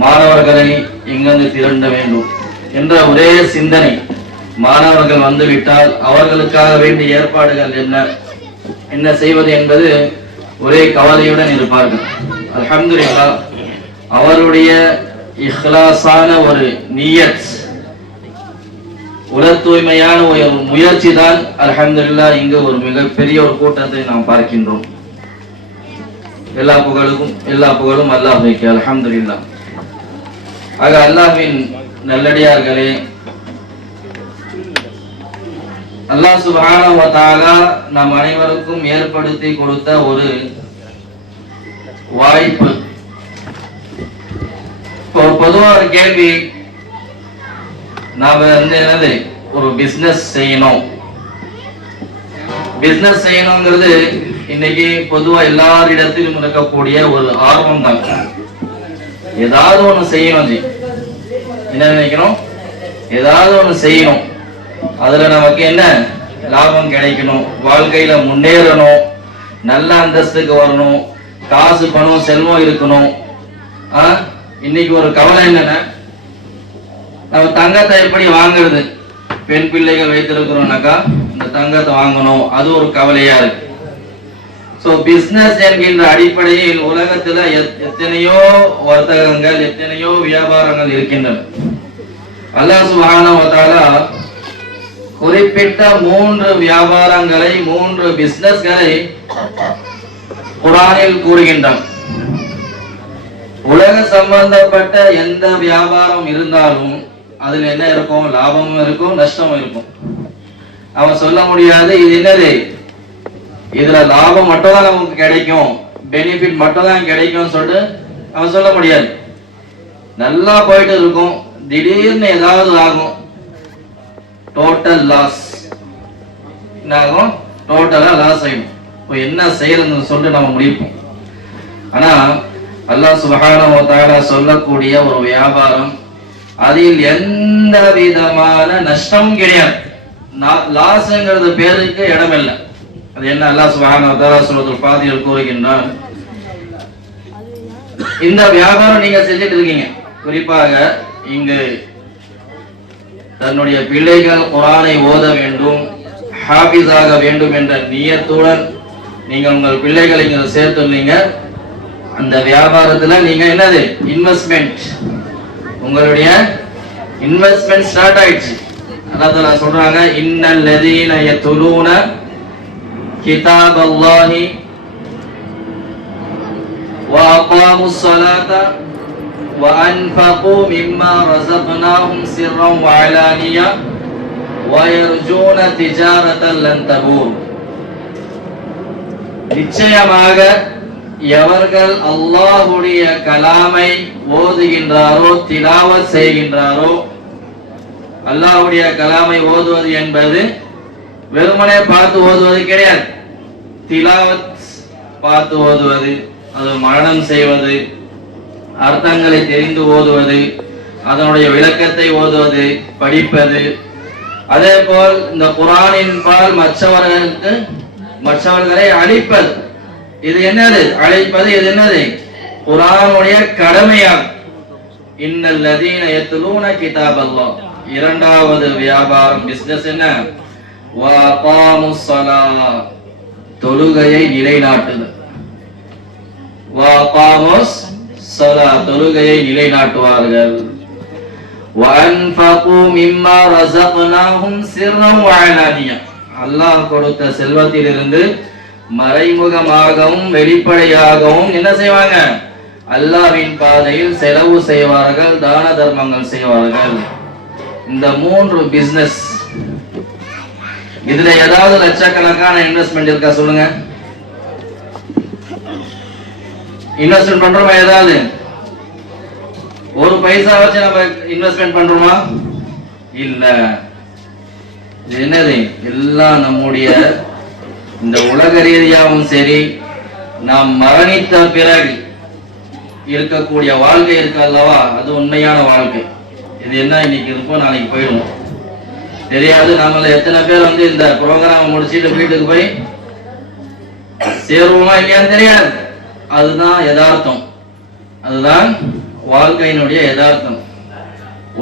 மாணவர்களை எங்கிருந்து திரண்ட வேண்டும் என்ற ஒரே சிந்தனை. மாணவர்கள் வந்துவிட்டால் அவர்களுக்காக வேண்டிய ஏற்பாடுகள் என்ன செய்வது என்பது ஒரே கவலையுடன் இருப்பார்கள். அல்ஹம்துலில்லாஹ் அவருடைய இஹ்லாஸான ஒரு நியத் உல தூய்மையான ஒரு முயற்சி தான் அல்ஹம்துலில்லாஹ் இங்கு ஒரு மிகப்பெரிய ஒரு கூட்டத்தை நாம் பார்க்கின்றோம். எல்லா புகழும் அல்லாஹ்வுக்கே. அல்ஹம்துலில்லாஹ். ஆக அல்லாஹ்வின் நல்லடியார்களே, அல்லாஹ் சுப்ஹானஹு வ தஆலா நம் அனைவருக்கும் ஏற்படுத்தி கொடுத்த ஒரு வாய்ப்பு. பொதுவாக ஒரு கேள்வி, நாம என்னது ஒரு பிசினஸ் செய்யணுங்கிறது இன்னைக்கு பொதுவா எல்லாரிடத்திலும் இருக்கக்கூடிய ஒரு ஆர்வம் தான். ஏதாவது ஒண்ணு செய்யணும். என்ன நினைக்கணும்? ஏதாவது ஒண்ணு செய்யணும். அதுல நமக்கு என்ன லாபம் கிடைக்கணும், வாழ்க்கையில முன்னேறணும், நல்ல அந்தஸ்துக்கு வரணும், காசு பணம் செல்வம் இருக்கணும். இன்னைக்கு ஒரு கவலை என்னன்னா, நம்ம தங்கத்தை எப்படி வாங்குறது? பெண் பிள்ளைகள் வைத்திருக்கிறோம்னாக்கா இந்த தங்கத்தை வாங்கணும், அது ஒரு கவலையா இருக்கு. சோ பிசினஸ் என்கின்ற அடிப்படையில் உலகத்துல எத்தனையோ வர்த்தகங்கள், எத்தனையோ வியாபாரங்கள் இருக்கின்றன. அல்லாஹ் சுப்ஹானஹு வ தஆலா குறிப்பிட்ட 3 வியாபாரங்களை, 3 பிசினஸ்களை குர்ஆனில் கூறுகின்றான். உலக சம்பந்தப்பட்ட எந்த வியாபாரம் இருந்தாலும் அதுல என்ன இருக்கும்? லாபமும் இருக்கும், நஷ்டமும் இருக்கும். அவன் சொல்ல முடியாது இது என்னது, இதுல லாபம் மட்டும் தான் நமக்கு கிடைக்கும், பெனிஃபிட் மட்டும் தான் கிடைக்கும் சொல்லிட்டு அவன் சொல்ல முடியாது. நல்லா போயிட்டு இருக்கும், திடீர்னு ஏதாவது ஆகும், டோட்டல் லாஸ். என்ன ஆகும்? டோட்டலா லாஸ் ஆயிடும். இப்போ என்ன செய்யறதுன்னு சொல்லிட்டு நம்ம முடிப்போம். ஆனா அல்லாஹ் சுப்ஹானஹு வ தஆலா சொல்லக்கூடிய ஒரு வியாபாரம், அதில் எந்த விதமான நஷ்டம் கிடையாது. லாஸ்ங்கிறது பேருக்கு இடம் இல்லை. அது என்ன? அல்லாஹ் சுப்ஹானஹு வ தஆலா சூரத்துல் ஃபாத்திஹாவில் கூறுகின்றான், இந்த வியாபாரம் நீங்க செஞ்சுட்டு இருக்கீங்க. குறிப்பாக இங்கு தன்னுடைய பிள்ளைகள் குர்ஆனை ஓத வேண்டும், ஹாஃபிஸாக வேண்டும் என்ற நியத்துடன் நீங்கள் உங்கள் பிள்ளைகளை இங்க சேர்த்துள்ளீங்க. அந்த வியாபாரத்துல நீங்க என்னது? இன்வெஸ்ட்மெண்ட், உங்களுடைய இன்வெஸ்ட்மெண்ட் ஸ்டார்ட் ஆயிடுச்சு. அல்லாஹ் சொல்றாங்க, இன்னல் லதீன யத்லூன கிதாபல்லாஹி வ அகாமுஸ் ஸலாத வ அன்ஃபகு மிம்மா ரஸக்னாஹும் சிர்ரன் வ அலானியா வ யர்ஜூன திஜாரத்தன் லன் தபூர். நிச்சயமாக எவர்கள் அல்லாஹ்வுடைய கலாமை ஓதுகின்றாரோ, திலாவத் செய்கின்றாரோ, அல்லாஹ்வுடைய கலாமை ஓதுவது என்பது வெறுமனே பார்த்து ஓதுவது கிடையாது. திலாவத் பார்த்து ஓதுவது, அது மரணம் செய்வது, அர்த்தங்களை தெரிந்து ஓதுவது, அதனுடைய விளக்கத்தை ஓதுவது, படிப்பது. அதே போல் இந்த குர்ஆனின் பால் மற்றவர்களை அழிப்பது. இது என்னது? அழைப்பது. இது என்னது? குர்ஆனுடைய கடமையாகும். இன்னல் லதீன யத்லூன கிதாபல்லாஹ். இரண்டாவது வியாபாரம், பிசினஸ் என்ன? வ அகாமுஸ் ஸலாத், தொழுகையை நிலைநாட்டுதல். வ அகாமுஸ் ஸலாத், தொழுகையை நிலைநாட்டுவார்கள். வ அன்ஃபகு மிம்மா ரஸக்னாஹும் சிர்ரன் வ அலானியா, அல்லாஹ் கொடுத்த செல்வத்திலிருந்து மறைமுகமாகவும் வெளிப்படையாகவும் என்ன செய்வாங்க? அல்லாஹ்வின் பாதையில் செலவு செய்வார்கள், தான தர்மங்கள் செய்வார்கள். இந்த 3 பிசினஸ், இதுல ஏதாவது லட்சக்கணக்கான இன்வெஸ்ட்மெண்ட் இருக்கா? சொல்லுங்க. இன்வெஸ்ட்மெண்ட் பண்றோமா? ஏதாவது ஒரு பைசா வச்சு நம்ம இன்வெஸ்ட்மெண்ட் பண்றோமா? இல்ல. இது என்னது? எல்லாம் நம்முடைய இந்த உலக ரீதியாகவும் சரி, நாம் மரணித்த பிறகு இருக்கக்கூடிய வாழ்க்கை இருக்கு அல்லவா, அது உண்மையான வாழ்க்கை. இது என்ன, இன்னைக்கு இருப்போம், நாளைக்கு போயிடும் தெரியாது. நம்மள எத்தனை பேர் இந்த ப்ரோக்ராம் முடிச்சுட்டு வீட்டுக்கு போய் சேருவோமா இல்லையான்னு தெரியாது. அதுதான் யதார்த்தம், அதுதான் வாழ்க்கையினுடைய யதார்த்தம்.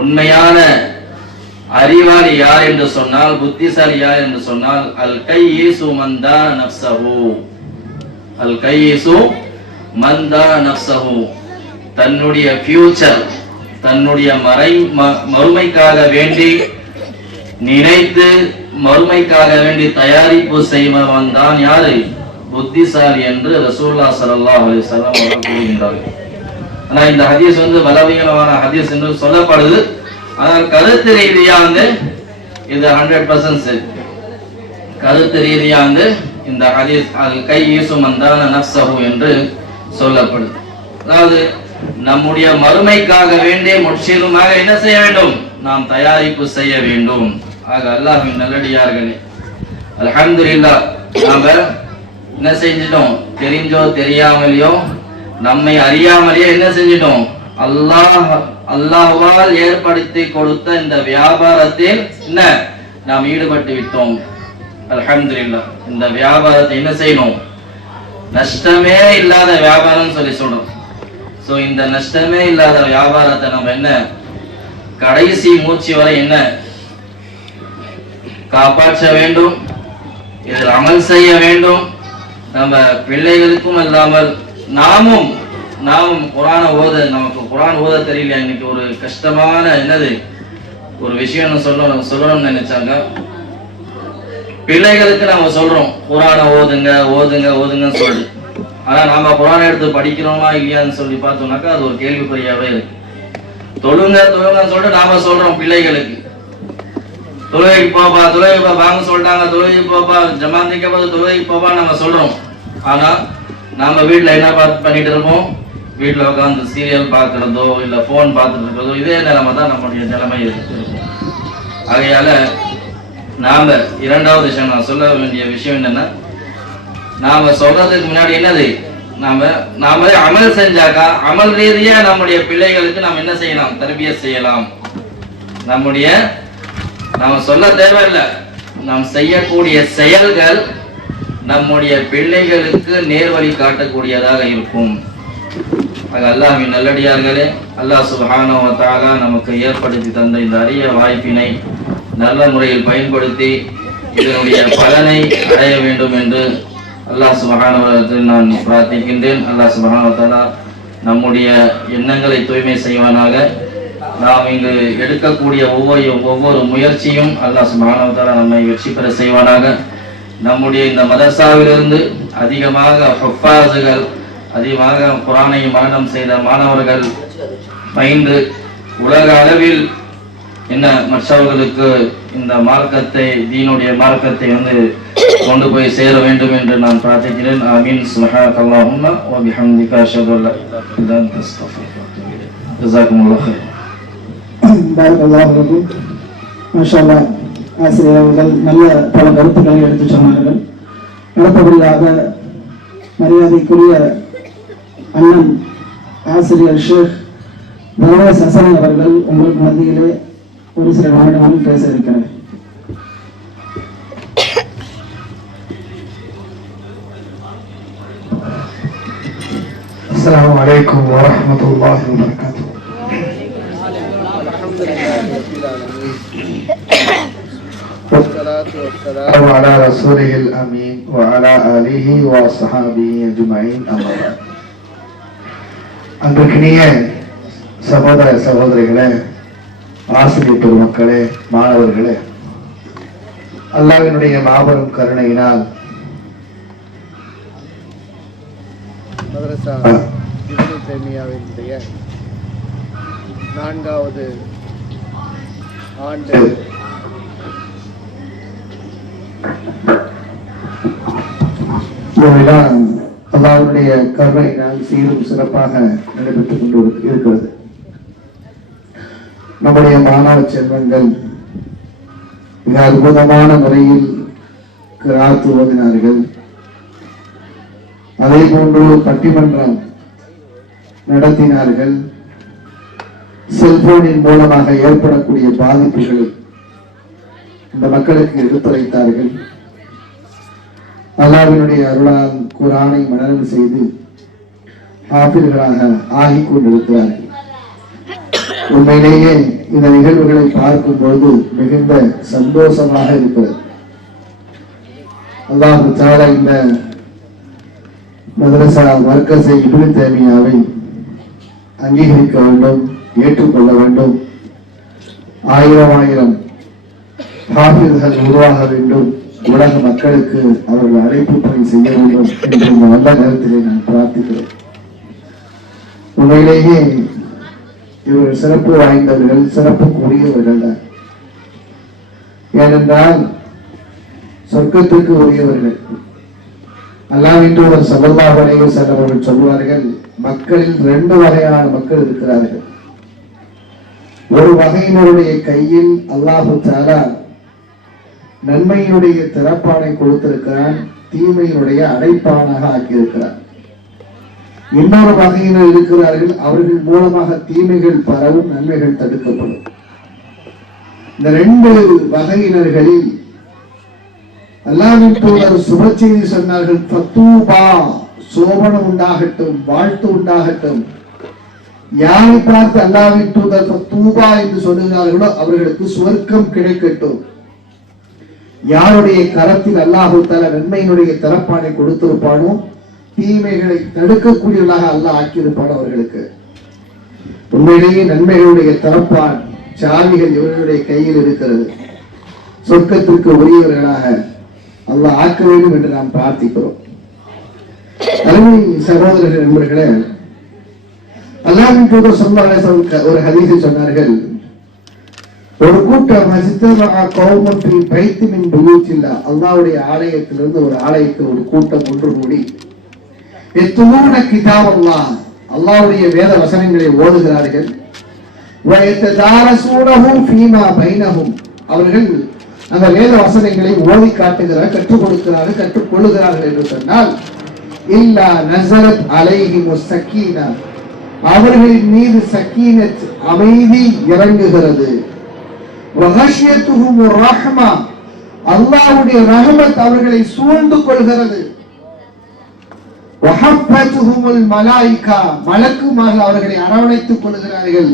உண்மையான அறிவாளி யார் என்று சொன்னால், புத்திசாலி யார் என்று சொன்னால், அல் கையிசு மந்தா நஃப்ஸஹு, அல் கையிசு மந்தா நஃப்ஸஹு, தன்னுடைய ஃபியூச்சர், தன்னுடைய மறுமைக்காக வேண்டி நினைத்து மறுமைக்காக வேண்டி தயாரிப்பு செய்பவன் தான் யாரு? புத்திசாலி என்று ரசூலுல்லாஹி ஸல்லல்லாஹு அலைஹி வஸல்லம் அவர்கள் கூறுகின்றார்கள். ஆனா இந்த ஹதீஸ் பலவீனமான ஹதீஸ் என்று சொல்லப்படுது. ஆனால் கருத்து ரீதியா இது 100% சரி. கருத்து ரீதியா இந்த ஹதீஸ் கை ஈசுமந்தான நஃப்ஸஹு என்று சொல்லப்படுது. அதாவது நம்முடைய மறுமைக்காக வேண்டிய முற்றிலுமாக என்ன செய்ய வேண்டும்? நாம் தயாரிப்பு செய்ய வேண்டும். ஆக அல்லாஹ்வின் நல்லடியார்களே, அல்ஹம்துலில்லாஹ் நாம என்ன செஞ்சிட்டோம்? தெரிஞ்சோ தெரியாமலையோ நம்மை அறியாமலேயே என்ன செஞ்சிட்டோம்? அல்லாஹ்வால் ஏற்படுத்தி கொடுத்த இந்த வியாபாரத்தில் என்ன நாம் ஈடுபட்டு விட்டோம். அல்ஹம்துலில்லாஹ். இந்த வியாபாரத்தை என்ன செய்யணும்? நஷ்டமே இல்லாத வியாபாரம் சொல்லி சொல்றோம். சோ இந்த நஷ்டமே இல்லாத வியாபாரத்தை நம்ம என்ன கடைசி மூச்சு வரை என்ன காப்பாற்ற வேண்டும், இதில் அமல் செய்ய வேண்டும். நம்ம பிள்ளைகளுக்கும் இல்லாமல் நாமும் குர்ஆனை நமக்கு குர்ஆன் ஓத தெரியல. இன்னைக்கு ஒரு கஷ்டமான என்னது ஒரு விஷயம் சொல்லணும்னு நினைச்சாங்க. பிள்ளைகளுக்கு நம்ம சொல்றோம் குர்ஆனை ஓதுங்கன்னு சொல்லி. ஆனா நாம குர்ஆனை எடுத்து படிக்கிறோமா இல்லையான்னு சொல்லி பார்த்தோம்னாக்கா அது ஒரு கேள்விக்குறியாவே இருக்கு. தொழுங்கன்னு சொல்லிட்டு நாம சொல்றோம் பிள்ளைகளுக்கு, தொழுகைக்கு போப்பா, வாங்க சொல்லிட்டாங்க, தொழுகைக்கு போப்பா, ஜமாத்திக்க போது தொழுகைக்கு போப்பா நம்ம சொல்றோம். ஆனா நாம வீட்டுல என்ன பண்ணிட்டு இருப்போம்? வீட்டுல உட்காந்து சீரியல் பார்க்கறதோ இல்ல போன் பார்த்துட்டு இருக்கிறதோ இதே நிலைமை தான் நம்முடைய நிலைமை இருக்கு. ஆகையால நாம இரண்டாவது விஷயம் நான் சொல்ல வேண்டிய விஷயம் என்னன்னா, நாம சொல்றதுக்கு முன்னாடி என்னது நாம அமல் செஞ்சாக்கா அமல் ரீதியா நம்முடைய பிள்ளைகளுக்கு நாம் என்ன செய்யலாம்? தர்பியத் செய்யலாம். நாம சொல்ல தேவையில்லை, நாம் செய்யக்கூடிய செயல்கள் நம்முடைய பிள்ளைகளுக்கு நேர்வழி காட்டக்கூடியதாக இருக்கும். அல்லாஹ்வின் நல்லடியார்களே, அல்லாஹ் சுப்ஹானஹு வ தஆலா நமக்கு ஏற்படுத்தி தந்த இந்த அரிய வாய்ப்பினை நல்ல முறையில் பயன்படுத்தி இதனுடைய பலனை அடைய வேண்டும் என்று அல்லாஹ் சுப்ஹானஹு வ தஆலா நான் பிரார்த்திக்கின்றேன். அல்லாஹ் சுப்ஹானஹு வ தஆலா நம்முடைய எண்ணங்களை தூய்மை செய்வானாக. நாம் இங்கு எடுக்கக்கூடிய ஒவ்வொரு முயற்சியும் அல்லாஹ் சுப்ஹானஹு வ தஆலா நம்மை வெற்றி பெற செய்வானாக. நம்முடைய இந்த மதரசாவிலிருந்து அதிகமாக ஹுஃபாஸுகள், அதிகமாக குர்ஆனை மனனம் செய்த மாணவர்கள் பயின்று உலக அளவில் என்ன மற்றவர்களுக்கு இந்த மார்க்கத்தை, தீனுடைய மார்க்கத்தை கொண்டு போய் சேர வேண்டும் என்று நான் பிரார்த்திக்கிறேன். ஆமீன். சுப்ஹானல்லாஹும்ம வ பிஹம்திக அஷ்ஹது அல்லா இலாஹா இல்லா அன்த அஸ்தக்ஃபிருக வ அத்தூபு இலைக். ஜஸாக்குமுல்லாஹ் கைர். பாரக்கல்லாஹு ஃபீக்கும். மாஷாஅல்லாஹ். ஆசிரியர்கள் நல்ல பல கருத்துக்களை எடுத்து சொன்னார்கள். அடுத்தபடியாக மரியாதைக்குரிய அண்ணன் ஆசிரியர் ஷேக் தர்வேஷ் ஹசன் அவர்கள் உங்களுக்கு மத்தியிலே ஒரு சில நிமிடங்கள் பேச இருக்கிறார். அஸ்ஸலாமு அலைக்கும் வரஹ்மத்துல்லாஹி வபரகாத்துஹு. والصلاة على رسوله الأمين وعلى آله وصحابه أجمعين. أما بعد. அன்பிற்கினிய சகோதர சகோதரிகளே, ஆசிரியர் பெருமக்களே, மாணவர்களே, அல்லாஹ்வினுடைய மாபெரும் கருணையினால் மதரசா இப்னு தய்மியாவினுடைய 4வது ஆண்டு அல்லாஹ்வுடைய கருணையினால் சீரும் சிறப்பாக நடைபெற்றுக் கொண்டு இருக்கிறது. நம்முடைய மாணவ செல்வங்கள் மிக அற்புதமான முறையில் கிராத் ஓதினார்கள். அதே போன்று பட்டிமன்றம் நடத்தினார்கள். செல்போனின் மூலமாக ஏற்படக்கூடிய பாதிப்புகளை இந்த மக்களுக்கு எடுத்துரைத்தார்கள். அல்லாஹ்வினுடைய அருளால் குர்ஆனை மனனம் செய்து ஹாஃபில்களாக ஆகிக் கொண்டிருக்கிறார்கள். உண்மையிலேயே இந்த நிகழ்வுகளை பார்க்கும்போது மிகுந்த சந்தோஷமாக இருக்கிறது. அல்லாஹ் தஆலா இந்த மதரசா மர்கஸை இப்னு தய்மியாவை அங்கீகரிக்க வேண்டும், ஏற்றுக்கொள்ள வேண்டும். ஆயிரம் ஹாஃபிஸ்கள் உருவாக வேண்டும், உலக மக்களுக்கு அவர்கள் அழைப்பு பணி செய்ய வேண்டும் என்ற இந்த நல்ல நேரத்திலே நான் பிரார்த்திக்கிறேன். உண்மையிலேயே இவர்கள் சிறப்பு வாய்ந்தவர்கள், சிறப்புக்குரியவர்கள் தான். ஏனென்றால் சொர்க்கத்திற்கு உரியவர்கள். அல்லாஹ்வின் தூதர் ஸல்லல்லாஹு அலைஹி வஸல்லம் அவர்கள் சொல்வார்கள், மக்களில் 2 வகையான மக்கள் இருக்கிறார்கள். ஒரு வகையினருடைய கையில் அல்லாஹு தஆலா நன்மையினுடைய திறப்பானை கொடுத்திருக்கிறான், தீமையினுடைய அடைப்பானாக ஆக்கியிருக்கிறான். இன்னொரு வகையினர் இருக்கிறார்கள், அவர்கள் மூலமாக தீமைகள் பரவும், நன்மைகள் தடுக்கப்படும். இந்த 2 வகையினர்களில் அல்லாஹ்வின் தூதர் சுப செய்தி சொன்னார்கள், ஃபத்தூபா, சோபனம் உண்டாகட்டும், வாழ்த்து உண்டாகட்டும். யாரை பார்த்து அல்லாஹ்வின் தூதர் ஃபத்தூபா என்று சொல்லுகிறார்களோ அவர்களுக்கு சுவர்க்கம் கிடைக்கட்டும். யாருடைய கரத்தில் அல்லாஹு தஆலா நன்மையினுடைய திறப்பானை கொடுத்திருப்பானோ, தீமைகளை தடுக்கக்கூடியவர்களாக அல்லாஹ் ஆக்கியிருப்பான் அவர்களுக்கு. உண்மையிலேயே நன்மைகளுடைய திறப்பான் சாவிகள் இவர்களுடைய கையில் இருக்கிறது. சொர்க்கத்திற்கு உரியவர்களாக அல்லாஹ் ஆக்க வேண்டும் என்று நாம் பிரார்த்திக்கிறோம். அருமை சகோதரர்கள், நண்பர்களே, அல்லாஹ்வின் தூதர் ஸல்லல்லாஹு அலைஹி வஸல்லம் ஒரு ஹதீஸில் சொன்னார்கள், ஒரு கூட்டம் அல்லாஹ்வுடைய ஆலயத்திலிருந்து ஒரு ஆலயத்தில் ஒரு கூட்டம் ஒன்று கூடி அல்லாஹ்வுடைய வேத வசனங்களை ஓதுகிறார்கள். அவர்கள் அந்த வேத வசனங்களை ஓதி காட்டுகிறார், கற்றுக் கொடுக்கிறார்கள், கற்றுக் கொள்ளுகிறார்கள் என்று சொன்னால், இல்லா நஸரத் அலைஹிமுஸ் ஸக்கீனா, அவர்களின் மீது சக்கீனத், அமைதி இறங்குகிறது. வஹஷியத்துஹும் ரஹ்மா, அல்லாஹ்வுடைய ரஹ்மத் அவர்களை சூழ்ந்து கொள்கிறது. வஹப்பத்துஹுமுல் மலாயிகா, மலக்குமார்கள் அவர்களை அரவணைத்துக் கொள்கிறார்கள்.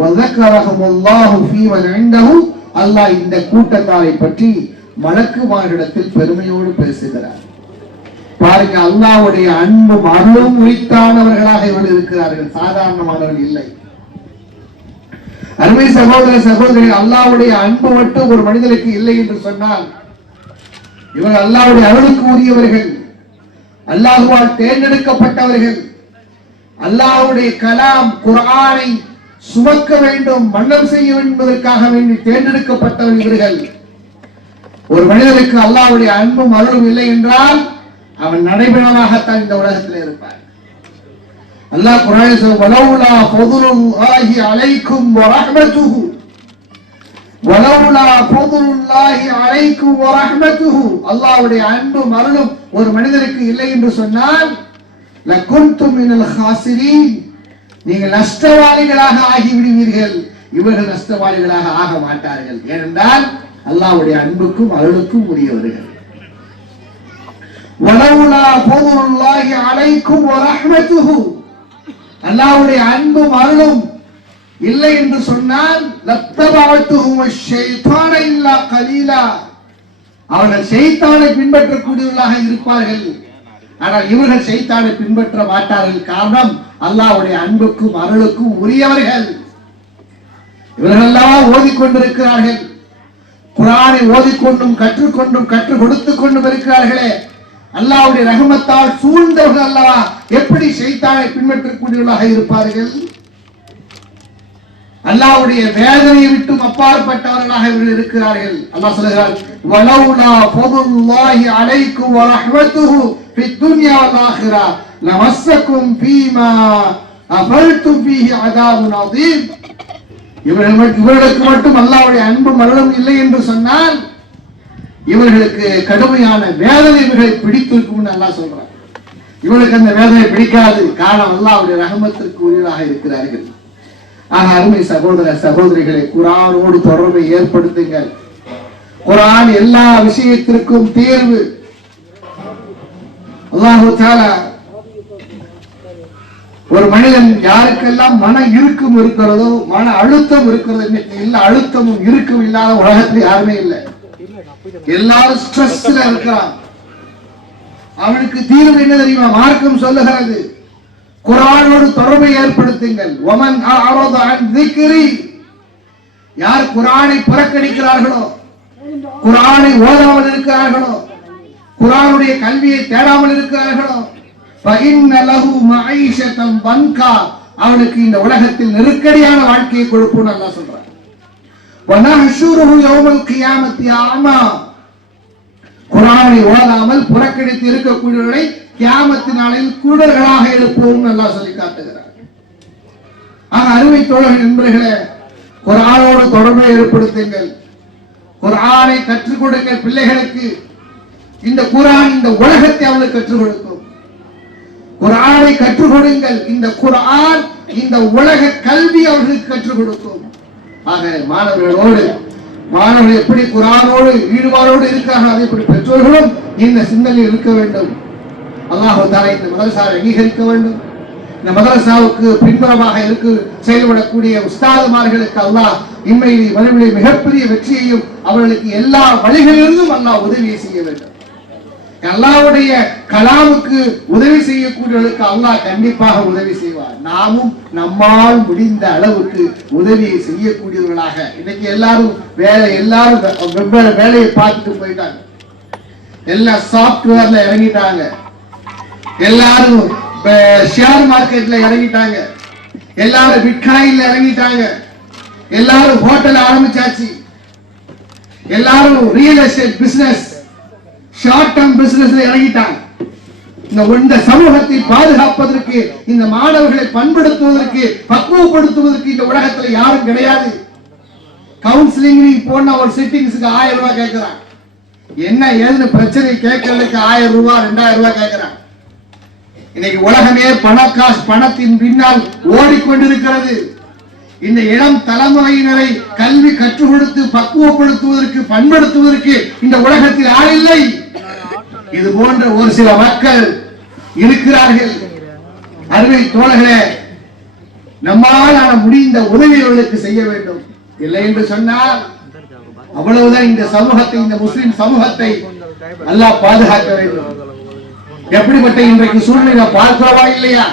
வஸக்கரஹுமுல்லாஹு ஃபீமன் இன்தஹு, அல்லாஹ் இந்த கூட்டத்தாரை பற்றி மலக்குமார்களிடத்தில் பெருமையோடு பேசுகிறார். பாருங்க, அல்லாஹ்வுடைய அன்பும் அருளும் உரித்தானவர்களாக இவர்கள் இருக்கிறார்கள், சாதாரணமானவர்கள் இல்லை. அருமை சகோதர சகோதரிகள், அல்லாஹ்வுடைய அன்பு மட்டும் ஒரு மனிதனுக்கு இல்லை என்று சொன்னால், இவர்கள் அல்லாஹ்வுடைய அருளுக்கு உரியவர்கள், அல்லாஹ்வால் தேர்ந்தெடுக்கப்பட்டவர்கள். அல்லாஹ்வுடைய கலாம் குர்ஆனை சுமக்க வேண்டும், மன்னம் செய்ய வேண்டும் என்பதற்காக வேண்டி தேர்ந்தெடுக்கப்பட்டவர்கள் இவர்கள். ஒரு மனிதனுக்கு அல்லாஹ்வுடைய அன்பும் அருளும் இல்லை என்றால் அவன் நடைபெறமாகத்தான் இந்த உலகத்தில் இருப்பார். அல்லாஹ் குர்ஆனில் சொல்லுகிறார், வலௌலா ஃபதுலுல்லாஹி அலைக்கும் வரஹ்மத்துஹு, வலௌலா ஃபதுலுல்லாஹி அலைக்கும் வரஹ்மத்துஹு, அல்லாஹ்வுடைய அன்பும் அருளும் ஒரு மனிதனுக்கு இல்லை என்று சொன்னால், லகுன்தும் மினல் ஹாசிரீன், நீங்கள் நஷ்டவாளிகளாக ஆகிவிடுவீர்கள். இவர்கள் நஷ்டவாளிகளாக ஆக மாட்டார்கள். ஏனென்றால் அல்லாஹ்வுடைய அன்புக்கும் அருளுக்கும் உரியவர்கள். வலௌலா ஃபதுலுல்லாஹி அலைக்கும் வரஹ்மத்துஹு, அல்லாஹ்வுடைய அன்பும் அருளும் இல்லை என்று சொன்னால், லத்தபஅத்துஹும் ஷைத்தான இல்லா கலீலா, அவர்கள் ஷைத்தானை பின்பற்றக்கூடியவர்களாக இருப்பார்கள். ஆனால் இவர்கள் ஷைத்தானை பின்பற்ற மாட்டார்கள். காரணம், அல்லாஹ்வுடைய அன்புக்கும் அருளுக்கும் உரியவர்கள். இவர்கள் எல்லாம் ஓதிக்கொண்டிருக்கிறார்கள், குர்ஆனை ஓதிக்கொண்டும் கற்றுக்கொண்டும் கற்றுக் கொடுத்துக் கொண்டும் இருக்கிறார்களே, அல்லாஹ்வுடைய ரஹ்மத்தால் சூழ்ந்தவர்கள் அல்லவா எப்படி ஷைத்தானை பின்பற்றக்கூடியவர்களாக இருப்பார்கள்? அல்லாஹ்வுடைய வேதனையை விட்டும் அப்பாற்பட்டவர்களாக இவர்கள் இருக்கிறார்கள். அல்லாஹ் சொல்கிறார், வலௌலா ஃபதுலுல்லாஹி அலைக்கும் வரஹ்மத்துஹு ஃபித் துன்யா வல் ஆখিরা லமஸ்ஸக்கும் ஃபீமா அஃபல்தும் ஃபீஹி அஸாபுன் அதீம். இவர்களுக்கு மட்டும் அல்லாஹ்வுடைய அன்பும் அருளும் இல்லை என்று சொன்னால் இவர்களுக்கு கடுமையான வேதனை இவர்களை பிடித்திருக்கும் அல்லாஹ் சொல்றார். இவர்களுக்கு அந்த வேதனை பிடிக்காது. காரணம், அல்லாஹ்வுடைய ரஹ்மத்திற்கு உரியவராக இருக்கிறார்கள். ஆக அருமை சகோதர சகோதரிகளை, குர்ஆனோடு தொடர்பை ஏற்படுத்துங்கள். குர்ஆன் எல்லா விஷயத்திற்கும் தீர்வு. அல்லாஹ் தஆலா ஒரு மனிதன் யாருக்கெல்லாம் மன இறுக்கம் இருக்கிறதோ, மன அழுத்தம் இருக்கிறதோ, எல்லா அழுத்தமும் இருக்கும் இல்லாத உலகத்தில் யாருமே இல்லை. எல்லாரும் ஸ்ட்ரெஸ்ல இருக்கிறான். அவனுக்கு தீர்வு என்ன தெரியுமா? மார்க்கம் சொல்லுகிறது, குர்ஆனோடு தொடர்பை ஏற்படுத்துங்கள். வமன் அஅரத அன் ذிக்ரி, யார் குர்ஆனை புறக்கணிக்கிறார்களோ, குர்ஆனை ஓதாமல் இருக்கிறார்களோ, குர்ஆனுடைய கல்வியை தேடாமல் இருக்கிறார்களோ, ஃபஇன்ன லஹு மஈஷத்தன் வன்கா, அவனுக்கு இந்த உலகத்தில் நெருக்கடியான வாழ்க்கையை கொடுப்போம்னு அல்லாஹ் சொல்றார். வனஹ்ஷுருஹு யௌமல் கியாமத்தி அமா, குர்ஆனை ஓதாமல் புறக்கணித்து இருக்கக்கூடியவர்களை கியாமத் நாளில் குருடர்களாக எழுப்புவோம்னு அல்லாஹ் சொல்லி காட்டுகிறார். ஆக அருமை தோழர்கள் நண்பர்களே, குர்ஆனோடு தொடர்பை ஏற்படுத்துங்கள், குர்ஆனை கற்றுக் கொடுங்கள் பிள்ளைகளுக்கு. இந்த குர்ஆன் இந்த உலகத்தை அவர்களுக்கு கற்றுக் கொடுக்கும். குர்ஆனை கற்றுக் கொடுங்கள், இந்த குர்ஆன் இந்த உலக கல்வி அவர்களுக்கு கற்றுக் கொடுக்கும். ஆக மாணவர்கள் எப்படி குர்ஆனோடு ஈடுபாடோடு இருக்கிறார்கள், அதே போல பெற்றோர்களும் இந்த சிந்தனையில் இருக்க வேண்டும். அல்லாஹ் தஆலா இந்த மதரசாவை அங்கீகரிக்க வேண்டும். இந்த மதரசாவுக்கு பின்புறமாக செயல்படக்கூடிய உஸ்தாதுமார்களுக்கு அல்லாஹ் இம்மையிலே மறுமையிலே மிகப்பெரிய வெற்றியையும் அவர்களுக்கு எல்லா வழிகளிலிருந்தும் அல்லாஹ் உதவியை செய்ய வேண்டும். அல்லாஹ்வுடைய கலாமுக்கு உதவி செய்யக்கூடியவர்களுக்கு அல்லாஹ் கண்டிப்பாக உதவி செய்வார். நாமும் நம்மால் முடிந்த அளவுக்கு உதவியை செய்யக்கூடியவர்களாக. இன்னைக்கு எல்லாரும் வெவ்வேறு வேலையை பார்த்துட்டு போயிட்டாங்க. எல்லாம் சாப்ட்வேர்ல இறங்கிட்டாங்க, எல்லாரும் ஷேர் மார்க்கெட்ல இறங்கிட்டாங்க, எல்லாரும் பிட்காயின்ல இறங்கிட்டாங்க, எல்லாரும் ஹோட்டல் ஆரம்பிச்சாச்சு, எல்லாரும் real estate business short term பிசினஸ்ல இறங்கிட்டாங்க. இந்த சமூகத்தை பாதுகாப்பதற்கு, இந்த மாணவர்களை பண்படுத்துவதற்கு, பக்குவப்படுத்துவதற்கு இந்த உலகத்துல யாரும் கிடையாது. கவுன்சிலிங் போன ஒரு சிட்டிங்ஸுக்கு 1000 ரூபாய் கேட்கிறான். என்ன ஏதுன்னு பிரச்சனை கேட்கறதுக்கு 1000 ரூபாய் 2000 ரூபாய் கேட்கிறான். இன்னைக்கு உலகமே பணத்தின் பின்னால் ஓடிக்கொண்டிருக்கிறது. இந்த இளம் தலைமுறையினரை கல்வி கற்றுக் கொடுத்து பக்குவப்படுத்துவதற்கு, பண்படுத்துவதற்கு இந்த உலகத்தில் ஆள் இல்லை. இது போன்ற ஒரு சில மக்கள் இருக்கிறார்கள். அருமை தோழர்களே, நம்மால் முடிந்த உதவிகளுக்கு செய்ய வேண்டும். இல்லை என்று சொன்னால் அவ்வளவுதான் இந்த சமூகத்தை, இந்த முஸ்லிம் சமூகத்தை அல்லாஹ் பாதுகாக்க வேண்டும். எப்படிப்பட்ட இன்றைக்கு சூழ்நிலை நாம் பார்க்கிறோமா இல்லையா?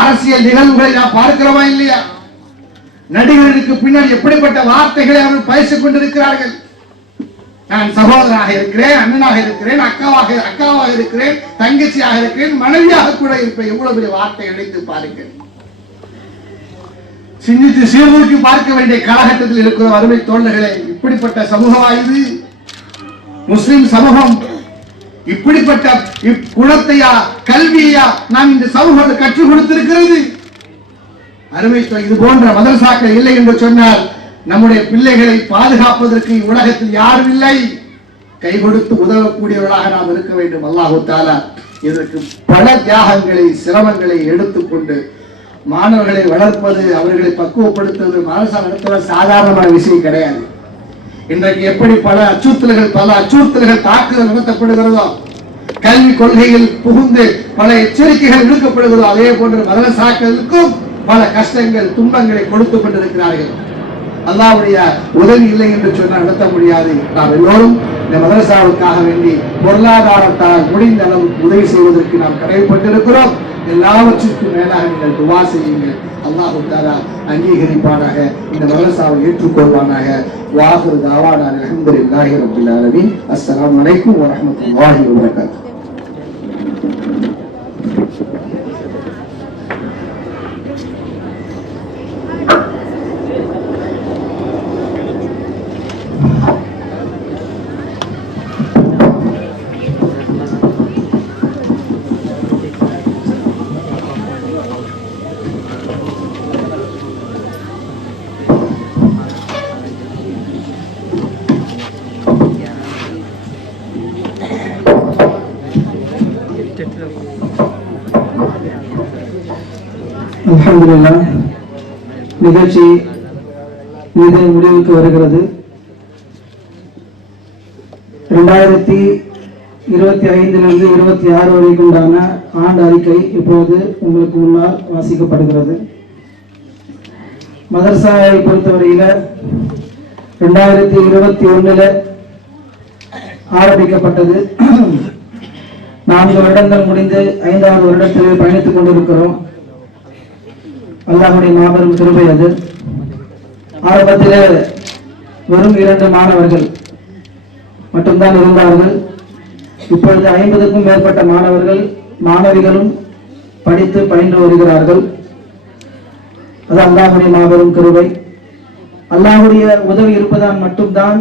அரசியல் நிகழ்வுகளை நாம் பார்க்கிறோமா இல்லையா? நடிகர்களுக்கு பின்னால் எப்படிப்பட்ட வார்த்தைகளை அவர்கள் பேசிக் கொண்டிருக்கிறார்கள். நான் சகோதரனாக இருக்கிறேன், அண்ணனாக இருக்கிறேன், அக்காவாக இருக்கிறேன், தங்கச்சியாக இருக்கிறேன், மனைவியாக கூட இருப்பேன். எவ்வளவு பெரிய வார்த்தை எடுத்து பாருங்கள். சிந்தித்து சீர்தூக்கி பார்க்க வேண்டிய காலகட்டத்தில் இருக்கிற அருமை தோழர்களே, இப்படிப்பட்ட சமூகமா இது? முஸ்லிம் சமூகம் இப்படிப்பட்ட குணத்தையா, கல்வியா நாம் இந்த சமூகம் கற்றுக் கொடுத்திருக்கிறது? அருமை, இது போன்ற மதரசாக்கள் இல்லை என்று சொன்னால் நம்முடைய பிள்ளைகளை பாதுகாப்பதற்கு உலகத்தில் யாரும் இல்லை. கை கொடுத்து உதவக்கூடியவர்களாக நாம் இருக்க வேண்டும். அல்லாஹ் தஆலா இதற்கு பல தியாகங்களை, சிரமங்களை எடுத்துக்கொண்டு மாணவர்களை வளர்ப்பது, அவர்களை பக்குவப்படுத்துவது மதரசா நடத்துவது சாதாரணமான விஷயம் கிடையாது. இன்றைக்கு எப்படி பல அச்சுறுத்தல்கள் தாக்குதல் நடத்தப்படுகிறதோ, கல்வி கொள்கையில் புகுந்து பல எச்சரிக்கைகள் விடுக்கப்படுகிறதோ, அதே போன்ற மதரசாக்களுக்கும் பல கஷ்டங்கள், துன்பங்களை கொடுத்துக் கொண்டிருக்கிறார்கள். அல்லாஹ்வுடைய உதவி இல்லை என்று சொன்னால் நடத்த முடியாது. நாம் எல்லோரும் இந்த மதரசாவுக்காக வேண்டி பொருளாதாரத்தால் முடிந்த அளவு உதவி செய்வதற்கு நாம் கடமைப்பட்டிருக்கிறோம். எல்லாவற்றுக்கும் மேலாக நீங்கள் துவா செய்யுங்கள். அல்லாஹ் தஆலா அங்கீகரிப்பானாக, இந்த மதரசாவை ஏற்றுக்கொள்வானாக. வாஹிரு தஅவானா அல்ஹம்துலில்லாஹி ரப்பில் ஆலமீன். அஸ்ஸலாமு அலைக்கும் வ ரஹ்மத்துல்லாஹி வ பரகாத்துஹு. அல்ஹம்துலில்லாஹ், நிகழ்ச்சி இது முடிவுக்கு வருகிறது. 2025 26 வரைக்கும் உண்டான ஆண்டு அறிக்கை இப்போது உங்களுக்கு முன்னால் வாசிக்கப்படுகிறது. மதரசாவை பொறுத்தவரையில 2021 ஆரம்பிக்கப்பட்டது. 4 வருடங்கள் முடிந்து 5வது வருடத்தில் பயணித்துக் கொண்டிருக்கிறோம். அல்லாஹ்வுடைய மாபெரும் கிருபை அது. ஆரம்பத்தில் வெறும் 2 மாணவர்கள், மட்டும்தான் இருந்தார்கள். இப்பொழுது 50க்கும் மேற்பட்ட மாணவர்கள் மாணவிகளும் படித்து பயின்று வருகிறார்கள். அது அல்லாஹ்வுடைய மாபெரும் கிருபை. அல்லாஹ்வுடைய உதவி இருப்பதால் மட்டும்தான்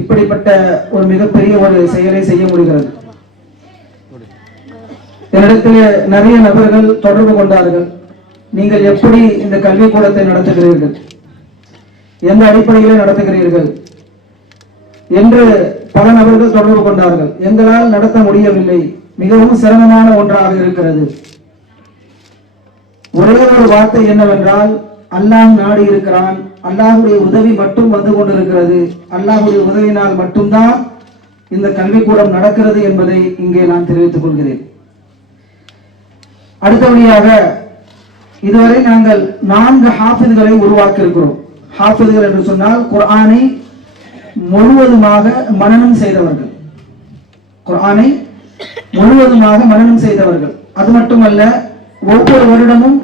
இப்படிப்பட்ட ஒரு மிகப்பெரிய ஒரு செயலை செய்ய முடிகிறது. என்னிடத்தில் நிறைய நபர்கள் தொடர்பு கொண்டார்கள். நீங்கள் எப்படி இந்த கல்விக்கூடத்தை நடத்துகிறீர்கள், எந்த அடிப்படையில் நடத்துகிறீர்கள் என்று பல நபர்கள் தொடர்பு கொண்டார்கள். எங்களால் நடத்த முடியவில்லை, மிகவும் சிரமமான ஒன்றாக இருக்கிறது. ஒரே ஒரு வார்த்தை என்னவென்றால், அல்லாஹ் நாடி இருக்கிறான், அல்லாஹ்வுடைய உதவி மட்டும் வந்து கொண்டிருக்கிறது, அல்லாஹ்வுடைய உதவினால் மட்டும்தான் இந்த கல்விக்கூடம் நடக்கிறது என்பதை இங்கே நான் தெரிவித்துக் கொள்கிறேன். அடுத்தபடியாக இதுவரை நாங்கள் 4 ஹாஃபிதுகளை உருவாக்கி இருக்கிறோம். ஹாஃபிதுகள் என்று சொன்னால் குர்ஆனை முழுவதுமாக மனனம் செய்தவர்கள், குர்ஆனை முழுவதுமாக மனனம் செய்தவர்கள். அது மட்டுமல்ல, ஒவ்வொரு வருடமும்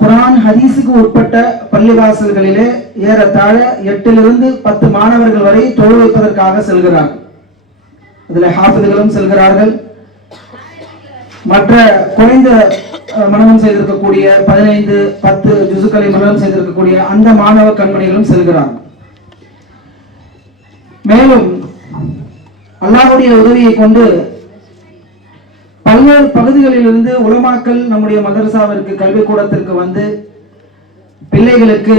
குர்ஆன் ஹதீஸுக்கு உட்பட்ட பள்ளிவாசல்களிலே ஏறத்தாழ 8 to 10 மாணவர்கள் வரை தொழு வைப்பதற்காக செல்கிறார்கள். இதில் ஹாஃபிதுகளும் செல்கிறார்கள். மற்ற குறைந்த மனனம் செய்திருக்கக்கூடிய 15-10 ஜுசுக்களை மனனம் செய்திருக்கக்கூடிய அந்த மாணவ கண்மணிகளும் செல்கிறார்கள். மேலும் அல்லாஹ்வுடைய உதவியை கொண்டு பல்வேறு பகுதிகளிலிருந்து உலமாக்கள் நம்முடைய மதரசாவிற்கு கல்விக்கூடத்திற்கு வந்து பிள்ளைகளுக்கு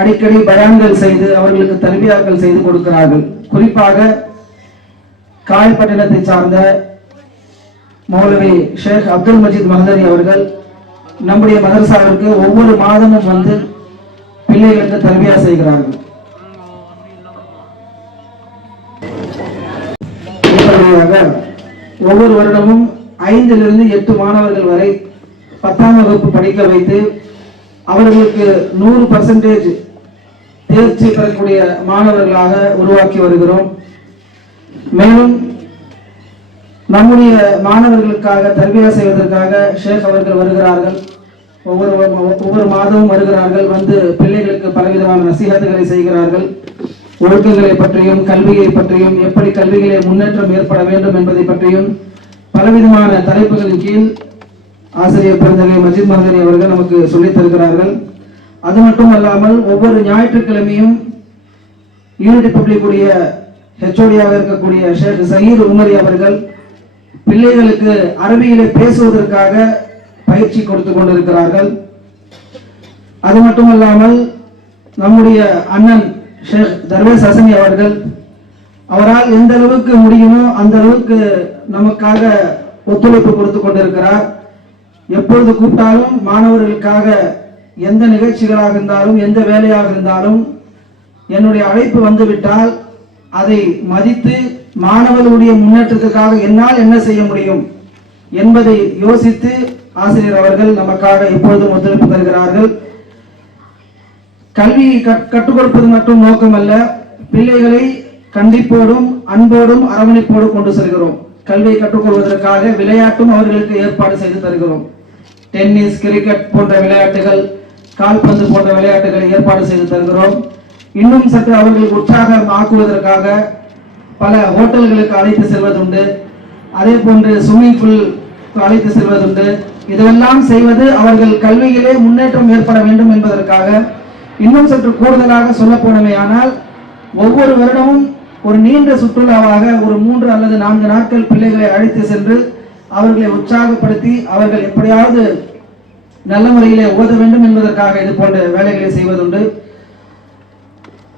அடிக்கடி பயான்கள் செய்து அவர்களுக்கு தர்பியாக்கள் செய்து கொடுக்கிறார்கள். குறிப்பாக காயப்பட்டினத்தை சார்ந்த மௌலவி ஷேக் அப்துல் மஜீத் மஹதரி அவர்கள் நம்முடைய மதரசாவிற்கு ஒவ்வொரு மாதமும் வந்து பிள்ளைகளுக்கு தர்பியா செய்கிறார்கள். ஒவ்வொரு வருடமும் 5 to 8 மாணவர்கள் வரை 10ஆம் வகுப்பு படிக்க வைத்து அவர்களுக்கு 100% தேர்ச்சி பெறக்கூடிய மாணவர்களாக உருவாக்கி வருகிறோம். மேலும் நம்முடைய மாணவர்களுக்காக தர்பியா செய்வதற்காக ஷேக் அவர்கள் வருகிறார்கள். ஒவ்வொரு மாதமும் வருகிறார்கள். வந்து பிள்ளைகளுக்கு பலவிதமான நசீஹத்துகளை செய்கிறார்கள். ஒழுக்கங்களை பற்றியும் கல்வியை பற்றியும் எப்படி கல்வியிலே முன்னேற்றம் ஏற்பட வேண்டும் என்பதை பற்றியும் பலவிதமான தலைப்புகளின் கீழ் ஆசிரியர் பெருந்தகை மஜீத் மஹதரி அவர்கள் நமக்கு சொல்லித் தருகிறார்கள். அது மட்டும் அல்லாமல் ஒவ்வொரு ஞாயிற்றுக்கிழமையும் யூனிட்டி பப்ளிக்குடைய ஹெச்ஓடியாக இருக்கக்கூடிய ஷேக் ஜஹீர் உமரி அவர்கள் பிள்ளைகளுக்கு அரபியிலே பேசுவதற்காக பயிற்சி கொடுத்து கொண்டிருக்கிறார்கள். அது மட்டுமல்லாமல் நம்முடைய அண்ணன் ஷேக் தர்வேஸ் ஹசனி அவர்கள் அவரால் எந்த அளவுக்கு முடியுமோ அந்த அளவுக்கு நமக்காக ஒத்துழைப்பு கொடுத்து கொண்டிருக்கிறார். எப்பொழுது கூப்பிட்டாலும் மாணவர்களுக்காக எந்த நிகழ்ச்சிகளாக இருந்தாலும் எந்த வேலையாக இருந்தாலும் என்னுடைய அழைப்பு வந்துவிட்டால் அதை மதித்து மாணவர்களுடைய முன்னேற்றத்துக்காக என்னால் என்ன செய்ய முடியும் என்பதை யோசித்து ஆசிரியர் அவர்கள் நமக்காக எப்பொழுதும் ஒத்துழைப்பு தருகிறார்கள். கல்வியை கற்றுக் கொடுப்பது மட்டும் நோக்கமல்ல, பிள்ளைகளை கண்டிப்போடும் அன்போடும் அரவணைப்போடு கொண்டு செல்கிறோம். கல்வியை கற்றுக்கொள்வதற்காக விளையாட்டும் அவர்களுக்கு ஏற்பாடு செய்து தருகிறோம். டென்னிஸ், கிரிக்கெட் போன்ற விளையாட்டுகள், கால்பந்து போன்ற விளையாட்டுகளை ஏற்பாடு செய்து தருகிறோம். இன்னும் சற்று அவர்களுக்கு உற்சாகம் ஆக்குவதற்காக பல ஹோட்டல்களுக்கு அழைத்து செல்வதுண்டு. அதே போன்று ஸ்விம்மிங் பூல் அழைத்து செல்வதுண்டு. இதெல்லாம் செய்வது அவர்கள் கல்வியிலே முன்னேற்றம் ஏற்பட வேண்டும் என்பதற்காக. இன்னும் சற்று கூடுதலாக சொல்ல போனமையானால் ஒவ்வொரு வருடமும் ஒரு நீண்ட சுற்றுலாவாக ஒரு 3 அல்லது 4 நாட்கள் பிள்ளைகளை அழைத்து சென்று அவர்களை உற்சாகப்படுத்தி அவர்கள் எப்படியாவது நல்ல முறையிலே ஓத வேண்டும் என்பதற்காக இது போன்ற வேலைகளை செய்வதுண்டு.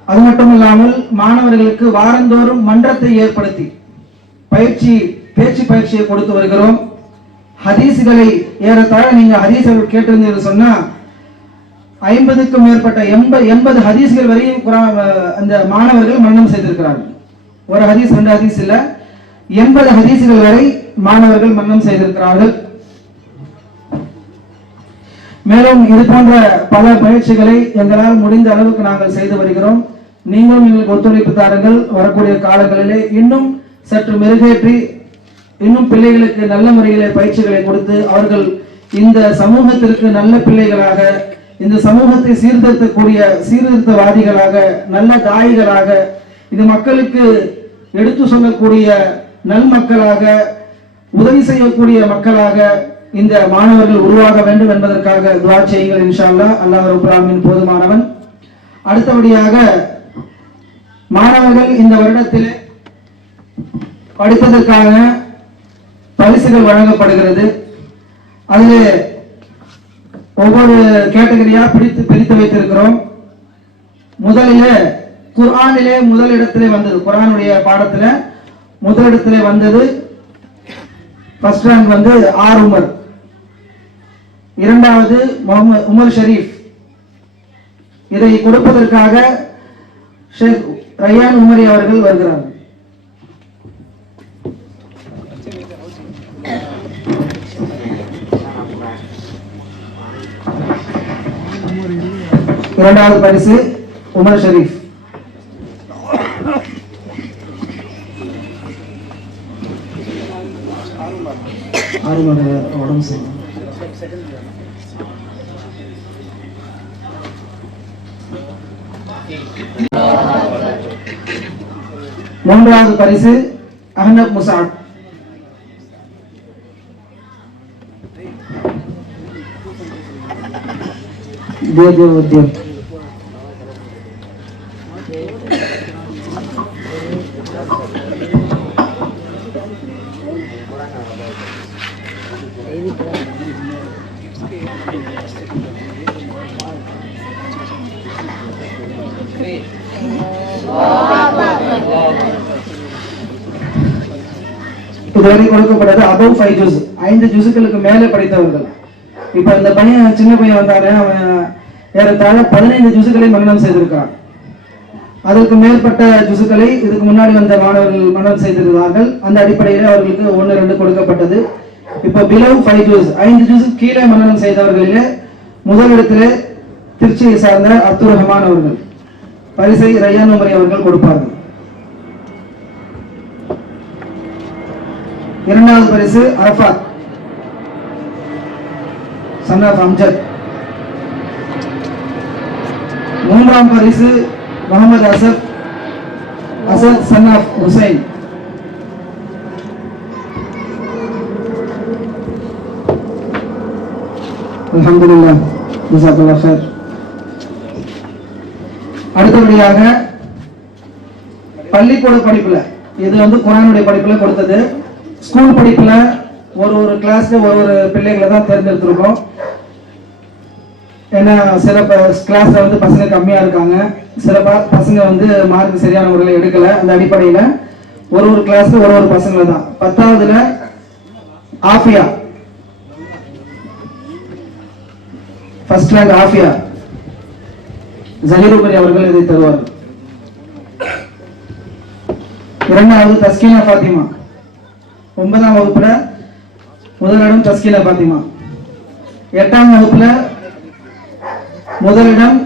அது மட்டுமல்லாமல் மாணவர்களுக்கு வாரந்தோறும் மன்றத்தை ஏற்படுத்தி பேச்சு பயிற்சியை கொடுத்து வருகிறோம். ஹதீஸ்களை ஏறத்தாழ நீங்க ஹதீஸ்கள் கேட்டிருந்தீங்க சொன்னா 50க்கும் மேற்பட்ட 80 ஹதீஸ்கள் வரையும் அந்த மாணவர்கள் மனனம் செய்திருக்கிறார்கள். ஒரு ஹதீஸ் 2 ஹதீஸ் இல்ல, 80 ஹதீஸ்கள் வரை மாணவர்கள் மனனம் செய்திருக்கிறார்கள். மேலும் இது போன்ற பல பயிற்சிகளை எங்களால் முடிந்த அளவுக்கு நாங்கள் செய்து வருகிறோம். நீங்களும் எங்களுக்கு ஒத்துழைப்பு தாருங்கள். வரக்கூடிய காலங்களிலே இன்னும் சற்று மெருகேற்றி இன்னும் பிள்ளைகளுக்கு நல்ல முறையிலே பயிற்சிகளை கொடுத்து அவர்கள் இந்த சமூகத்திற்கு நல்ல பிள்ளைகளாக, இந்த சமூகத்தை சீர்திருத்தவாதிகளாக, நல்ல தாய்களாக, இந்த மக்களுக்கு எடுத்து சொல்லக்கூடிய நல்மக்களாக, உதவி செய்யக்கூடிய மக்களாக இந்த மாணவர்கள் உருவாக வேண்டும் என்பதற்காக துஆ செய்யுங்கள். இன்ஷா அல்லாஹ். அல்லாஹ் ரப்பல் ஆலமீன் போதுமானவன். அடுத்தபடியாக மாணவர்கள் இந்த வருடத்தில் படித்ததற்கான பரிசுகள் வழங்கப்படுகிறது. அதில் ஒவ்வொரு கேட்டகரியா பிரித்து வைத்திருக்கிறோம். முதலிலே குர்ஆனிலே முதலிடத்திலே வந்தது, குர்ஆனுடைய பாடத்துல முதலிடத்திலே வந்தது, ஃபர்ஸ்ட் ரேங்க் வந்து ஆர் உமர், இரண்டாவது உமர் ஷரீஃப். இதை கொடுப்பதற்காக ஷேக் ரய்யான் உமரி அவர்கள் வருகிறார்கள். இரண்டாவது பரிசு உமர் ஷரீஃப். உடம்பு சரி. மூன்றாவது பரிசு அஹ்னப் முசாத். உத்தியம். இதுவரை கொடுக்கப்பட்டது above 5 ஜுஸ், 5 ஜுசுகளுக்கு மேலே படித்தவர்கள். இப்ப இந்த பையன், சின்ன பையன் வந்தாரு, அவன் ஏறத்தாழ 15 ஜுசுகளை மனனம் செய்திருக்கான். அதற்கு மேற்பட்ட ஜுசுகளை இதுக்கு முன்னாடி வந்த மாணவர்கள் மனனம் செய்திருந்தார்கள். அந்த அடிப்படையில் அவர்களுக்கு 1, 2 கொடுக்கப்பட்டது. இப்ப below 5 ஜுஸ், 5 ஜுஸ் கீழே மனனம் செய்தவர்களிலே முதலிடத்திலே திருச்சியை சார்ந்த அப்துல் ரஹ்மான் அவர்கள். பரிசை ரய்யான் உமரி அவர்கள் கொடுப்பார்கள். இரண்டாவது பரிசு அரஃபாத் சன் ஆஃப் அம்ஜத். மூன்றாம் பரிசு முகமது அசத் சன் ஆஃப் ஹுசைன். அல்ஹம்துலில்லாஹ், ஜஸாக்கல்லாஹ் ஹைர். அடுத்தபடியாக பள்ளிக்கூட படிப்புல, இது வந்து குர்ஆனுடைய படிப்புல கொடுத்தது. ஸ்கூல் படிப்புல ஒரு கிளாஸ்ல ஒரு பிள்ளைகளை தான் தேர்ந்தெடுத்திருக்கோம். ஏன்னா சில கிளாஸ்ல வந்து பசங்க கம்மியா இருக்காங்க, சில பசங்க வந்து மார்க் சரியான முறையில் எடுக்கல. அந்த அடிப்படையில ஒரு கிளாஸ்ல ஒரு பசங்களை தான். 10வதுல ஆஃபியா, ஃபர்ஸ்ட் ரேங்க் ஆஃபியா, ஜஹீர் உமரி அவர்கள் இதை தருவார்கள். இரண்டாவது தஸ்கீனா ஃபாத்திமா, 9ஆம் வகுப்புல முதலிடம் தஸ்கீனா ஃபாத்திமா. 8ஆம் வகுப்புல முதலிடம்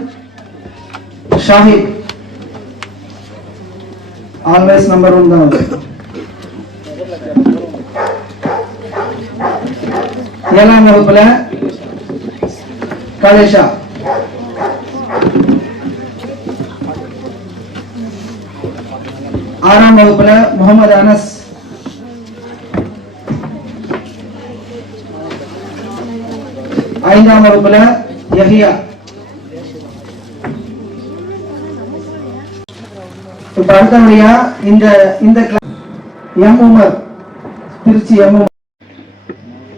ஷாஹிப், ஆல்வேஸ் நம்பர் 1 தான். 7ஆம் வகுப்புல காலேஷா. 6ஆம் வகுப்புல முகமது அனஸ். 5ஆம் வகுப்புல யஹியா. இப்ப அடுத்தபடியா இந்த எம் உமர், திருச்சி எம் உமர்.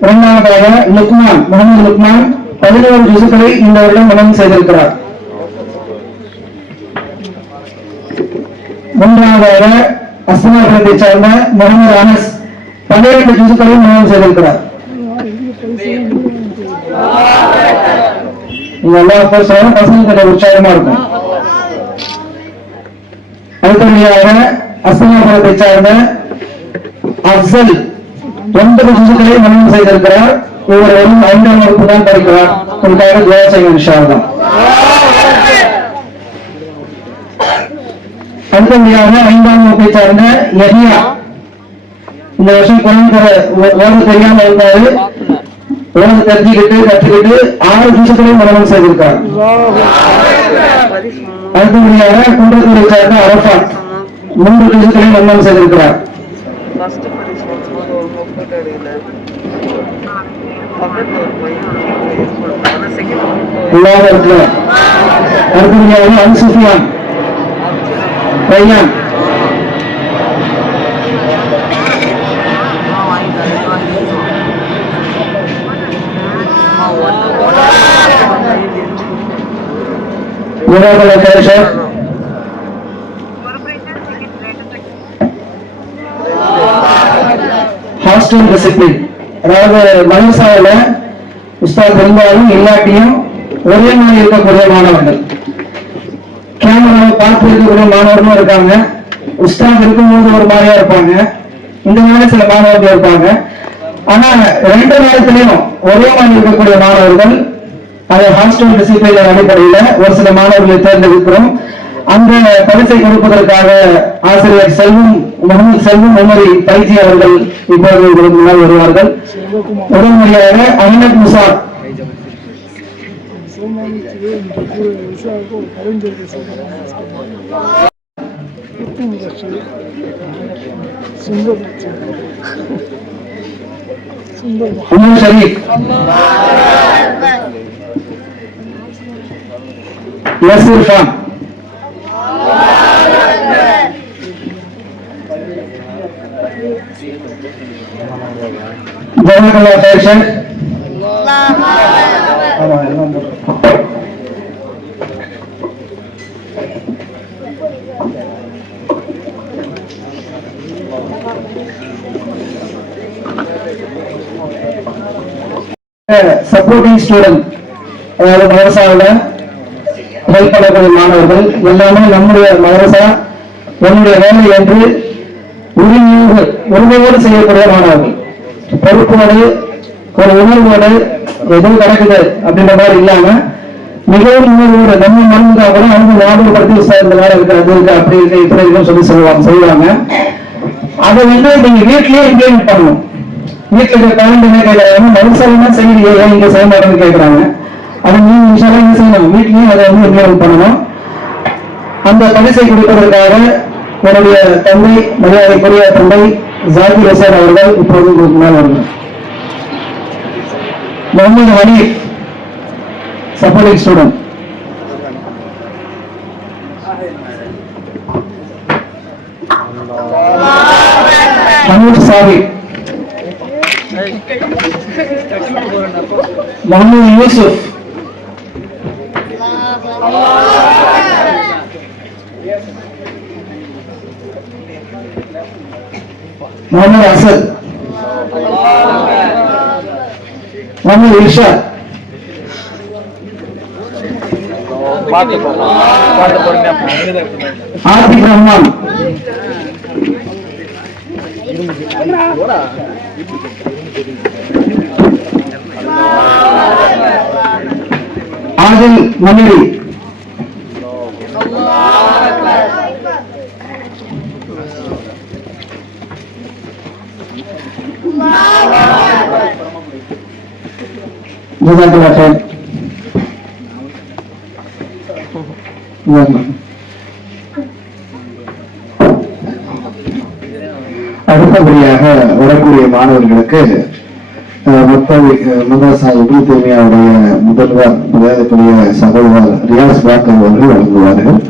இரண்டாவதாக லுக்மான், முகமது லுக்மான் 11 ஜுசுக்களை இந்த வருடம் மனனம் செய்திருக்கிறார். மூன்றாவதாக அஸ்மாபுரத்தை சார்ந்த முகமது அனஸ் 12 ஜுசுக்களை மனனம் செய்திருக்கிறார். எல்லா பசங்களுக்கு உற்சாகமா இருக்கும். அடுத்தபடியாக அஸ்மாபுரத்தை சார்ந்த அப்சல் 9 ஜுசுக்களை மனனம் செய்திருக்கிறார். இவர் 5ஆம் வகுப்பு தான் படிக்கிறார். உங்களுக்காக துஆ செய்யுங்கள் இன்ஷா அல்லாஹ். அடுத்தபடியாக 5ஆம் வகுப்பை சார்ந்த யஹியா, இந்த வருஷம் குர்ஆன் ஓத தெரியாம இருந்தாரு, ஓத தெரிஞ்சுக்கிட்டு கற்றுக்கிட்டு 6 ஜுசுக்களை மனனம் செய்திருக்கார். அடுத்தபடியாக குன்றத்தூரை சார்ந்த அரஃபாத் 3 விஷயத்திலையும் நன்மை செய்திருக்கிறார். அடுத்தபடியாக அன்சுஃபியான் பையன் ஹாஸ்டல் டிசிப்ளின், அதாவது மதரசாவில உஸ்தாத் இருந்தாலும் இல்லாட்டியும் ஒரே மாதிரி இருக்கக்கூடிய மாணவர்கள், கேமராவை பார்த்து இருக்கக்கூடிய மாணவர்களும் இருக்காங்க. உஸ்தாத் இருக்கும்போது ஒரு மாதிரியா இருப்பாங்க, இந்த மாதிரி சில மாணவர்கள் இருப்பாங்க. ஆனா 2 நேரத்திலையும் ஒரே மாதிரி இருக்கக்கூடிய மாணவர்கள், அதை ஹாஸ்டல் டிசிப்ளின் அடிப்படையில ஒரு சில மாணவர்களை தேர்ந்தெடுக்கிறோம். அந்த பரிசை கொடுப்பதற்காக ஆசிரியர் முகமது செல்வம் உமரி பைஜி அவர்கள் இப்போது முன்னால் வருவார்கள். உடனடியாக Ahmed Musa Umar Sharif Yasir Khan Jawaharlal fashion supporting student, அதாவது மதரசாவில் ஹெல்ப் பண்ணக்கூடிய மாணவர்கள் எல்லாமே நம்முடைய மதரசா நம்முடைய வேலை என்று உரிமையோடு செய்யக்கூடிய மாணவர்கள், பொறுப்போடு ஒரு உணர்வோடு எதுவும் நடக்குது அப்படின்ற மாதிரி இல்லாம மிகவும் உணர்வோடு நம்ம மறந்துட்டா கூட அவங்க ஞாபகப்படுத்தி இந்த வேலை இருக்கு, அது இருக்கு, அப்படி இருக்கு, இப்படி இருக்குன்னு சொல்லி செய்வாங்க. அதை வந்து நீங்க வீட்லயே இம்ப்ளிமெண்ட் பண்ணணும். வீட்டுல இருக்க பேரண்ட் என்ன கேட்கறாங்க, மனசாலமா செய்யலையே ஏன் இங்க செய்ய மாட்டேன்னு கேட்கறாங்க. அதை நீங்க விஷயம் என்ன செய்யணும், வீட்லயும் அதை வந்து இம்ப்ளிமெண்ட் பண்ணணும். அந்த பரிசை கொடுப்பதற்காக என்னுடைய தந்தை, மரியாதைக்குரிய தந்தை ஜாகிர் ஹுசைன் அவர்கள் இப்போது உங்களுக்கு முன்னால் வருகிறார். முகமது ஹனீஃப் சப்போர்ட்டிங் ஸ்டூடெண்ட், ஹனீஃப் சாவி, முகமது யூசுப், முகமது அசத், முகமது இர்ஷாத், ஆதிப் ரஹ்மான், ஆதில் மணிரி, அடுத்தபடியாக வரக்கூடிய மாணவர்களுக்கு மதரசா இப்னு தய்மியாவுடைய முதல்வர் மரியாதைக்குரிய சகோதரர் ரியாஸ் பாக்கர் அவர்கள் வழங்குவார்கள்.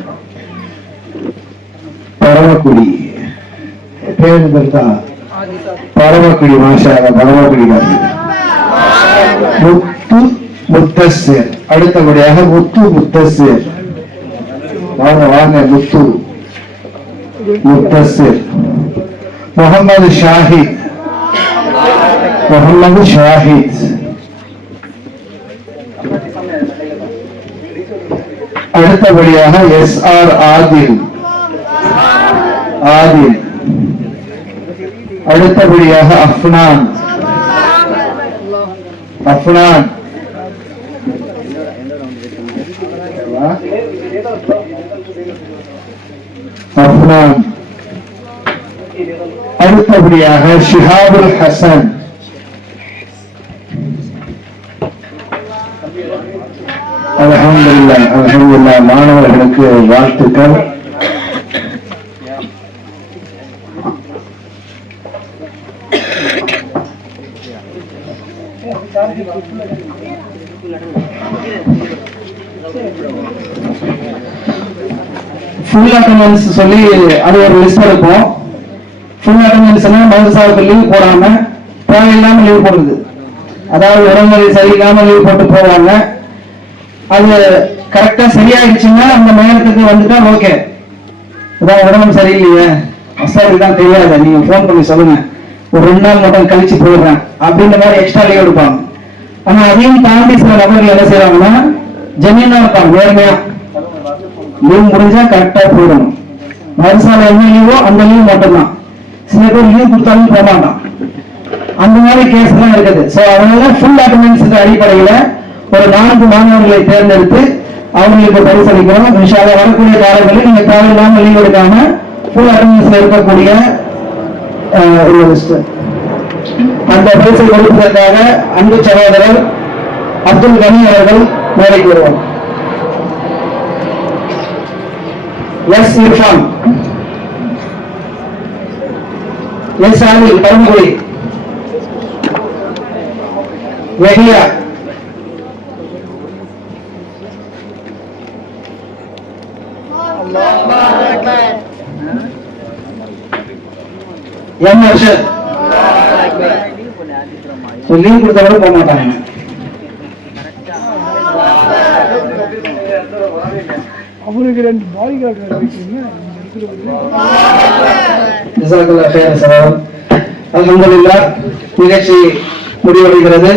பரமக்குடி பேர் தான் பரமக்குடி மாஷா பரமக்குடி முத்து முத்தஸ்ஸிர். அடுத்தபடியாக முத்து முத்தஸ்ஸிர், வாங்க வாங்க முத்து முத்தஸ்ஸிர். முகமது ஷாஹித், முகமது ஷாஹித். அடுத்தபடியாக SR ஆதில் ஆதில். அடுத்தபடியாக அஃப்னான் அஃப்னான். அஃப்னான். அடுத்தபடியாக ஷிஹாபுல் ஹசன். அல்ஹம்துலில்லாஹ் அல்ஹம்துலில்லாஹ். மாணவர்களுக்கு வாழ்த்துக்கள். ஃபுல் அட்டெண்டன்ஸ் சொல்லி அது ஒரு லிஸ்ட் எடுப்போம். ஃபுல் அட்டெண்டன்ஸ் மதரசாவுக்கு லீவ் போடாம தேவையில்லாம லீவ் போடுறது, அதாவது உடல்நிலை சரியில்லாம லீவ் போட்டு போவாங்க. அது கரெக்டா சரியாயிடுச்சுன்னா அந்த நேரத்துக்கு வந்துட்டா ஓகே, இதான் உடம்பு சரியில்லையே சார் இதுதான் தெரியாது, நீங்க போன் பண்ணி சொல்லுங்க, ஒரு 2 நாள் மட்டும் கழிச்சு போடுறேன் அப்படின்ற மாதிரி எக்ஸ்ட்ரா லீவ் எடுப்பாங்க. ஆனா அதையும் தாண்டி சில நபர்கள் என்ன செய்வாங்கன்னா ஜென்யூனா இருப்பாங்க, நேர்மையா லீவ் முடிஞ்சா கரெக்டா போயிடணும், மறுசால என்ன லீவோ அந்த லீவ் மட்டும்தான். சில பேர் லீவ் கொடுத்தாலும் போக மாட்டான், அந்த மாதிரி கேஸ் எல்லாம் இருக்குது. சோ அதனால ஃபுல் அட்டெண்டன்ஸ் அடிப்படையில ஒரு 4 மாணவர்களை தேர்ந்தெடுத்து அவங்களுக்கு பரிசளிக்கிறோம். இன்ஷா அல்லாஹ் வரக்கூடிய காலங்களில் நீங்க தேவையில்லாம லீவ் எடுக்காம ஃபுல் அட்டெண்டன்ஸ்ல இருக்கக்கூடிய ஒரு லிஸ்ட். அந்த பரிசை கொடுப்பதற்காக அன்பு சகோதரர் அப்துல் கனி அவர்கள் மேடைக்கு வருவார். S Irfan, S Aalil Paramakudi, Vehiya, M Arshad. Leave கொடுத்தவரை போக மாட்டாங்க. அவருக்கு 2 பாடி கார்டு அல்ஹம்துலில்லாஹ் நிகழ்ச்சி முடிவடைகிறது.